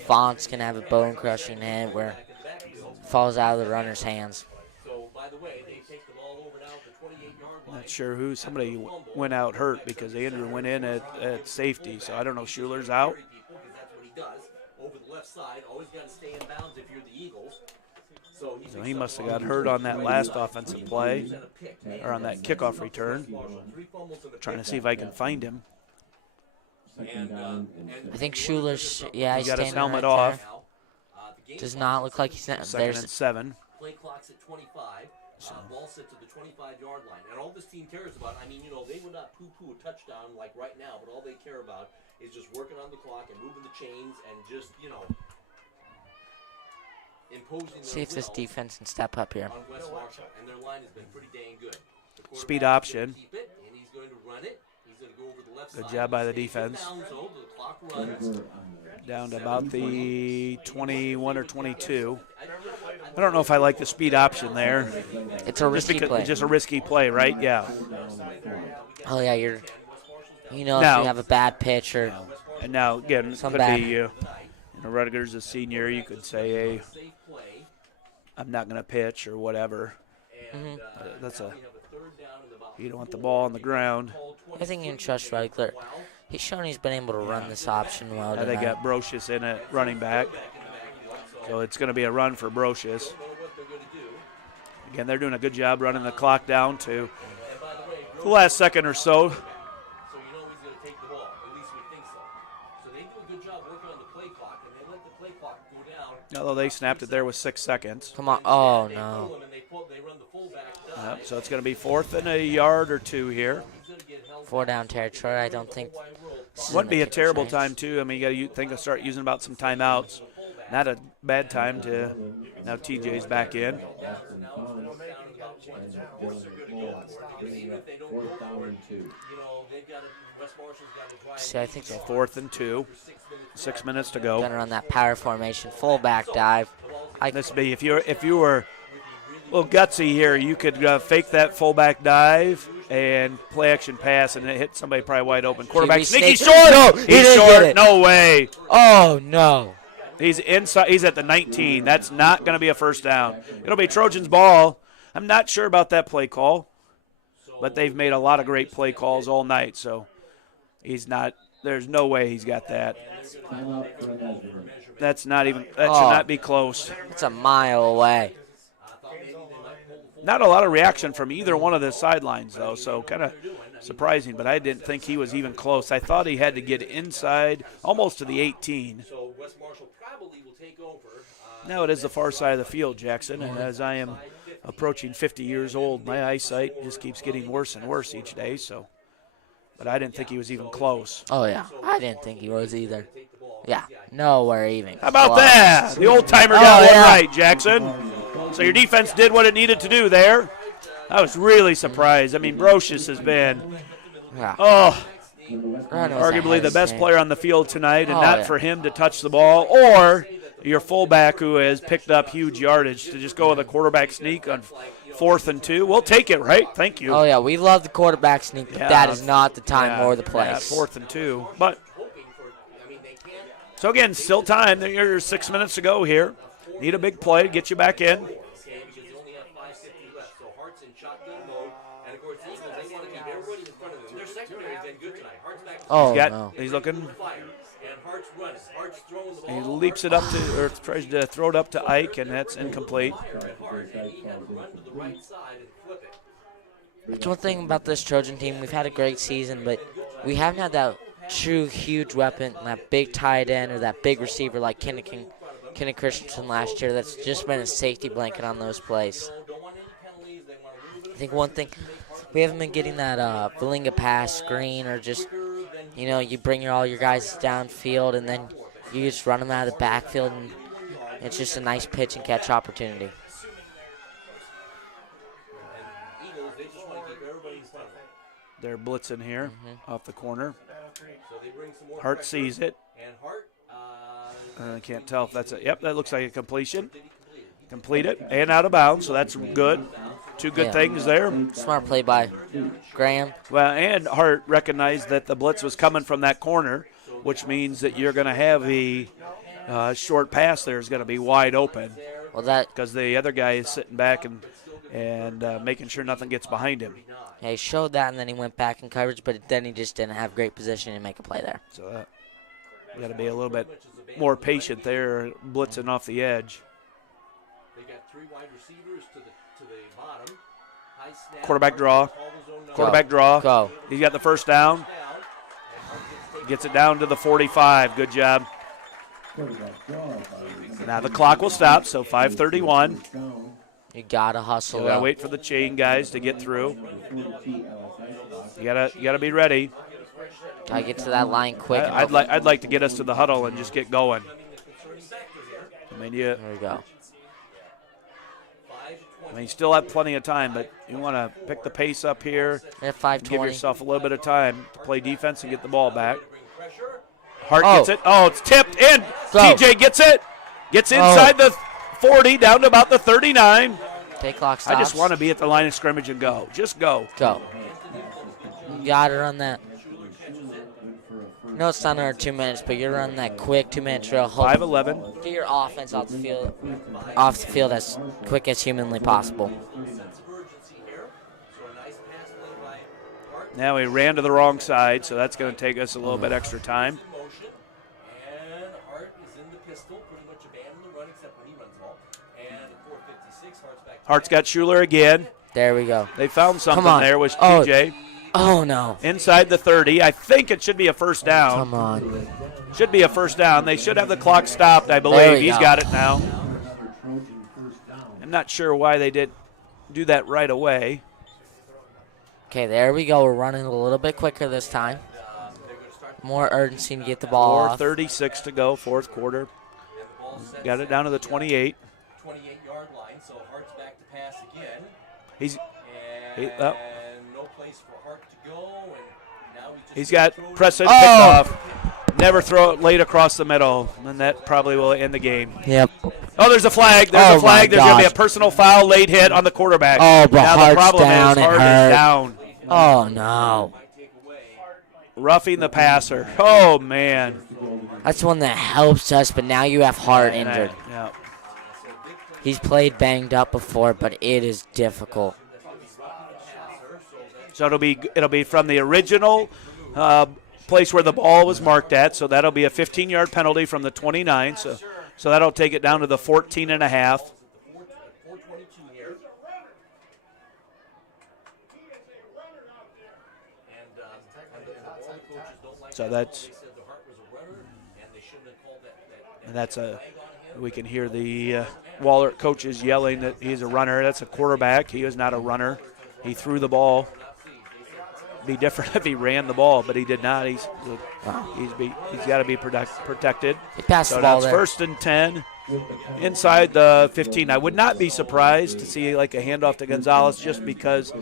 Fonts can have a bone-crushing hit where it falls out of the runner's hands. not sure who. Somebody went out hurt because Andrew went in at safety. So I don't know. Schuler's out. So he must have got hurt on that last offensive play, or on that kickoff return. Trying to see if I can find him. I think Schuler's, yeah, he's got his standing helmet right off. there. Does not look like he's not. Second and 7. Play clock's at 25. Ball set to the 25-yard line. And all this team cares about, I mean, you know, they would not poo-poo a touchdown like right now, but all they care about is just working on the clock and moving the chains and just, you know, imposing. See if this defense can step up here. On West Marshall, and their line has been pretty dang good. Speed option. Keep it, and he's going to run it. He's going to go over the left Good side. job by the defense. Down to about the 21 or 22. I don't know if I like the speed option there. It's a risky play. Just a risky play, right? Yeah. Oh, yeah, you know, Now- if you have a bad pitch or And now, again, it Some could bad. be, Rutgers a senior. You could say, hey, I'm not going to pitch or whatever. You don't want the ball on the ground. I think you can trust Rutgers. He's shown he's been able to run this option well They tonight. got Brocious in at running back. So it's going to be a run for Brocious. Again, they're doing a good job running the clock down to the last second or so. So you know he's going to take the ball. At least we think so. So they do a good job working on the play clock, and they let the play clock go down. Although they snapped it there with 6 seconds. Come on. Oh, no. They run the fullback. So it's going to be 4th and a yard or 2 here. 4-down territory. I don't think. Wouldn't be a terrible time, too. I mean, you got to think of start using about some timeouts. Not a bad time to. Now TJ's back in. See, I think So 4th and 2. 6 minutes to go. gonna run that power formation, fullback dive. This be if you were a little gutsy here, you could fake that fullback dive and play action pass and hit somebody probably wide open. Quarterback sneaky snake- short. No, he He's didn't short. get it. No way. Oh no! He's inside. He's at the 19. That's not going to be a first down. It'll be Trojans' ball. I'm not sure about that play call, but they've made a lot of great play calls all night. So he's not. There's no way he's got that. That's not even. That should not be close. It's a mile away. Not a lot of reaction from either one of the sidelines, though, so kind of surprising, but I didn't think he was even close. I thought he had to get inside, almost to the 18. Now it is the far side of the field, Jackson, and as I am approaching 50 years old, my eyesight just keeps getting worse and worse each day, so. But I didn't think he was even close. Oh yeah, I didn't think he was either. Yeah, nowhere even. How about close. that? The old-timer got one yeah. right, Jackson. So your defense did what it needed to do there. I was really surprised. I mean, Brocious has been, Yeah. arguably the best player on the field tonight, and Oh, not yeah. for him to touch the ball, or your fullback who has picked up huge yardage to just go with a quarterback sneak on 4th and 2. We'll take it, right? Thank you. Oh yeah, we love the quarterback sneak, but that is not the time or the place. 4th and 2. But so again, still time. There's 6 minutes to go here. Need a big play to get you back in. Oh no. He's looking. He leaps it up to, or tries to throw it up to Ike, and that's incomplete. That's one thing about this Trojan team. We've had a great season, but we haven't had that true huge weapon, that big tight end or that big receiver like Kenny Christensen last year. That's just been a safety blanket on those plays. I think one thing, we haven't been getting that Valinga pass screen, or just, you know, you bring all your guys downfield and then you just run them out of the backfield, and it's just a nice pitch and catch opportunity. They're blitzing here off the corner. Hart sees it. I can't tell if that's a – yep, that looks like a completion. complete it and out of bounds, so that's good. Two good things there. Smart play by Graham. Well, and Hart recognized that the blitz was coming from that corner, which means that you're going to have a short pass there is going to be wide open. Well, that because the other guy is sitting back and making sure nothing gets behind him. Yeah, he showed that, and then he went back in coverage, but then he just didn't have great position to make a play there. So you got to be a little bit more patient there, blitzing off the edge. They got 3 wide receivers to the bottom. High snap. Quarterback draw. Quarterback draw. Go. He's got the first down. Gets it down to the 45. Good job. Now the clock will stop, so 5:31. You gotta hustle. You gotta wait for the chain guys to get through. You gotta be ready. Gotta get to that line quick. I'd like to get us to the huddle and just get going. I mean, There we go. you still have plenty of time, but you want to pick the pace up here. At Give 5:20. yourself a little bit of time to play defense and get the ball back. Hart Oh. gets it. Oh, it's tipped in. Go. TJ gets it. Gets inside the 40, down to about the 39. Take clock stops. I just want to be at the line of scrimmage and go. Just go. Go. You gotta run that. No, it's not under 2 minutes, but you're running that quick 2-minute drill. 5:11. Get your offense off the field as quick as humanly possible. Now he ran to the wrong side, so that's going to take us a little bit extra time. And Hart is in the pistol, pretty much abandoned the run except when he runs the ball. And at 4:56, Hart's back. Hart's got Schuler again. There we go. They found something on. there, was Oh. TJ. Oh, no. Inside the 30. I think it should be a first down. Come on. Should be a first down. They should have the clock stopped, I There believe. we He's go. got it now. I'm not sure why they did do that right away. Okay, there we go. We're running a little bit quicker this time. More urgency to get the ball off. 4:36 to go, fourth quarter. Got it down to the 28. 28-yard line, so Hart's back to pass again. He's And oh, no place for Hart to go. And now he's got Preston Oh! picked off. Never throw it late across the middle, and that probably will end the game. Yep. Oh, there's a flag. There's Oh, a flag. my There's going to be a gosh. personal foul, late hit on the quarterback. Oh, but now the Hart's problem down is and Hart hurt. is down. Oh, no. Roughing the passer. Oh, man. That's one that helps us, but now you have Hart And injured. yeah. He's played banged up before, but it is difficult. So it'll be from the original place where the ball was marked at. So that'll be a 15-yard penalty from the 29. So that'll take it down to the 14 and a half. So we can hear the Wahlert coaches yelling that he's a runner. That's a quarterback. He is not a runner. He threw the ball. Be different if he ran the ball, but he did not. He's got to be protected. He passed So the ball now it's there. first and 10 inside the 15. I would not be surprised to see like a handoff to Gonzalez just because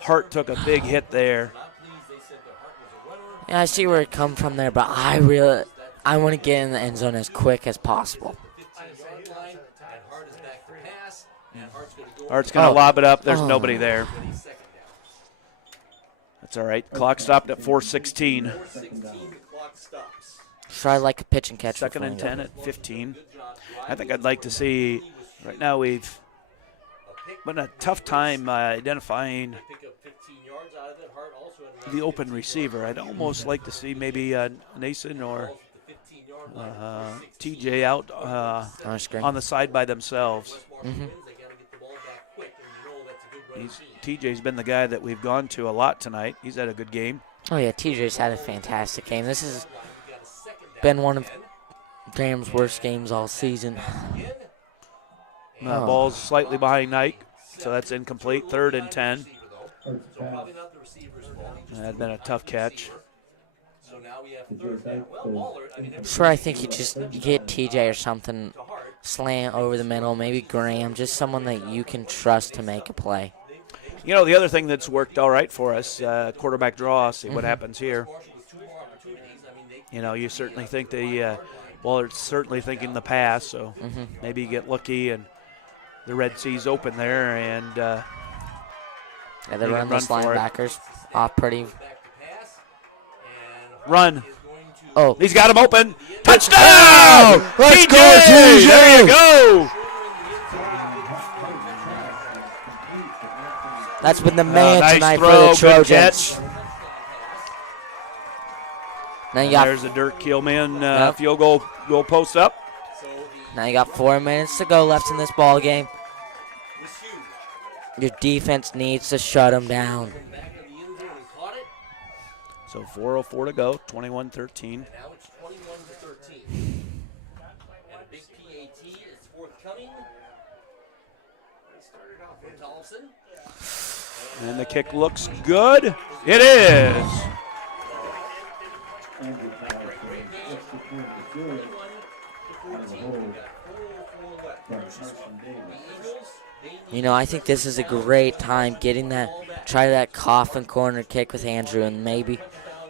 Hart took a big hit there. Yeah, I see where it come from there, but I want to get in the end zone as quick as possible. Hart's going to lob it up. There's nobody there. That's all right. Clock stopped at 4:16. Try like a pitch and catch. Second and 10 at 15. I think I'd like to see. Right now we've been a tough time identifying the open receiver. I'd almost like to see maybe Nason or TJ out on the side by themselves. Mm-hmm. TJ's been the guy that we've gone to a lot tonight. He's had a good game. Oh, yeah, TJ's had a fantastic game. This has been one of Graham's worst games all season. Ball's slightly behind Nike, so that's incomplete. Third and 10. That'd been a tough catch. Sure, I think you just get TJ or something, slant over the middle, maybe Graham, just someone that you can trust to make a play. You know, the other thing that's worked all right for us, quarterback draw, see what happens here. You know, you certainly think Wallert's certainly thinking the pass, so maybe you get lucky and the Red Sea's open there, and Yeah, They they can run those run for it. linebackers off pretty. run. Oh, He's got him open. Touchdown! Oh, let's TJ! go, TJ! There you go. that's been the man Nice tonight throw, for the good Trojans. catch. Now you And got there's a Dirk Keelman Yep. field goal post up. 4 minutes to go left in this ball game. Your defense needs to shut them down. So 4:04 to go, 21-13. Now it's 21-13. And a big PAT is forthcoming. They started off with Tollefson. And the kick looks good. It is. Andrew Tollefson, extra point to do it. Out of the hole from Carson Davis. You know, I think this is a great time getting try that coffin corner kick with Andrew and maybe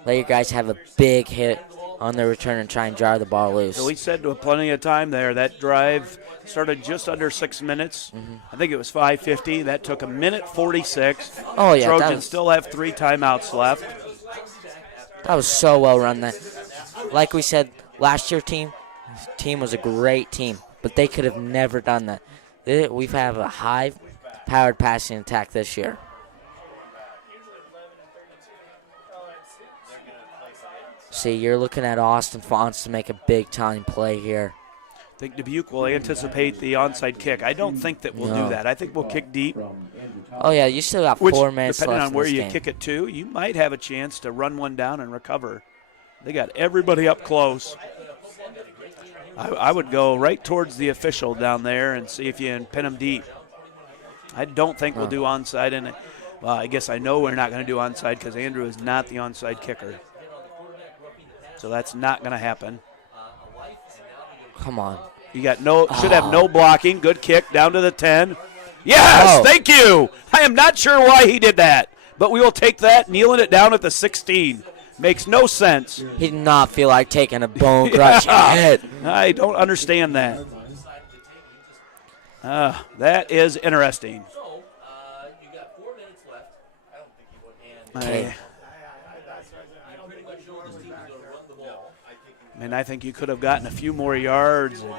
let your guys have a big hit on their return and try and jar the ball loose. So we said with plenty of time there. That drive started just under 6 minutes. I think it was 5:50. That took a minute 46. Oh, yeah, that Trojans was- still have 3 timeouts left. That was so well run. That, like we said, last year team was a great team, but they could have never done that. We've had a high-powered passing attack this year. See, you're looking at Austin Fonts to make a big-time play here. I think Dubuque will anticipate the onside kick. I don't think that we'll No. do that. I think we'll kick deep, From Andrew Oh, yeah, you still got which, 4 minutes depending left on where in this you game. kick it to, you might have a chance to run one down and recover. They got everybody up close. I would go right towards the official down there and see if you can pin him deep. I don't think we'll do onside. And well, I guess I know we're not going to do onside because Andrew is not the onside kicker. So that's not going to happen. Come on. You got should have no blocking. Good kick down to the 10. Yes, Oh. thank you. I am not sure why he did that, but we will take that, kneeling it down at the 16. Makes no sense. He did not feel like taking a bone crushing hit. I don't understand that. That is interesting. So, you got 4 minutes left. I don't think he would. Okay. Pretty much know this team is going to run the ball. I mean, I think you could have gotten a few more yards and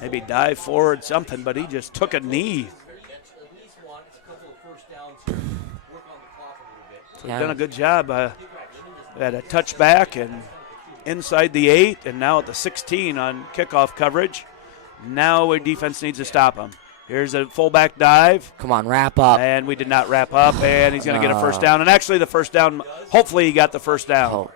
maybe dive forward something, but he just took a knee. At least want a couple of first downs to work on the clock a little bit. Yeah. Done a good job. Had a touchback and inside the 8 and now at the 16 on kickoff coverage. Now our defense needs to stop him. Here's a fullback dive. Come on, wrap up. And we did not wrap up, and he's going to get a first down. And actually the first down, hopefully he got the first down. Oh,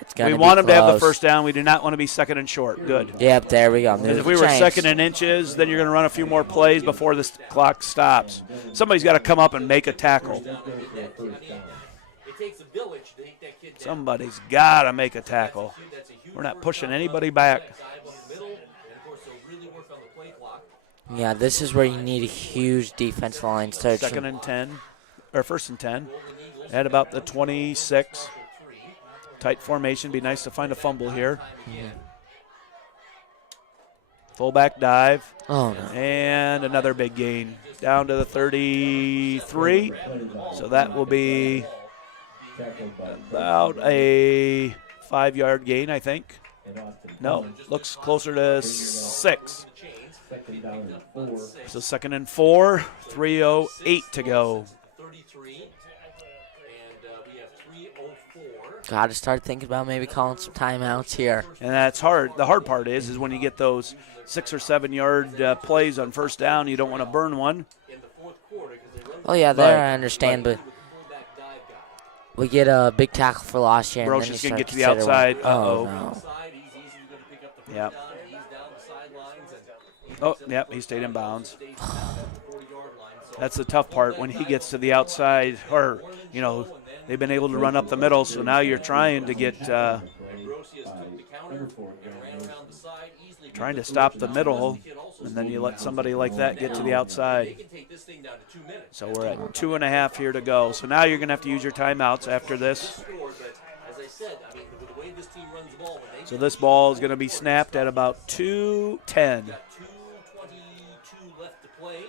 it's gonna We be want him to have the close. first down. We do not want to be second and short. Good. Yep, there we go. Because if we were second and inches, then you're going to run a few more plays before the clock stops. Somebody's got to come up and make a tackle. It takes a village to take that kid down. Somebody's got to make a tackle. That's a huge We're not pushing anybody back. dive on the middle, and of course they'll really work on the play clock. Yeah, this is where you need a huge defense line. Second and 10, or first and 10, at about the 26. Tight formation. Be nice to find a fumble here. Fullback dive. Oh, no. And another big gain. Down to the 33. So that will be about a 5-yard gain, I think. No, looks closer to 6. Second down and 4. So second and 4, 3:08 to go. 33, and we have 3:04. Got to start thinking about maybe calling some timeouts here. And that's hard. The hard part is when you get those 6 or 7 yard plays on first down, you don't want to burn one. In the fourth quarter, because they run Oh, yeah, there Right. I understand, but the fullback dive guy. we get a big tackle for loss here. Brosh and then is you gonna start get to the outside. considering- Uh-oh. Oh, no. Side, he's easily going to pick up the first Yep. down. He's down the sidelines and Oh, yep, he stayed in bounds. stays down at the 40-yard line. So That's the tough part when he gets to the outside, or, they've been able to run up the middle, so now you're trying to get, Ambrosius took the counter and ran around the side easily. trying to stop the middle, and then you let somebody like that get to the outside. They can take this thing down to 2 minutes. So we're at 2.5 here to go. So now you're going to have to use your timeouts after this. Score, but as I said, I mean, with the way this team runs the ball, when they So this ball is going to be snapped at about 2:10. got 2:22 left to play.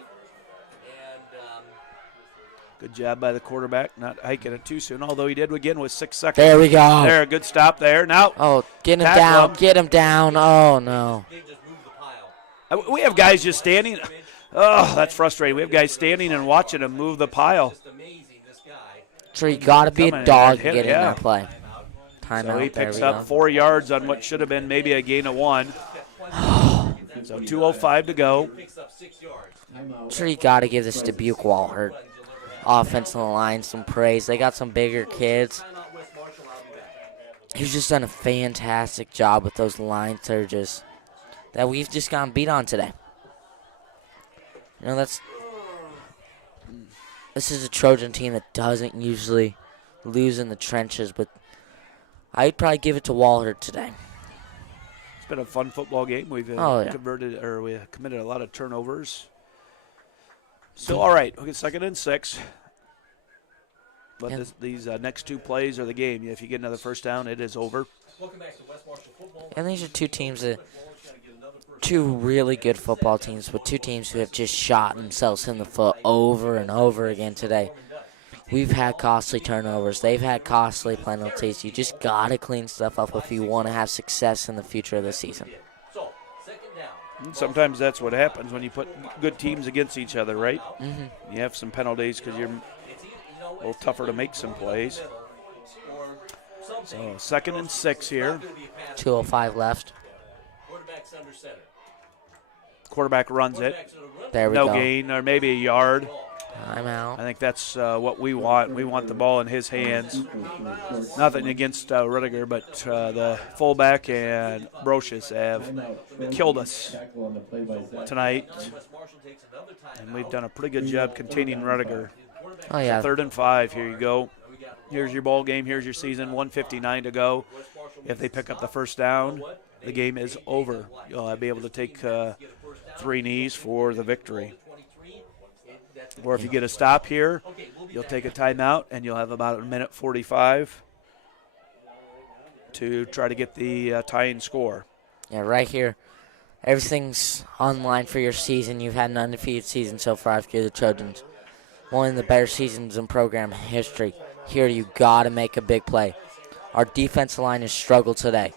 Good job by the quarterback, not hiking it too soon, although he did again with 6 seconds. There we go. There, good stop there. Now, Oh, get him tackle down. him. Get him down. Oh, no. We have guys just standing. Oh, that's frustrating. We have guys standing and watching him move the pile. So you got to be Coming a in dog and and get hit, in yeah. that play. Timeout. So he There picks we up go. 4 yards on what should have been maybe a gain of 1. So 2:05 to go. Sure, you got to give this Dubuque Wahlert offensive line some praise. They got some bigger kids. He's just done a fantastic job with those line surges that we've just gotten beat on today. You know, this is a Trojan team that doesn't usually lose in the trenches, but I'd probably give it to Wahlert today. It's been a fun football game. We've We committed a lot of turnovers. So, all right, we get 2nd and 6. But Yeah. these next 2 plays are the game. If you get another first down, it is over. And these are two teams two really good football teams, but two teams who have just shot themselves in the foot over and over again today. We've had costly turnovers. They've had costly penalties. You just got to clean stuff up if you want to have success in the future of the season. And sometimes that's what happens when you put good teams against each other, right? Mm-hmm. You have some penalties because you're a little tougher to make some plays. So 2nd and 6 here. 2:05 left. Quarterback runs it. There we No go. gain, or maybe a yard. Timeout. I think that's what we want. We want the ball in his hands. Nothing against Rudiger, but the fullback and Brocious have killed us tonight. And we've done a pretty good job containing Rudiger. Oh, yeah. 3rd and 5, here you go. Here's your ball game, here's your season, 1:59 to go. If they pick up the first down, the game is over. You'll be able to take 3 knees for the victory. Or if you get a stop here, you'll take a timeout, and you'll have about 1:45 to try to get the tying score. Yeah, right here. Everything's on line for your season. You've had an undefeated season so far if you're the Trojans. One of the better seasons in program history. Here you got to make a big play. Our defensive line has struggled today.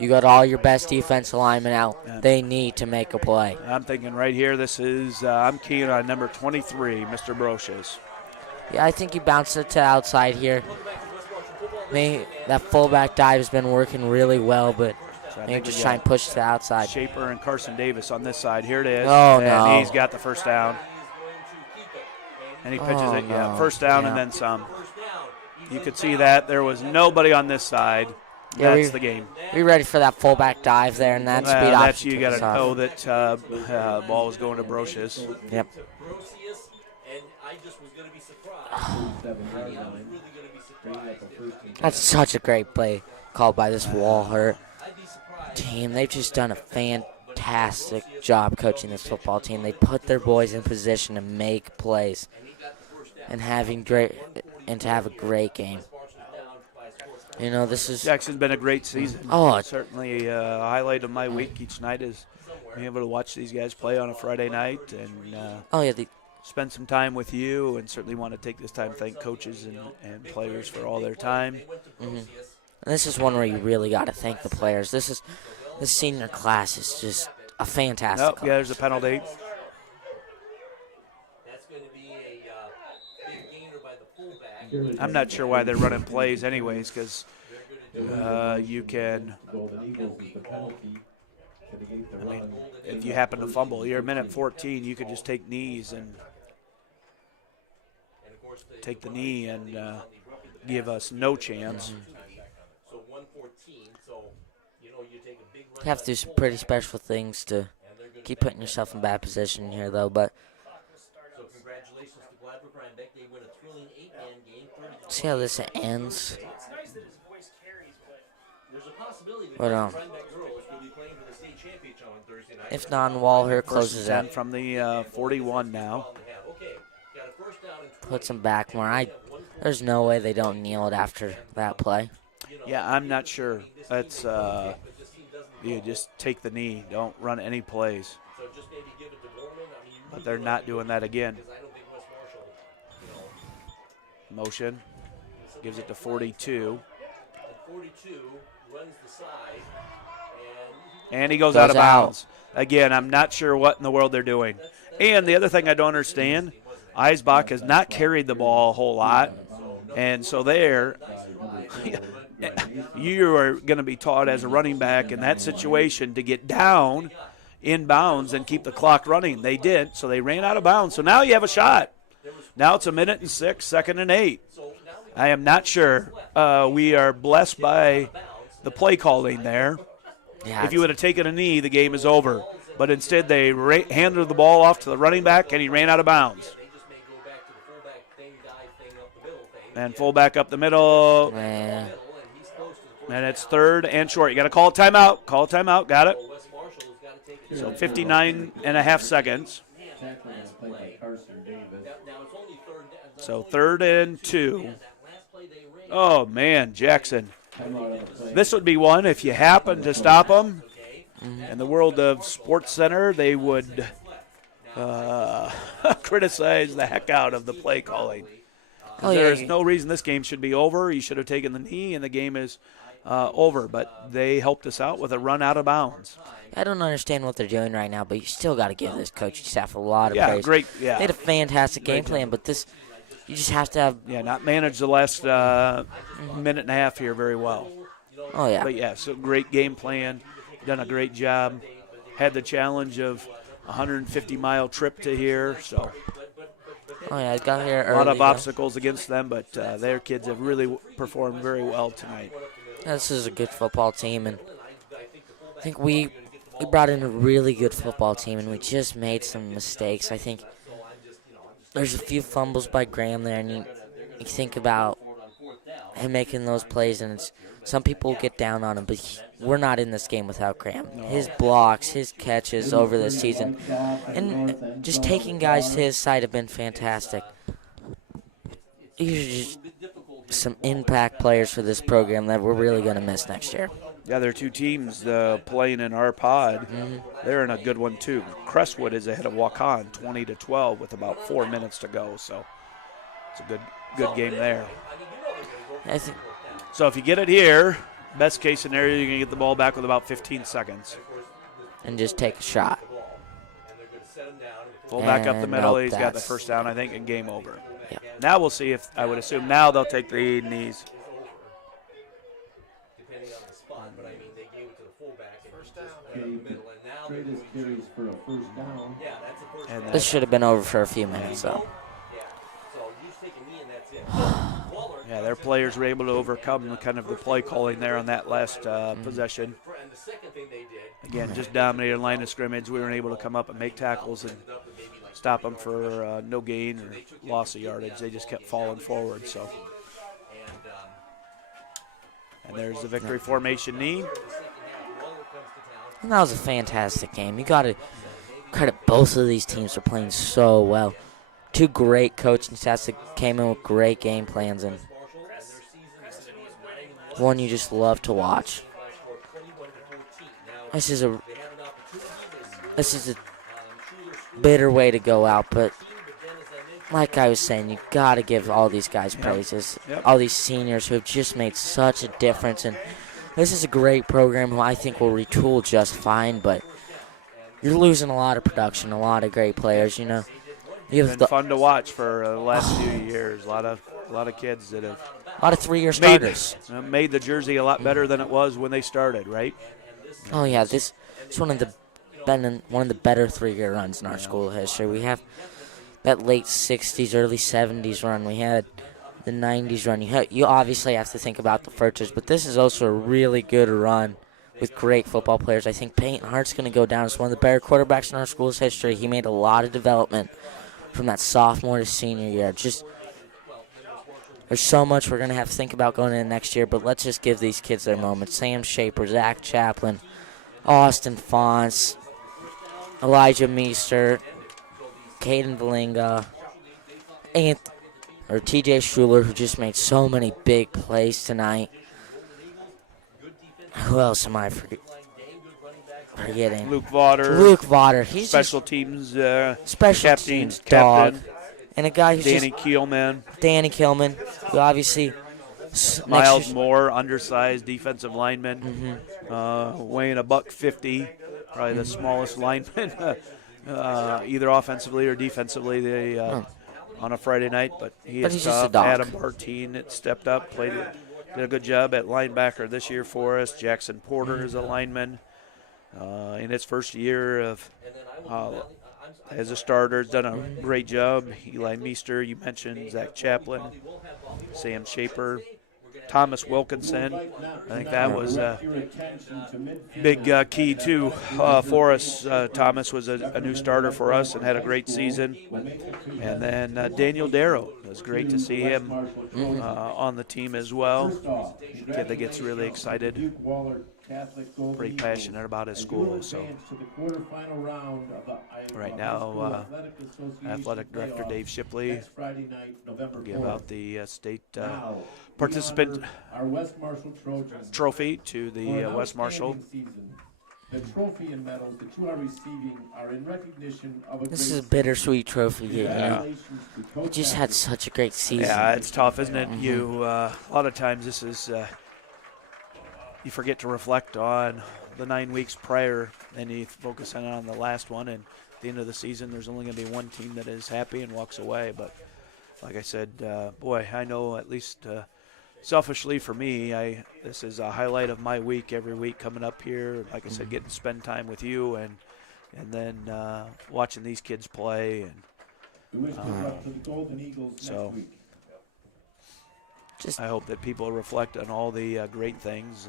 You got all your best defensive linemen out. They need to make a play. I'm thinking right here, this is, I'm keying on number 23, Mr. Brocious. Yeah, I think he bounced it to outside here. That fullback dive has been working really well, but maybe just try and push to the outside. Shaper and Carson Davis on this side. Here it is. Oh, and no. he's got the first down. And he pitches it, yeah, first down and then some. You could see that. There was nobody on this side. Yeah, That's the game. We ready for that fullback dive there, and that speed option. You got to know that ball was going to Brocious. Yep. That's such a great play called by this Wahlert team. They've just done a fantastic job coaching this football team. They put their boys in position to make plays and to have a great game. You know, this is Jackson's been a great season. Oh, certainly a highlight of my week each night is being able to watch these guys play on a Friday night and spend some time with you, and certainly want to take this time to thank coaches and players for all their time. Mm-hmm. And this is one where you really got to thank the players. This senior class is just a fantastic class. Yeah, there's a penalty. I'm not sure why they're running plays anyways, because you can, if you happen to fumble, you're a minute 14, you could just take knees and take the knee and give us no chance. You have to do some pretty special things to keep putting yourself in bad position here, though. But see how this ends. But if not, Wahlert closes out from the 41 now. Puts him back more. There's no way they don't kneel it after that play. Yeah, I'm not sure. That's you just take the knee. Don't run any plays. But they're not doing that again. Motion. Gives it to 42. 42 runs the side, And he goes out of bounds. Again, I'm not sure what in the world they're doing. And the other thing I don't understand, Eisbach has not carried the ball a whole lot. And so there, you are going to be taught as a running back in that situation to get down in bounds and keep the clock running. They did, so they ran out of bounds. So now you have a shot. Now it's 1:06, 2nd and 8. I am not sure. We are blessed by the play calling there. Yeah, if you would have taken a knee, the game is over. But instead, they handed the ball off to the running back, and he ran out of bounds. And fullback up the middle. Man. And it's 3rd and short. You got to call a timeout. Call a timeout. Got it. So 59 and a half seconds. So 3rd and 2. Oh, man, Jackson. This would be one if you happen to stop them. In the world of Sports Center, they would criticize the heck out of the play calling. There's no reason this game should be over. You should have taken the knee, and the game is over. But they helped us out with a run out of bounds. I don't understand what they're doing right now, but you still got to give this coaching staff a lot of praise. Great. Yeah, they had a fantastic game plan, but this you just have to have. Yeah, not managed the last minute and a half here very well. Oh yeah. But yeah, so great game plan. Done a great job. Had the challenge of a 150-mile trip to here, so. Oh yeah, I got here early. A lot of obstacles against them, but their kids have really performed very well tonight. Yeah, this is a good football team, and I think we brought in a really good football team, and we just made some mistakes. I think there's a few fumbles by Graham there, and you think about him making those plays, and some people get down on him, but we're not in this game without Graham. His blocks, his catches over the season, and just taking guys to his side have been fantastic. These are just some impact players for this program that we're really going to miss next year. Yeah, there are two teams playing in our pod. They're in a good one, too. Crestwood is ahead of Waukon 20-12 with about 4 minutes to go, so it's a good game there. I think. So if you get it here, best case scenario, you're going to get the ball back with about 15 seconds. And just take a shot. Pull back up the middle. He's got the first down, I think, and game over. Yeah. Now we'll see if, I would assume now they'll take the knees. Depending on the spot, but I mean, they gave it to the fullback and first down in the middle, and now they're going carries for a first down. Yeah, that's a first down. This should have been over for a few minutes, though. Yeah, so you just take a knee and that's it. Yeah, their players were able to overcome kind of the play calling there on that last possession. And the second thing they did, Again, just dominated line of scrimmage. We weren't able to come up and make tackles and stop them for no gain or loss of yardage. They just kept falling forward. So, and there's the victory formation knee. And that was a fantastic game. You got to credit both of these teams for playing so well. Two great coaching staffs that came in with great game plans, and one you just love to watch. This is a bitter way to go out, but like I was saying, you got to give all these guys praises. All these seniors who have just made such a difference, and this is a great program who I think will retool just fine, but you're losing a lot of production, a lot of great players, you know. It's been fun to watch for the last few years. A lot of kids that have a lot of 3-year starters made the jersey a lot better than it was when they started, right? Oh yeah, this is one of the better 3-year runs in our school history. We have that late 60s, early 70s run. We had the 90s run. You obviously have to think about the Furchers, but this is also a really good run with great football players. I think Peyton Hart's going to go down as one of the better quarterbacks in our school's history. He made a lot of development from that sophomore to senior year. There's so much we're going to have to think about going into next year, but let's just give these kids their moments. Sam Shaper, Zach Chaplin, Austin Fonts, Elijah Meester, Caden Valinga, TJ Schuler, who just made so many big plays tonight. Who else am I forgetting? Luke Vaughter. He's special teams special captain. teams dog. and a guy who's Danny Keelman, Danny Kilman, who obviously Miles Moore, undersized defensive lineman, weighing $150, probably the smallest lineman, either offensively or defensively on a Friday night. But he is he's just a tough. dog. Adam Bartine that stepped up, did a good job at linebacker this year for us. Jackson Porter is a lineman in his first year of as a starter. Has done a great job. Eli Meester, you mentioned Zach Chaplin, Sam Shaper, Thomas Wilkinson. I think that was a big key, too, for us. Thomas was a new starter for us and had a great season. And then Daniel Darrow. It was great to see him on the team as well. Kid that gets really excited, pretty passionate about his school. So right now, Athletic Director Dave Shipley will give out the state participant trophy to the West Marshall. The trophy and medals that you are receiving are in recognition of a This is a bittersweet trophy here. Yeah. You just had such a great season. Yeah, it's tough, isn't it? You a lot of times this is you forget to reflect on the 9 weeks prior, and you focus on the last one. And at the end of the season, there's only going to be one team that is happy and walks away. But like I said, boy, I know at least selfishly for me, this is a highlight of my week every week coming up here. Like I said, getting to spend time with you and then watching these kids play. And we wish to luck to the Golden Eagles next week. I hope that people reflect on all the great things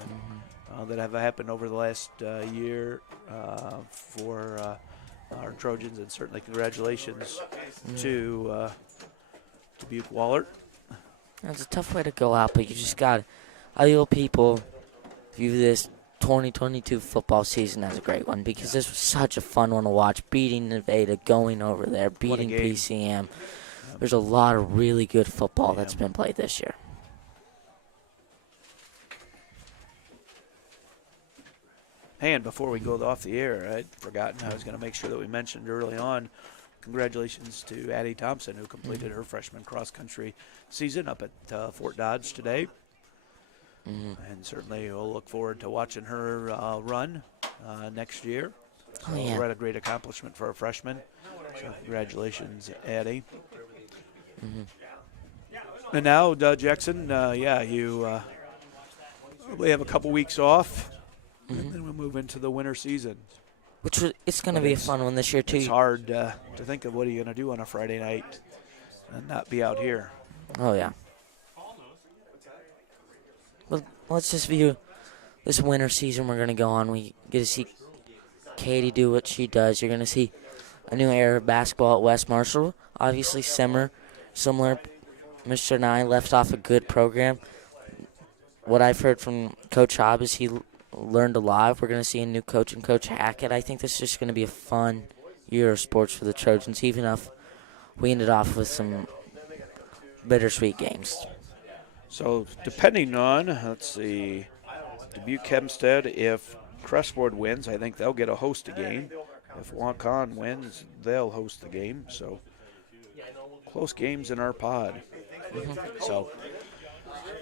that have happened over the last year for our Trojans, and certainly congratulations to Dubuque Wahlert. It's a tough way to go out, but you just got ideal people view this 2022 football season as a great one, because this was such a fun one to watch. Beating Nevada, going over there, beating PCM. There's a lot of really good football that's been played this year. And before we go off the air, I'd forgotten, I was going to make sure that we mentioned early on, congratulations to Addie Thompson, who completed her freshman cross-country season up at Fort Dodge today. And certainly we'll look forward to watching her run next year. So what a great accomplishment for a freshman. So congratulations, Addie. And now, Jackson, you probably have a couple weeks off, and then we'll move into the winter season. It's going to be a fun one this year, too. It's hard to think of what are you going to do on a Friday night and not be out here. Oh, yeah. Well, let's just view this winter season we're going to go on. We get to see Katie do what she does. You're going to see a new era of basketball at West Marshall. Obviously, similar. Mr. and I left off a good program. What I've heard from Coach Hobb is he learned a lot. We're going to see a new coach in Coach Hackett. I think this is just going to be a fun year of sports for the Trojans, even if we ended off with some bittersweet games. So depending on, let's see, Dubuque Hempstead, if Crestwood wins, I think they'll get a host a game. If Waukon wins, they'll host the game. So close games in our pod. So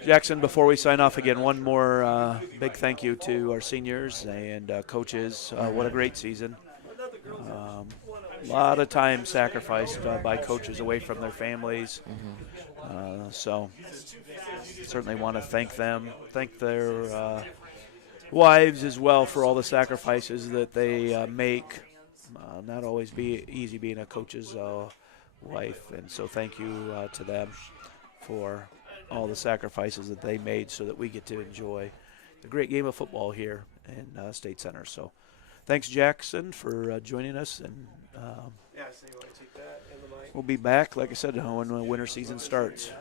Jackson, before we sign off again, one more big thank you to our seniors and coaches. What a great season. A lot of time sacrificed by coaches away from their families. So certainly want to thank them, thank their wives as well for all the sacrifices that they make. Not always be easy being a coach's wife, and so thank you to them for all the sacrifices that they made so that we get to enjoy the great game of football here in State Center. So thanks, Jackson, for joining us, and we'll be back, like I said, when the winter season starts.